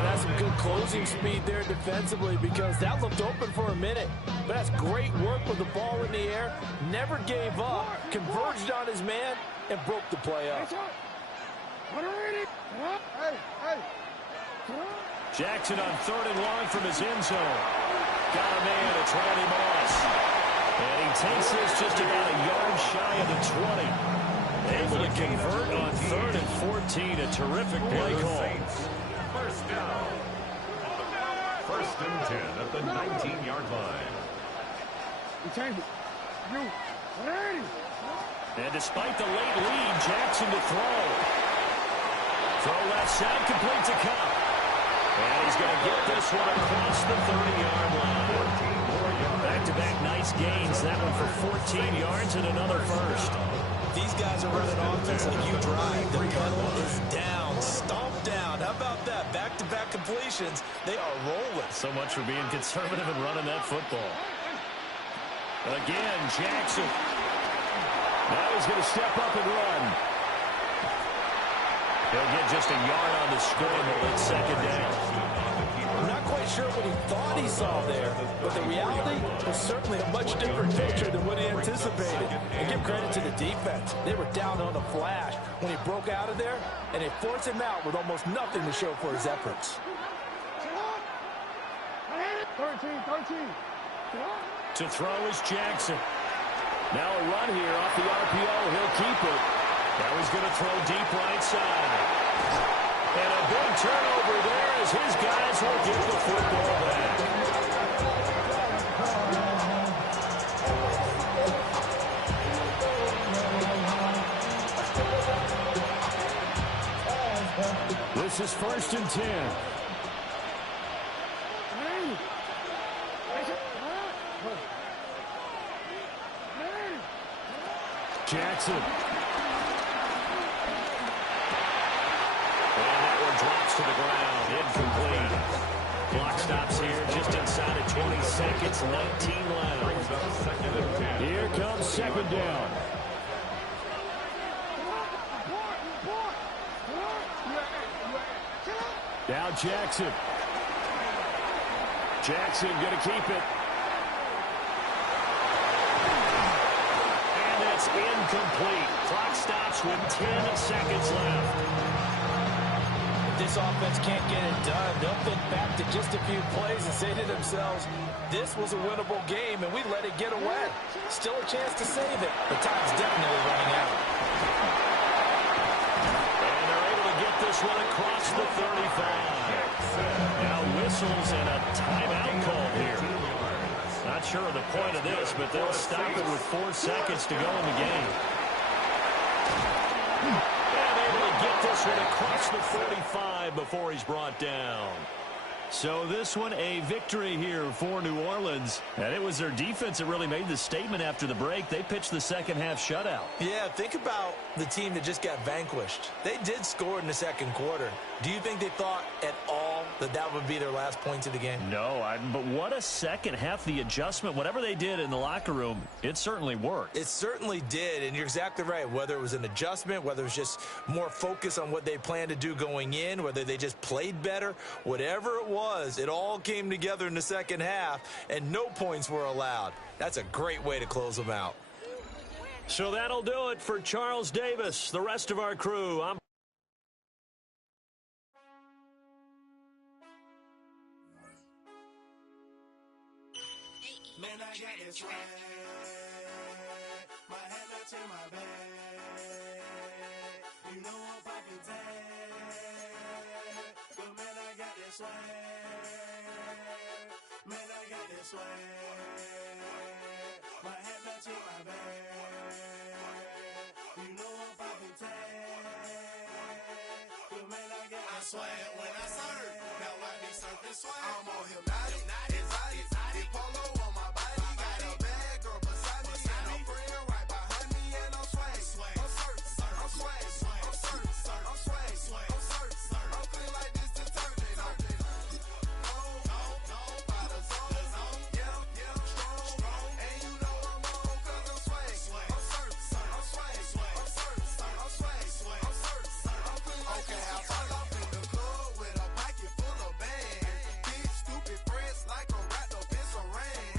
That's some good closing speed there defensively, because that looked open for a minute. But that's great work with the ball in the air. Never gave up. Converged on his man and broke the play up. Jackson on 3rd and long from his end zone. Got a man, it's Randy Moss. And he takes this just about a yard shy of the 20. Able to convert on 3rd and 14. A terrific play call. First down. 1st and 10 at the 19-yard line. And despite the late lead, Jackson to throw. Throw left side, complete to Cup. And he's going to get this one across the 30-yard line. Back-to-back nice gains. That one for 14 yards and another first. These guys are running offense like you drive. The pedal is down, stomped down. How about that? Back-to-back completions. They are rolling. So much for being conservative and running that football. Again, Jackson. Now he's going to step up and run. He'll get just a yard on the scramble at 2nd down. I'm not quite sure what he thought he saw there, but the reality was certainly a much different picture than what he anticipated. And give credit to the defense. They were down on a flash when he broke out of there, and they forced him out with almost nothing to show for his efforts. 13. To throw is Jackson. Now a run here off the RPO. He'll keep it. Now he's going to throw deep right side. And a big turnover there as his guys will get the football back. This is 1st and 10. Jackson. And that one drops to the ground. Incomplete. Clock stops here just inside of 20 seconds. 19 left. Here comes 2nd down. Now Jackson. Jackson going to keep it. And that's incomplete. Clock stops with 10 seconds left. If this offense can't get it done, they'll think back to just a few plays and say to themselves, this was a winnable game and we let it get away. Still a chance to save it, but time's definitely running out. And they're able to get this one across the 35. Now whistles and a timeout call here. Not sure of the point of this, but they'll stop it with 4 seconds to go in the game. And able to get this one across the 45 before he's brought down. So this one a victory here for New Orleans. And it was their defense that really made the statement after the break. They pitched the second half shutout. Yeah, think about the team that just got vanquished. They did score in the second quarter. Do you think they thought at all that that would be their last points of the game? No, but what a second half. The adjustment, whatever they did in the locker room, it certainly worked. It certainly did, and you're exactly right. Whether it was an adjustment, whether it was just more focus on what they planned to do going in, whether they just played better, whatever it was, it all came together in the second half, and no points were allowed. That's a great way to close them out. So that'll do it for Charles Davis, the rest of our crew. Man, I got this swag. My head that's in my bag. You know I'm poppin' tag. But man, I got this swag. Man, I got this swag. My head that's in my bag. You know I'm poppin' tag. But man, I got this swag. When I serve, now I be surfing swag. I'm on hypnotic, exotic, polo on my body. Got a bad girl beside me, and a friend right behind me, and I'm swag. I'm swag, I'm swag, I'm swag, I'm swag, I'm swag. I'm feeling like this detergent. No, by the zone, yeah, strong, and you know I'm on 'cause I'm swag. I'm swag, I'm swag, I'm swag, I'm feeling like okay, I fall off in the club with a pocket full of bags. Big stupid friends like I'm wrapped up in some rain.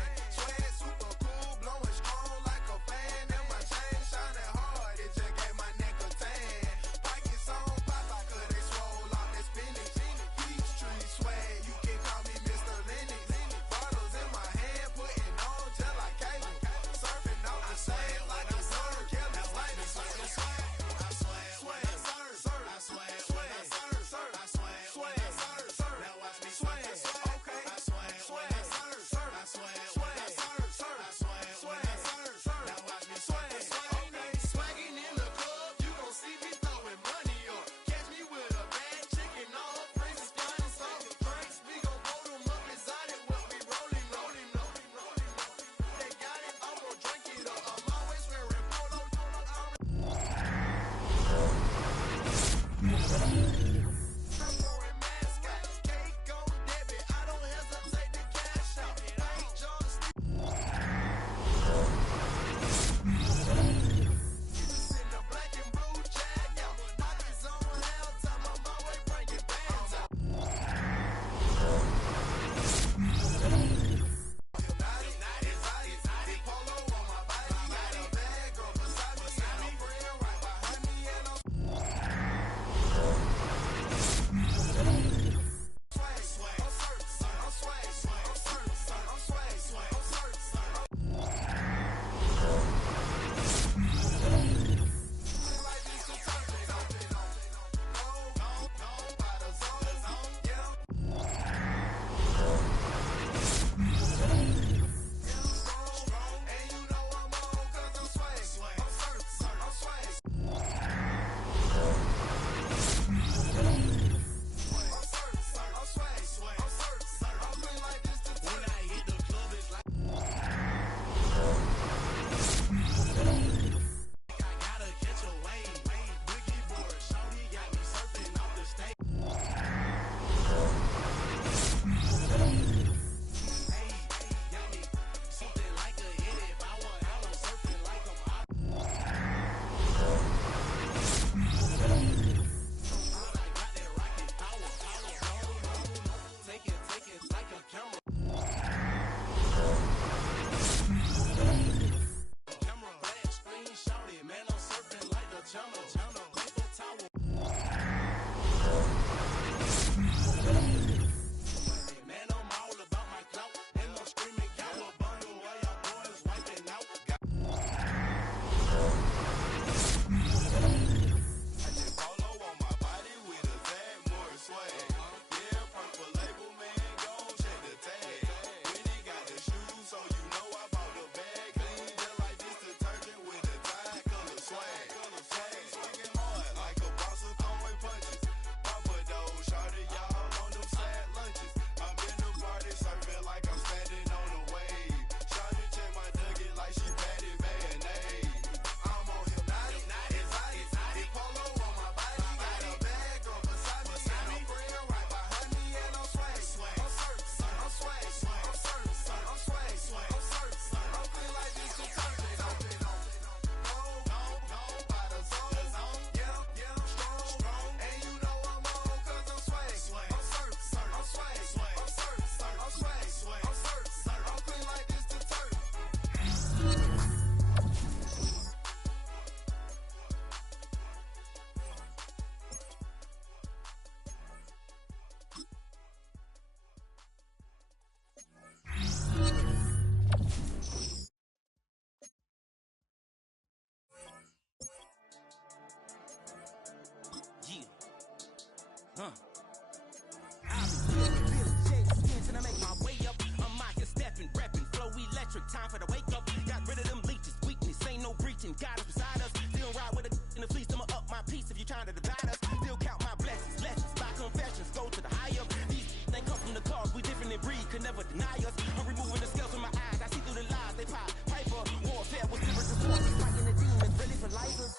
different breed, could never deny us. I'm removing the scales from my eyes. I see through the lies they pop. Piper, warfare with spiritual forces, fighting the demons, ready for lifers.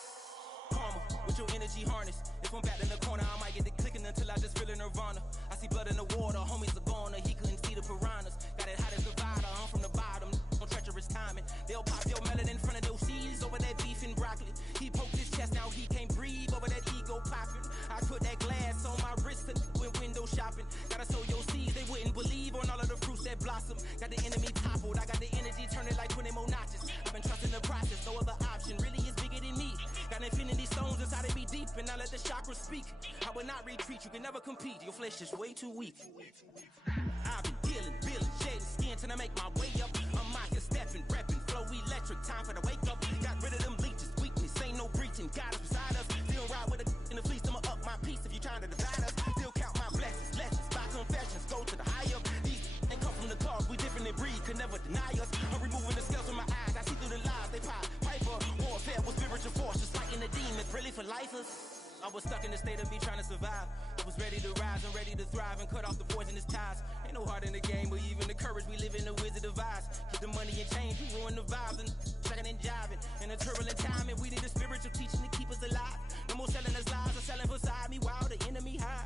Karma, with your energy harness. If I'm back in the corner, I might get it clicking until I just feel a nirvana. I see blood in the water, homies are gone, he couldn't see the piranhas. Got it hot as Nevada, I'm from the bottom, on treacherous timing. They'll pop your melon in front of those seeds over that beef and broccoli. He poked his chest out, he can't breathe over that ego popping. I put that glass on my wrist and went window shopping. Gotta sow your seeds, they wouldn't believe on all of the fruits that blossom. Got the enemy toppled, I got the energy turning like 20 more notches. I've been trusting the process, no other option really is bigger than me. Got infinity stones inside of me deep, and I let the chakras speak. I will not retreat, you can never compete, your flesh is way too weak. I've been dealing, shedding skin till I make my way up. I'm mocking, stepping, repping, flow electric, time for the wake up. Got rid of them leeches, weakness, ain't no breaching, God is beside us. Still ride with a in the fleece, I'ma up my piece if you trying to divide us. Still count my blessings, lessons, by confessions, go to the high up. These ain't come from the cloth, we different in breed, could never deny us. I'm removing the scales from my eyes, I see through the lies they pop. Piper, warfare with spiritual forces, fighting the demons, really for lifers. I was stuck in the state of me trying to survive. I was ready to rise and ready to thrive and cut off the poisonous ties. Ain't no heart in the game, but even the courage we live in the wizard of eyes. Get the money and change, we ruin the vibes and checking and jiving. In a turbulent time, and we need a spiritual teaching to keep us alive. No more selling us lies or selling beside me while the enemy hide.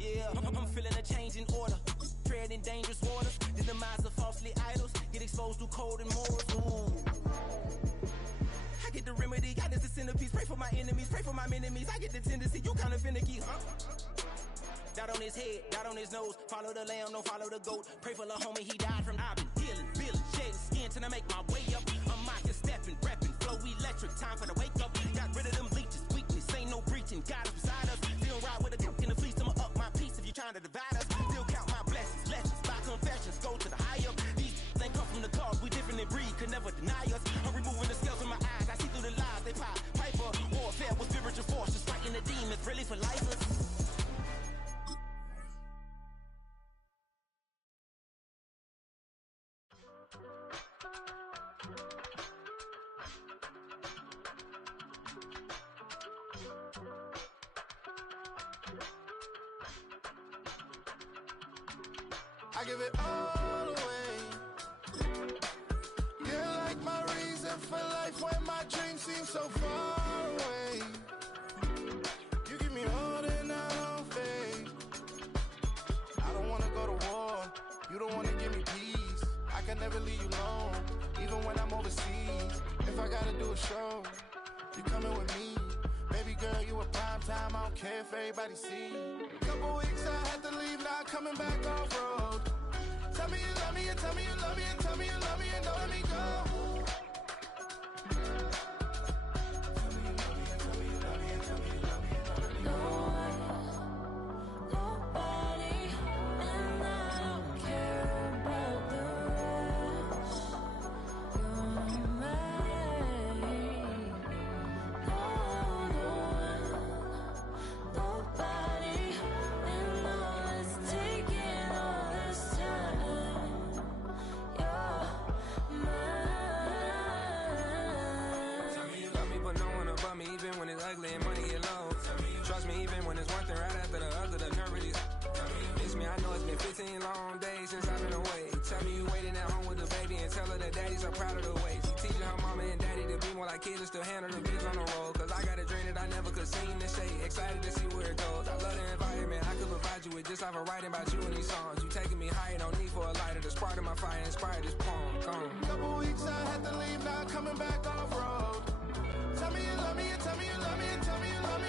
Yeah, I'm feeling a change in order. Treading dangerous waters. The demise of falsely idols. Get exposed through code and morals. Ooh. I get the remedy, God is the centerpiece. Pray for my enemies, pray for my enemies. I get the tendency, you kinda finicky, huh? Dot on his head, dot on his nose. Follow the lamb, don't follow the goat. Pray for the homie, he died from. I've been dealing, shedding skin till I make my way up. I'm mocking, stepping, repping, flow electric. Time for the wake up. Got rid of them leeches, weakness, ain't no breaching. God is beside us. Still ride with a cook in the fleece, I'ma up my piece if you trying to divide us. Still count my blessings, lessons, by confessions, go to the high up. These ain't come from the cloth, we different in breed, could never deny us. I'm removing the scales from my eyes, I see through the lies they pop. Piper, warfare with spiritual forces, fighting the demons, really for lifers. I give it all away. You're like my reason for life when my dreams seem so far away. You give me all that I don't fade. I don't wanna go to war. You don't wanna give me peace. I can never leave you alone, even when I'm overseas. If I gotta do a show, you coming with me. Baby girl, you a prime time. I don't care if everybody see. Couple weeks I had to leave, now coming back off road. Tell me you love me and tell me you love me and tell me you love me and don't let me go. Long days since I've been away. Tell me you waiting at home with the baby and tell her that daddy's so proud of the way. She teaching her mama and daddy to be more like kids and still handle the biz on the road. Cause I got a dream that I never could sing to say. Excited to see where it goes. I love the environment. I could provide you with just like a writing about you in these songs. You taking me higher, no need for a lighter. The spark of my fire inspired this poem. Come. Couple weeks I had to leave, now coming back off road. Tell me you love me and tell me you love me and tell me you love me.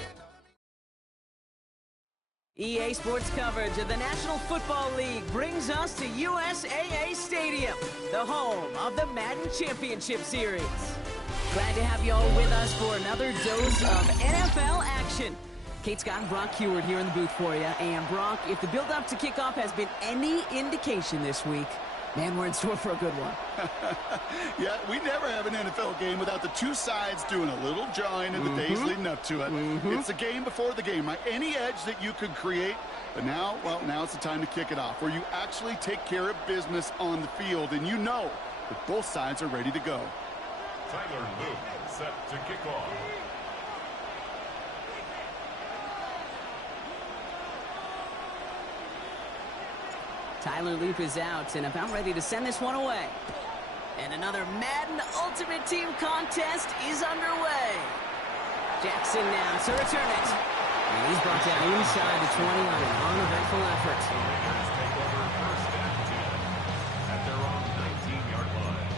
EA Sports coverage of the National Football League brings us to USAA Stadium, the home of the Madden Championship Series. Glad to have you all with us for another dose of NFL action. Kate Scott and Brock Heward here in the booth for you. And Brock, if the build-up to kickoff has been any indication this week, man, we're in store for a good one. Yeah, we never have an NFL game without the two sides doing a little jawing in the days leading up to it. It's the game before the game, right? Any edge that you could create. But now, well, now it's the time to kick it off, where you actually take care of business on the field, and you know that both sides are ready to go. Tyler Luke set to kick off. Tyler Loop is out and about ready to send this one away. And another Madden Ultimate Team contest is underway. Jackson now to return it. And he's brought down inside the 20 on an uneventful effort. Take over first and 10 at their own 19-yard line.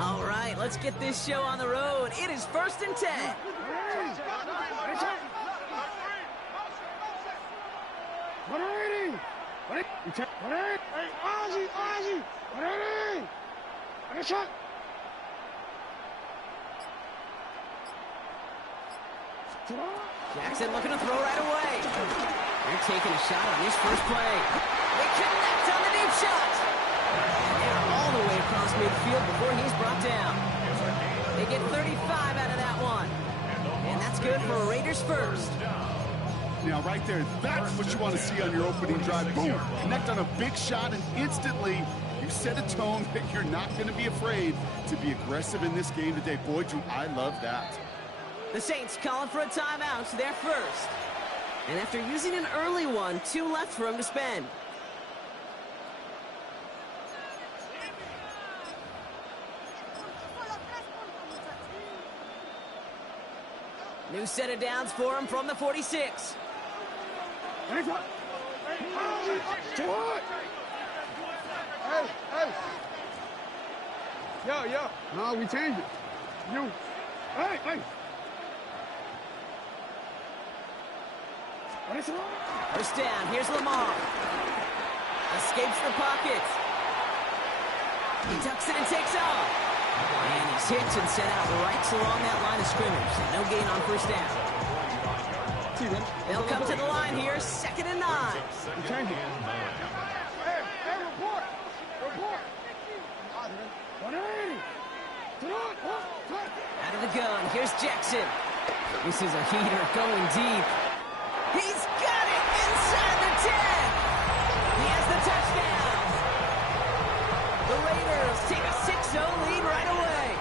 All right, let's get this show on the road. It is 1st and 10. Jackson looking to throw right away. They're taking a shot on this first play. They connect on the deep shot. They're all the way across midfield before he's brought down. They get 35 out of that one. And that's good for Raiders first. Now, right there, that's what you want to see on your opening drive. Boom! Connect on a big shot, and instantly you set a tone that you're not going to be afraid to be aggressive in this game today. Boy, do I love that. The Saints calling for a timeout, they're first. And after using an early one, 2 left for him to spend. New set of downs for him from the 46. Hey, hey. Yo. No, we changed it. You. Hey. First down, here's Lamar. Escapes the pocket. He tucks it and takes off. And he's hit and set out right along that line of scrimmage. No gain on first down. They'll come to the line here, 2nd and 9. Hey, report. Out of the gun, here's Jackson. This is a heater going deep. He's got it inside the 10. He has the touchdown. The Raiders take a 6-0 lead right away.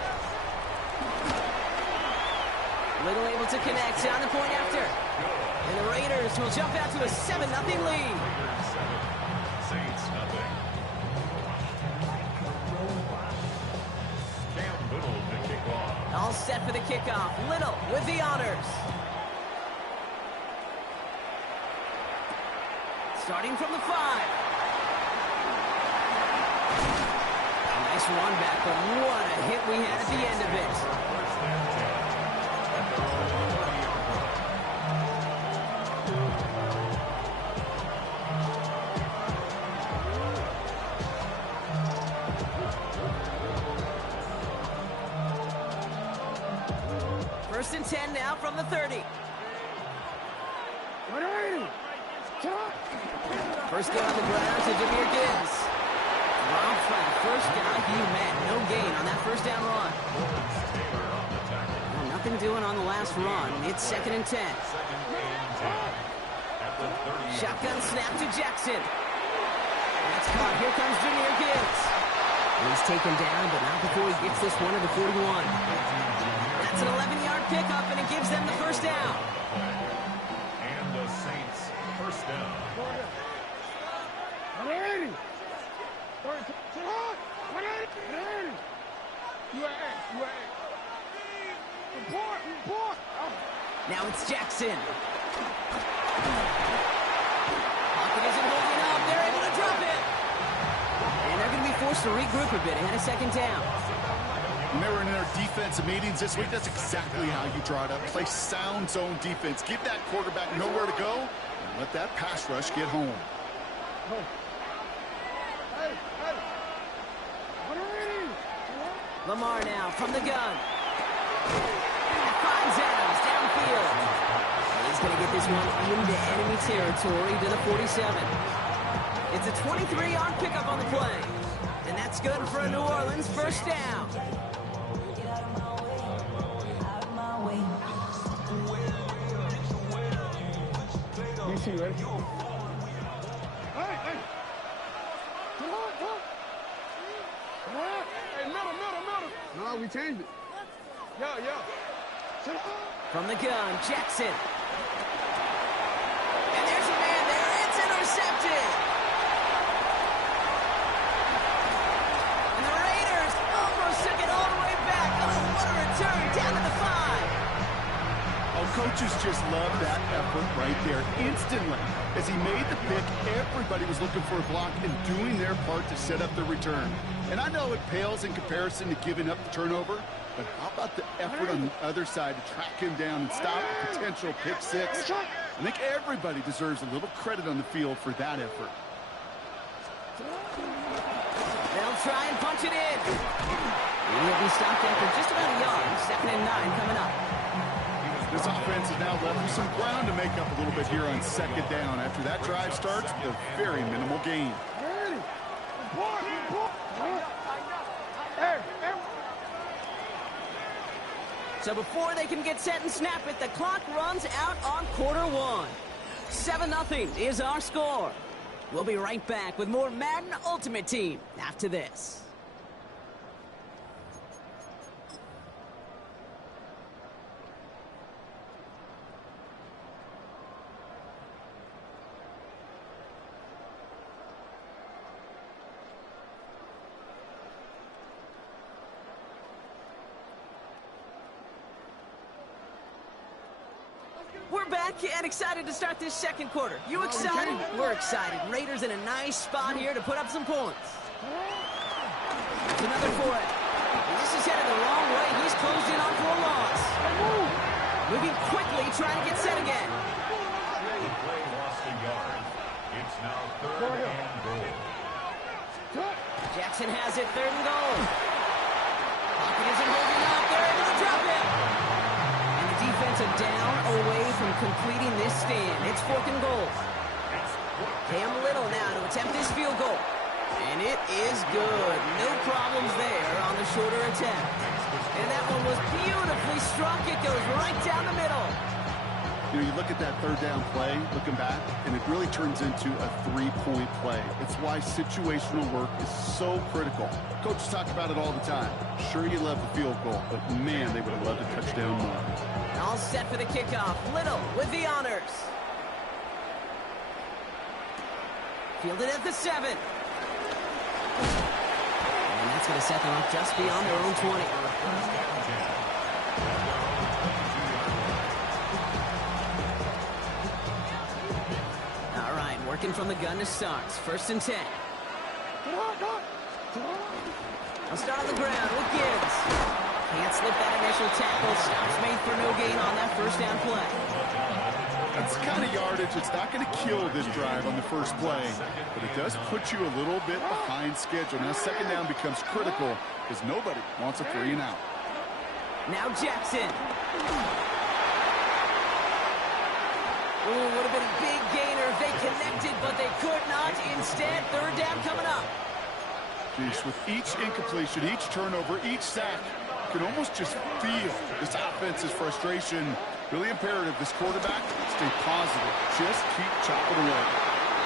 Little able to connect on the point after. And the Raiders will jump out to a 7-0 lead. Saints nothing. Cam Little to kick off. All set for the kickoff. Little with the honors. Starting from the 5. Nice run back, but what a hit we had at the end of it. First and 10 now from the 30. First down on the ground to Jameer Gibbs. Dropped by the first guy he met. No gain on that first down run. Well, nothing doing on the last run. It's 2nd and 10. Shotgun snap to Jackson. That's caught. Here comes Jameer Gibbs. He's taken down, but not before he gets this one to the 41. That's an 11-yard pickup, and it gives them the first down. And the Saints first down. Now it's Jackson. Pocket isn't holding up. They're able to drop it. And they're going to be forced to regroup a bit ahead of 2nd down. When they were in their defensive meetings this week, that's exactly how you draw it up. Play sound zone defense. Give that quarterback nowhere to go, and let that pass rush get home. Lamar now from the gun. Finds Adams downfield. He's going to get this one into enemy territory to the 47. It's a 23-yard pickup on the play. And that's good for a New Orleans first down. see you, Eddie. Hey, hey. Come on, come on. Hey, middle. No, we changed it. Yeah. From the gun, Jackson. And there's a man there. It's intercepted. And the Raiders almost took it all the way back. Oh, what a return down to the 5. Oh, coaches just love that effort right there. Instantly, as he made the pick, everybody was looking for a block and doing their part to set up the return. And I know it pales in comparison to giving up the turnover, but how about the effort on the other side to track him down and stop a potential pick 6? I think everybody deserves a little credit on the field for that effort. They'll try and punch it in. He'll be stopped after just about a yard. 2nd and 9 coming up. This offense is now left with some ground to make up a little bit here on 2nd down after that drive starts with a very minimal gain. So before they can get set and snap it, the clock runs out on quarter 1. 7-0 is our score. We'll be right back with more Madden Ultimate Team after this. We're back and excited to start this 2nd quarter. You excited? We're excited. Raiders in a nice spot here to put up some points. There's another for it. This is headed the wrong way. He's closed in on for a loss. Moving quickly, trying to get set again. The play lost a yard. It's now 3rd and goal. Jackson has it, 3rd and goal. Pocket isn't holding up. They're able to drop it. Defensive down away from completing this stand. It's 4th and goal. Cam Little now to attempt this field goal. And it is good. No problems there on the shorter attempt. And that one was beautifully struck. It goes right down the middle. You know, you look at that 3rd down play, looking back, and it really turns into a 3-point play. It's why situational work is so critical. Coaches talk about it all the time. Sure, you love the field goal, but man, they would have loved a touchdown more. All set for the kickoff. Little with the honors. Fielded at the 7. And that's going to set them up just beyond their own 20. All right, working from the gun to starts. 1st and 10. I'll start on the ground with Gibbs. Can't slip that initial tackle. Stops made for no gain on that 1st down play. That's the kind of yardage. It's not going to kill this drive on the first play, but it does put you a little bit behind schedule. Now 2nd down becomes critical because nobody wants a 3 and out. Now Jackson. Ooh, would have been a big gainer if they connected, but they could not. Instead, 3rd down coming up. Jeez, with each incompletion, each turnover, each sack, you can almost just feel this offense's frustration. Really imperative, this quarterback, stay positive. Just keep chopping away.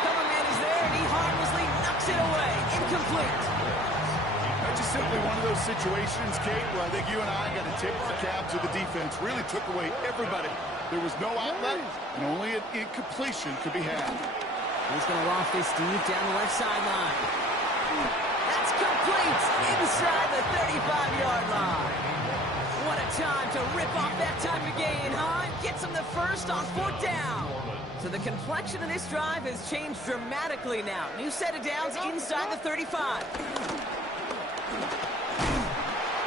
Cover man is there, and he harmlessly knocks it away. Incomplete. That's just simply one of those situations, Kate, where I think you and I got to tip our cap to the defense. Really took away everybody. There was no outlet, and only an incompletion could be had. He's going to loft this deep down the left sideline. That's complete inside the 35-yard line. What a time to rip off that type of gain, huh? Gets him the 1st on 4th down. So the complexion of this drive has changed dramatically now. New set of downs inside the 35.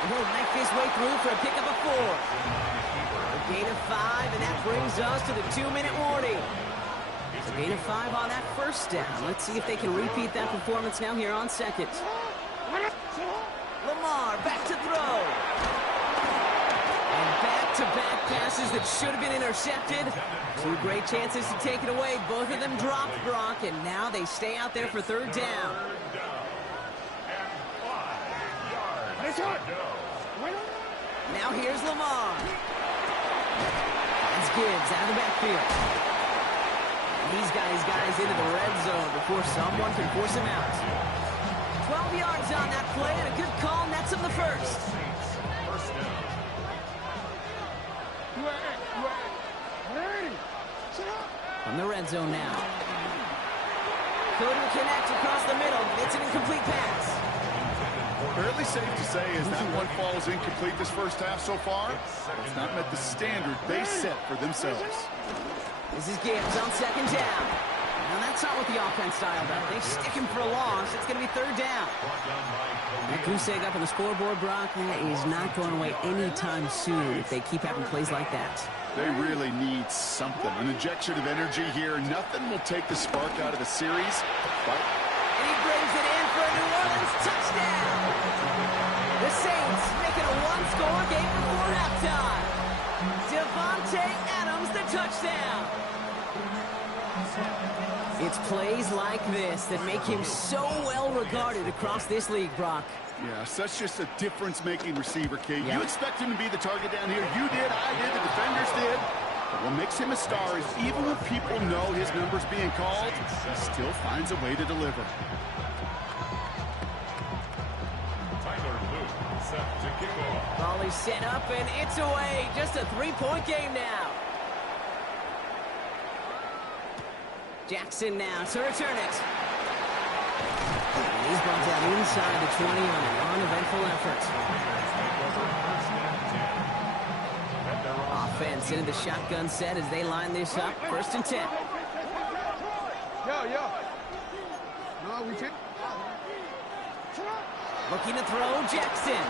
And he'll make his way through for a pickup of 4. A gain of 5, and that brings us to the 2-minute warning. So gain of 5 on that 1st down. Let's see if they can repeat that performance now here on 2nd. Lamar back to throw. And back-to-back passes that should have been intercepted. 2 great chances to take it away. Both of them dropped, Brock, and now they stay out there for 3rd down. Now here's Lamar. That's Gibbs out of the backfield. He's got his guys into the red zone before someone can force him out. 12 yards on that play, and a good call nets him the first. From the red zone now. Couldn't connect across the middle. It's an incomplete pass. Fairly safe to say as that one falls incomplete this first half so far. It's not met the standard they set for themselves. This is Gibbs on second down. Now that's not what the offense styled up. They stick him for a loss. It's going to be third down. That goose egg up on the scoreboard, Brock, that is not going away anytime soon if they keep having plays like that. They really need something. An injection of energy here. Nothing will take the spark out of the series. But and he brings it in for a New Orleans touchdown. The Saints making a one-score game before halftime. Devontae Adams, the touchdown. It's plays like this that make him so well regarded across this league, Brock. Yeah, such just a difference-making receiver, Kate. Yep. You expect him to be the target down here. You did, I did, the defenders did. But what makes him a star is even when people know his number's being called, he still finds a way to deliver. Ball is set up, and it's away. Just a three-point game now. Jackson now to return it. And he's brought down inside the 20 on an uneventful effort. Offense into the shotgun set as they line this up. First and 10. No, we can't. Looking to throw, Jackson.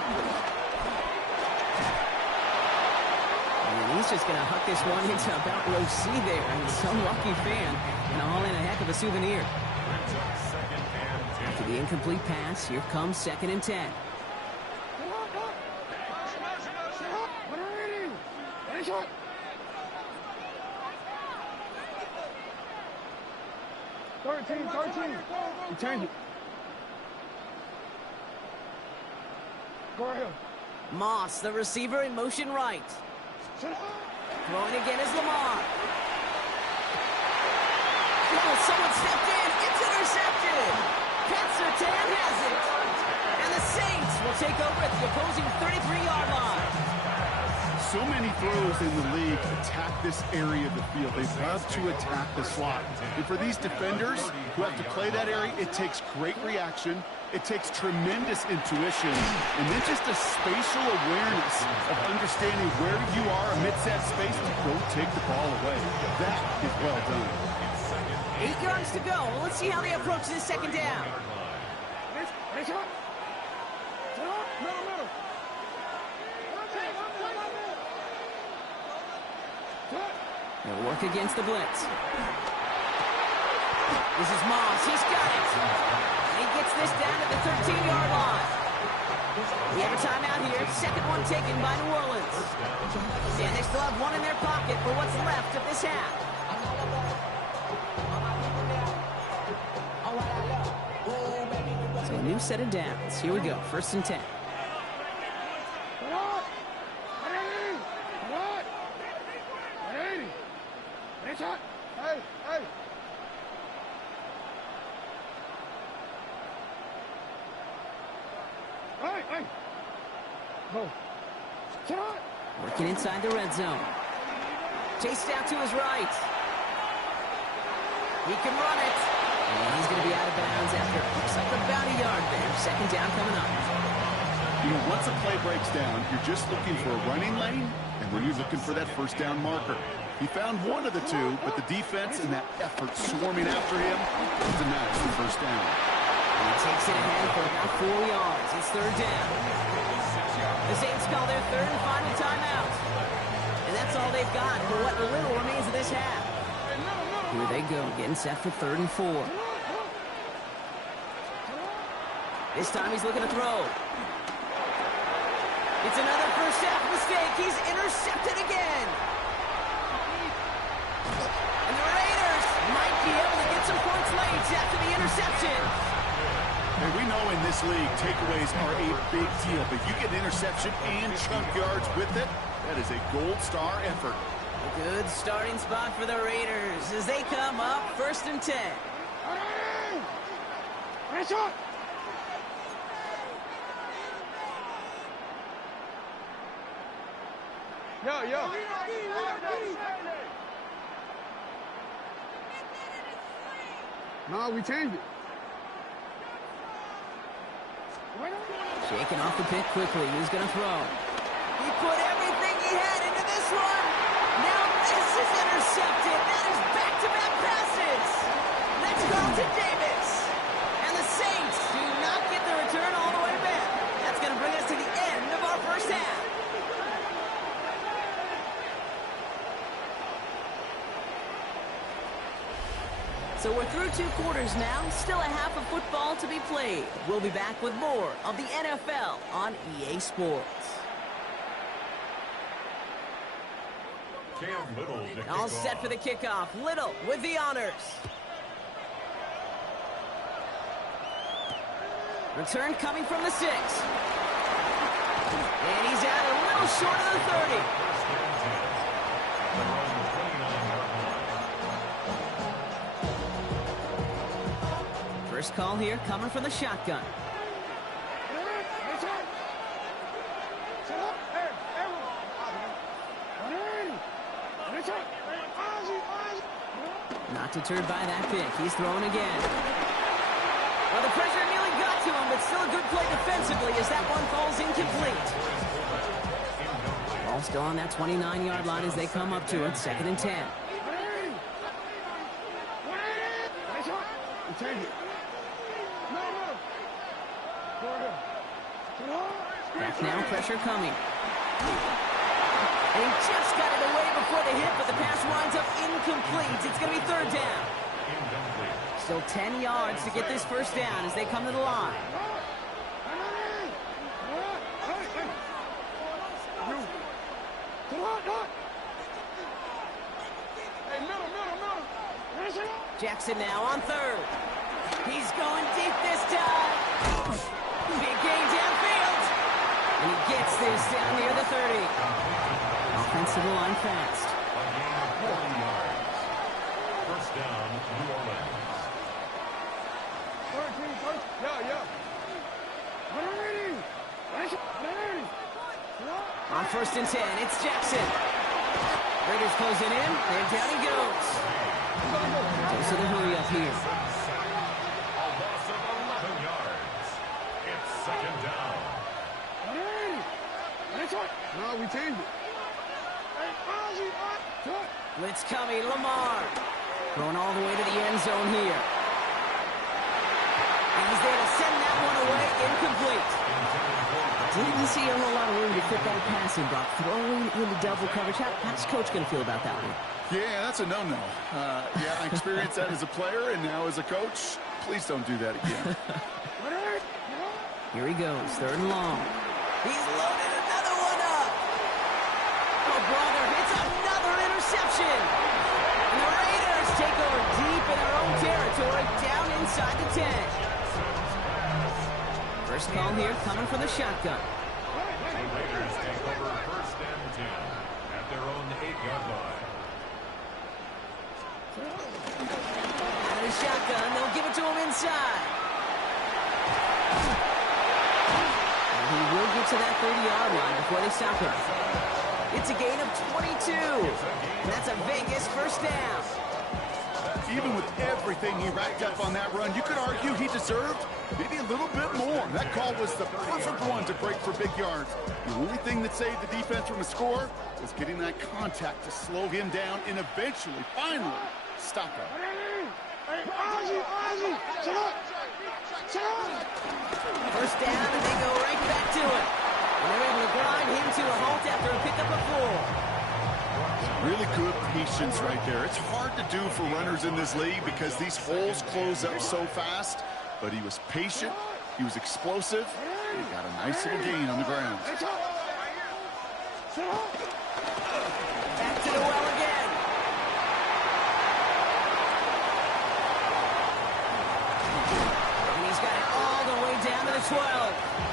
And he's just going to huck this one into about row C there. And some lucky fan and haul in a heck of a souvenir. After the incomplete pass, here comes second and 10. You change it. Go ahead. Moss, the receiver, in motion right. Throwing again is Lamar. Oh, someone stepped in. It's intercepted. Pat Surtain has it. And the Saints will take over at the opposing 33-yard line. So many throws in the league attack this area of the field. They love to attack the slot. And for these defenders who have to play that area, it takes great reaction. It takes tremendous intuition. And then just a spatial awareness of understanding where you are amidst that space to go take the ball away. That is well done. 8 yards to go. Let's see how they approach this second down. They'll work against the blitz. This is Moss. He's got it. And he gets this down at the 13-yard line. We have a timeout here. Second one taken by New Orleans. And they still have one in their pocket for what's left of this half. So a new set of downs. Here we go. First and 10. Working inside the red zone. Chased out to his right. He can run it. And he's going to be out of bounds after looks like about a yard there. Second down coming up. You know, once a play breaks down, you're just looking for a running lane, and then you're looking for that first down marker. He found one of the two, but the defense and that effort swarming after him denies the first down. And he takes it ahead for about 4 yards. It's third down. The Saints call their third and final timeout. And that's all they've got for what little remains of this half. Here they go, getting set for third and 4. This time he's looking to throw. It's another first half mistake. He's intercepted again. And the Raiders might be able to get some points late after the interception. Hey, we know in this league, takeaways are a big deal, but you get an interception and chunk yards with it, that is a gold star effort. A good starting spot for the Raiders as they come up 1st and 10. Yo. No, we changed it. Shaking off the pick quickly. Who's going to throw? He put everything he had into this one. Now this is intercepted. That is back-to-back passes. That's Carlton Davis. And the Saints do not get the return all the way back. That's going to bring us to the end of our first half. So we're through 2 quarters now. Still a half of football to be played. We'll be back with more of the NFL on EA Sports. All set for the kickoff. Little with the honors. Return coming from the 6. And he's out a little short of the 30. First call here coming from the shotgun. Not deterred by that pick. He's throwing again. Well, the pressure nearly got to him, but still a good play defensively as that one falls incomplete. Ball still on that 29-yard line as they come up to it. 2nd and 10. Back now, pressure coming. And he just got it away before the hit, but the pass winds up incomplete. It's going to be 3rd down. Still 10 yards to get this first down as they come to the line. Jackson now on 3rd. He's going deep this time. Big gain downfield. And he gets this down near the 30. Offensive line fast. First down, New Orleans. On 1st and 10, it's Jackson. Raiders closing in, and down he goes. Close to the hurry up here. A loss of 11 yards. It's 2nd down. No, we changed it. Blitz coming, Lamar. Going all the way to the end zone here. And he's there to send that one away, incomplete. Didn't see a whole lot of room to fit that passing block. Throwing into double coverage. How's Coach going to feel about that one? Yeah, that's a no-no. Yeah, I experienced that as a player and now as a coach. Please don't do that again. Here he goes, 3rd and long. He's loaded another one up. Oh, brother, it's another interception. And the Raiders take over deep in their own territory, down inside the 10. First call here coming from the shotgun. The Raiders take over 1st and 10 at their own 8-yard line. Out of the shotgun, they'll give it to him inside. And he will get to that 30-yard line before they stop him. It's a gain of 22. And that's a Vegas first down. Even with everything he racked up on that run, you could argue he deserved maybe a little bit more. That call was the perfect one to break for big yards. The only thing that saved the defense from a score was getting that contact to slow him down and eventually, finally, stop him. First down, and they go right back to it. And they're able to grind him to a halt after a pickup of 4. Really good patience right there. It's hard to do for runners in this league because these holes close up so fast. But he was patient, he was explosive, and he got a nice little gain on the ground. Back to the well again. And he's got it all the way down to the 12.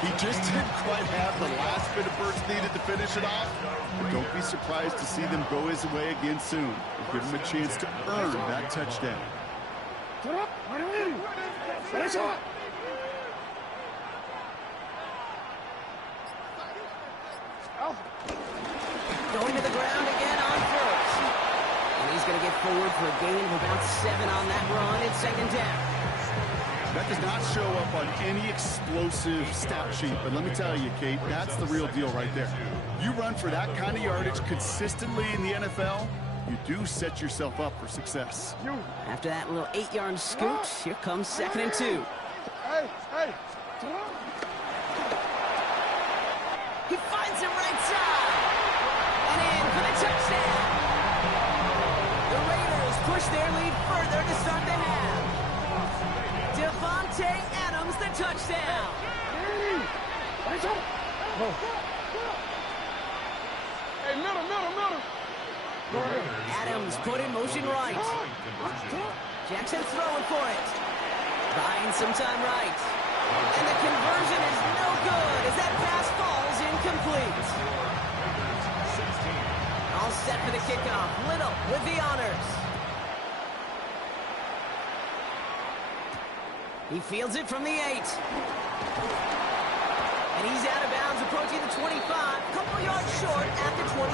He Just didn't quite have the last bit of burst needed to finish it off. Don't be surprised to see them go his way again soon. Give him a chance to earn that touchdown. Going to the ground again on first. And he's going to get forward for a gain of about 7 on that run. It's second down. That does not show up on any explosive stat sheet, but let me tell you, Kate, that's the real deal right there. You run for that kind of yardage consistently in the NFL, you do set yourself up for success. After that little 8-yard scoot, here comes 2nd and 2. He finds him right side. And in for the touchdown. The Raiders push their lead further to start the half. Devontae Adams, the touchdown. Hey, middle. Adams put in motion right. Jackson throwing for it. Buying some time right. And the conversion is no good as that pass falls incomplete. All set for the kickoff. Little with the honors. He fields it from the 8. And he's out of bounds, approaching the 25. Couple yards short at the 23.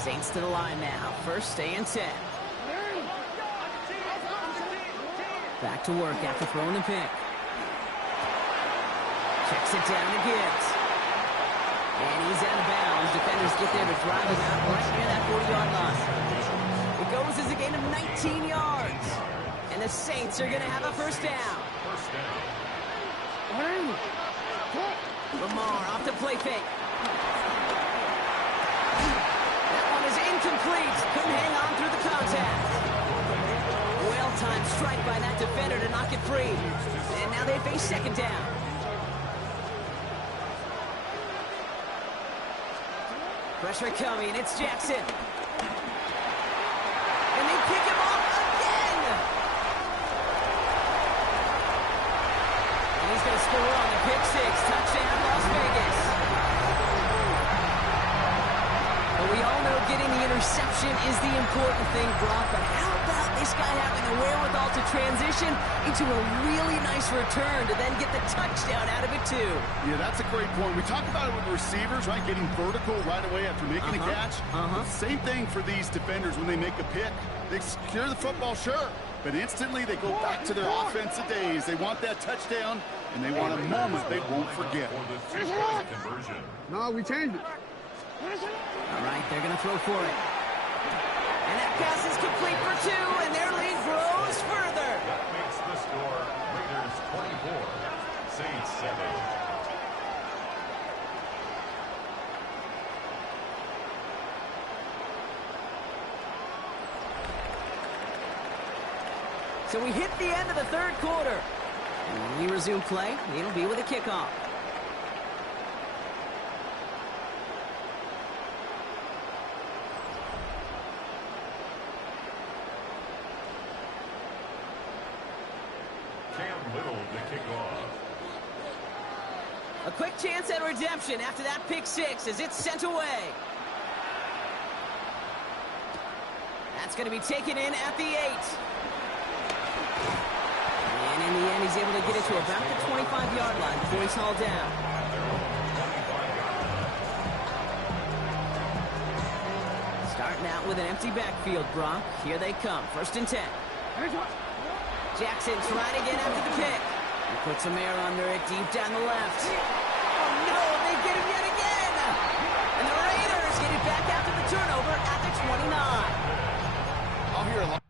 Saints to the line now. First and 10. Back to work after throwing the pick. Checks it down to Gibbs. And he's out of bounds. Defenders get there to drive him out right near that 40-yard line. It goes as a gain of 19 yards. And the Saints are going to have a first down. Lamar off the play fake. That one is incomplete. Couldn't hang on through the contact. Well-timed strike by that defender to knock it free. And now they face second down. Pressure coming. It's Jackson. And they pick him off again. And he's going to score on the pick 6. Touchdown, Las Vegas. But we all know getting the interception is the important thing, Brock. But how about this guy having the wherewithal to transition into a really nice return to then get the touchdown out of it, too? Yeah, that's a great point. We talk about it with receivers, right? Getting vertical right away after making a catch. Same thing for these defenders when they make a pick. They secure the football, sure, but instantly they go back to their offensive days. They want that touchdown, and they want a moment they won't forget. No, we changed it. All right, they're going to throw for it. And that pass is complete for 2, and their lead grows further. That makes the score Raiders 24, Saints 7. So we hit the end of the third quarter. And when we resume play, it'll be with a kickoff. A quick chance at redemption after that pick 6 as it's sent away. That's going to be taken in at the 8. And in the end, he's able to get it to about the 25-yard line before he's hauled down. Starting out with an empty backfield, Brock. Here they come. First and 10. Jackson trying again after the pick. He puts some air under it deep down the left. Oh, no, they get him yet again. And the Raiders get it back after the turnover at the 29. I'll hear a lot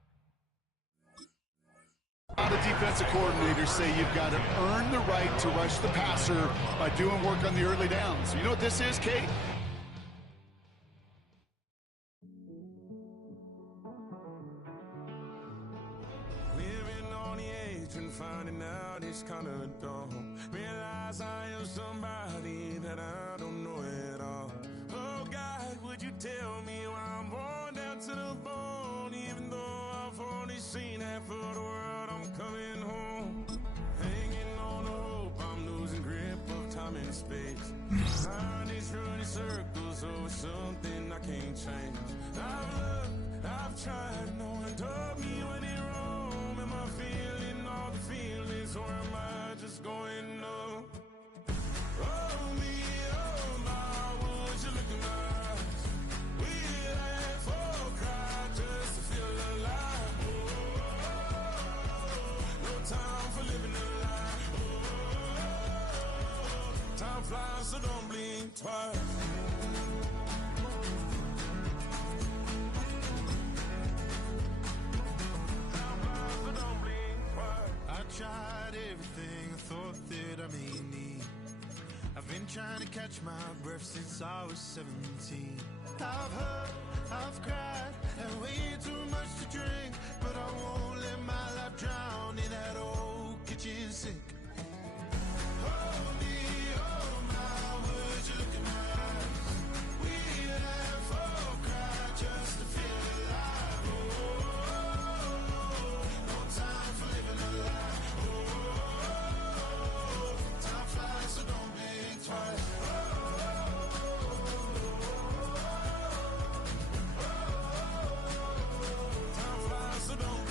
of defensive coordinators say you've got to earn the right to rush the passer by doing work on the early downs. You know what this is, Kate? Finding out it's kind of dumb. Realize I am somebody that I don't know at all. Oh God, would you tell me why I'm born down to the bone? Even though I've only seen half of the world, I'm coming home. in space. I these running circles over something I can't change. I've loved, I've tried, no one told me when it wrong. Am I feeling all the feelings, or am I just going numb? Oh me, oh my, would you look in my eyes? We laugh or cry just to feel alive. No time for living a lie. Time flies, so don't blink twice. I tried everything I thought that I may need. I've been trying to catch my breath since I was 17. I've hurt, I've cried, and way too much to drink, but I won't let my life drown in that old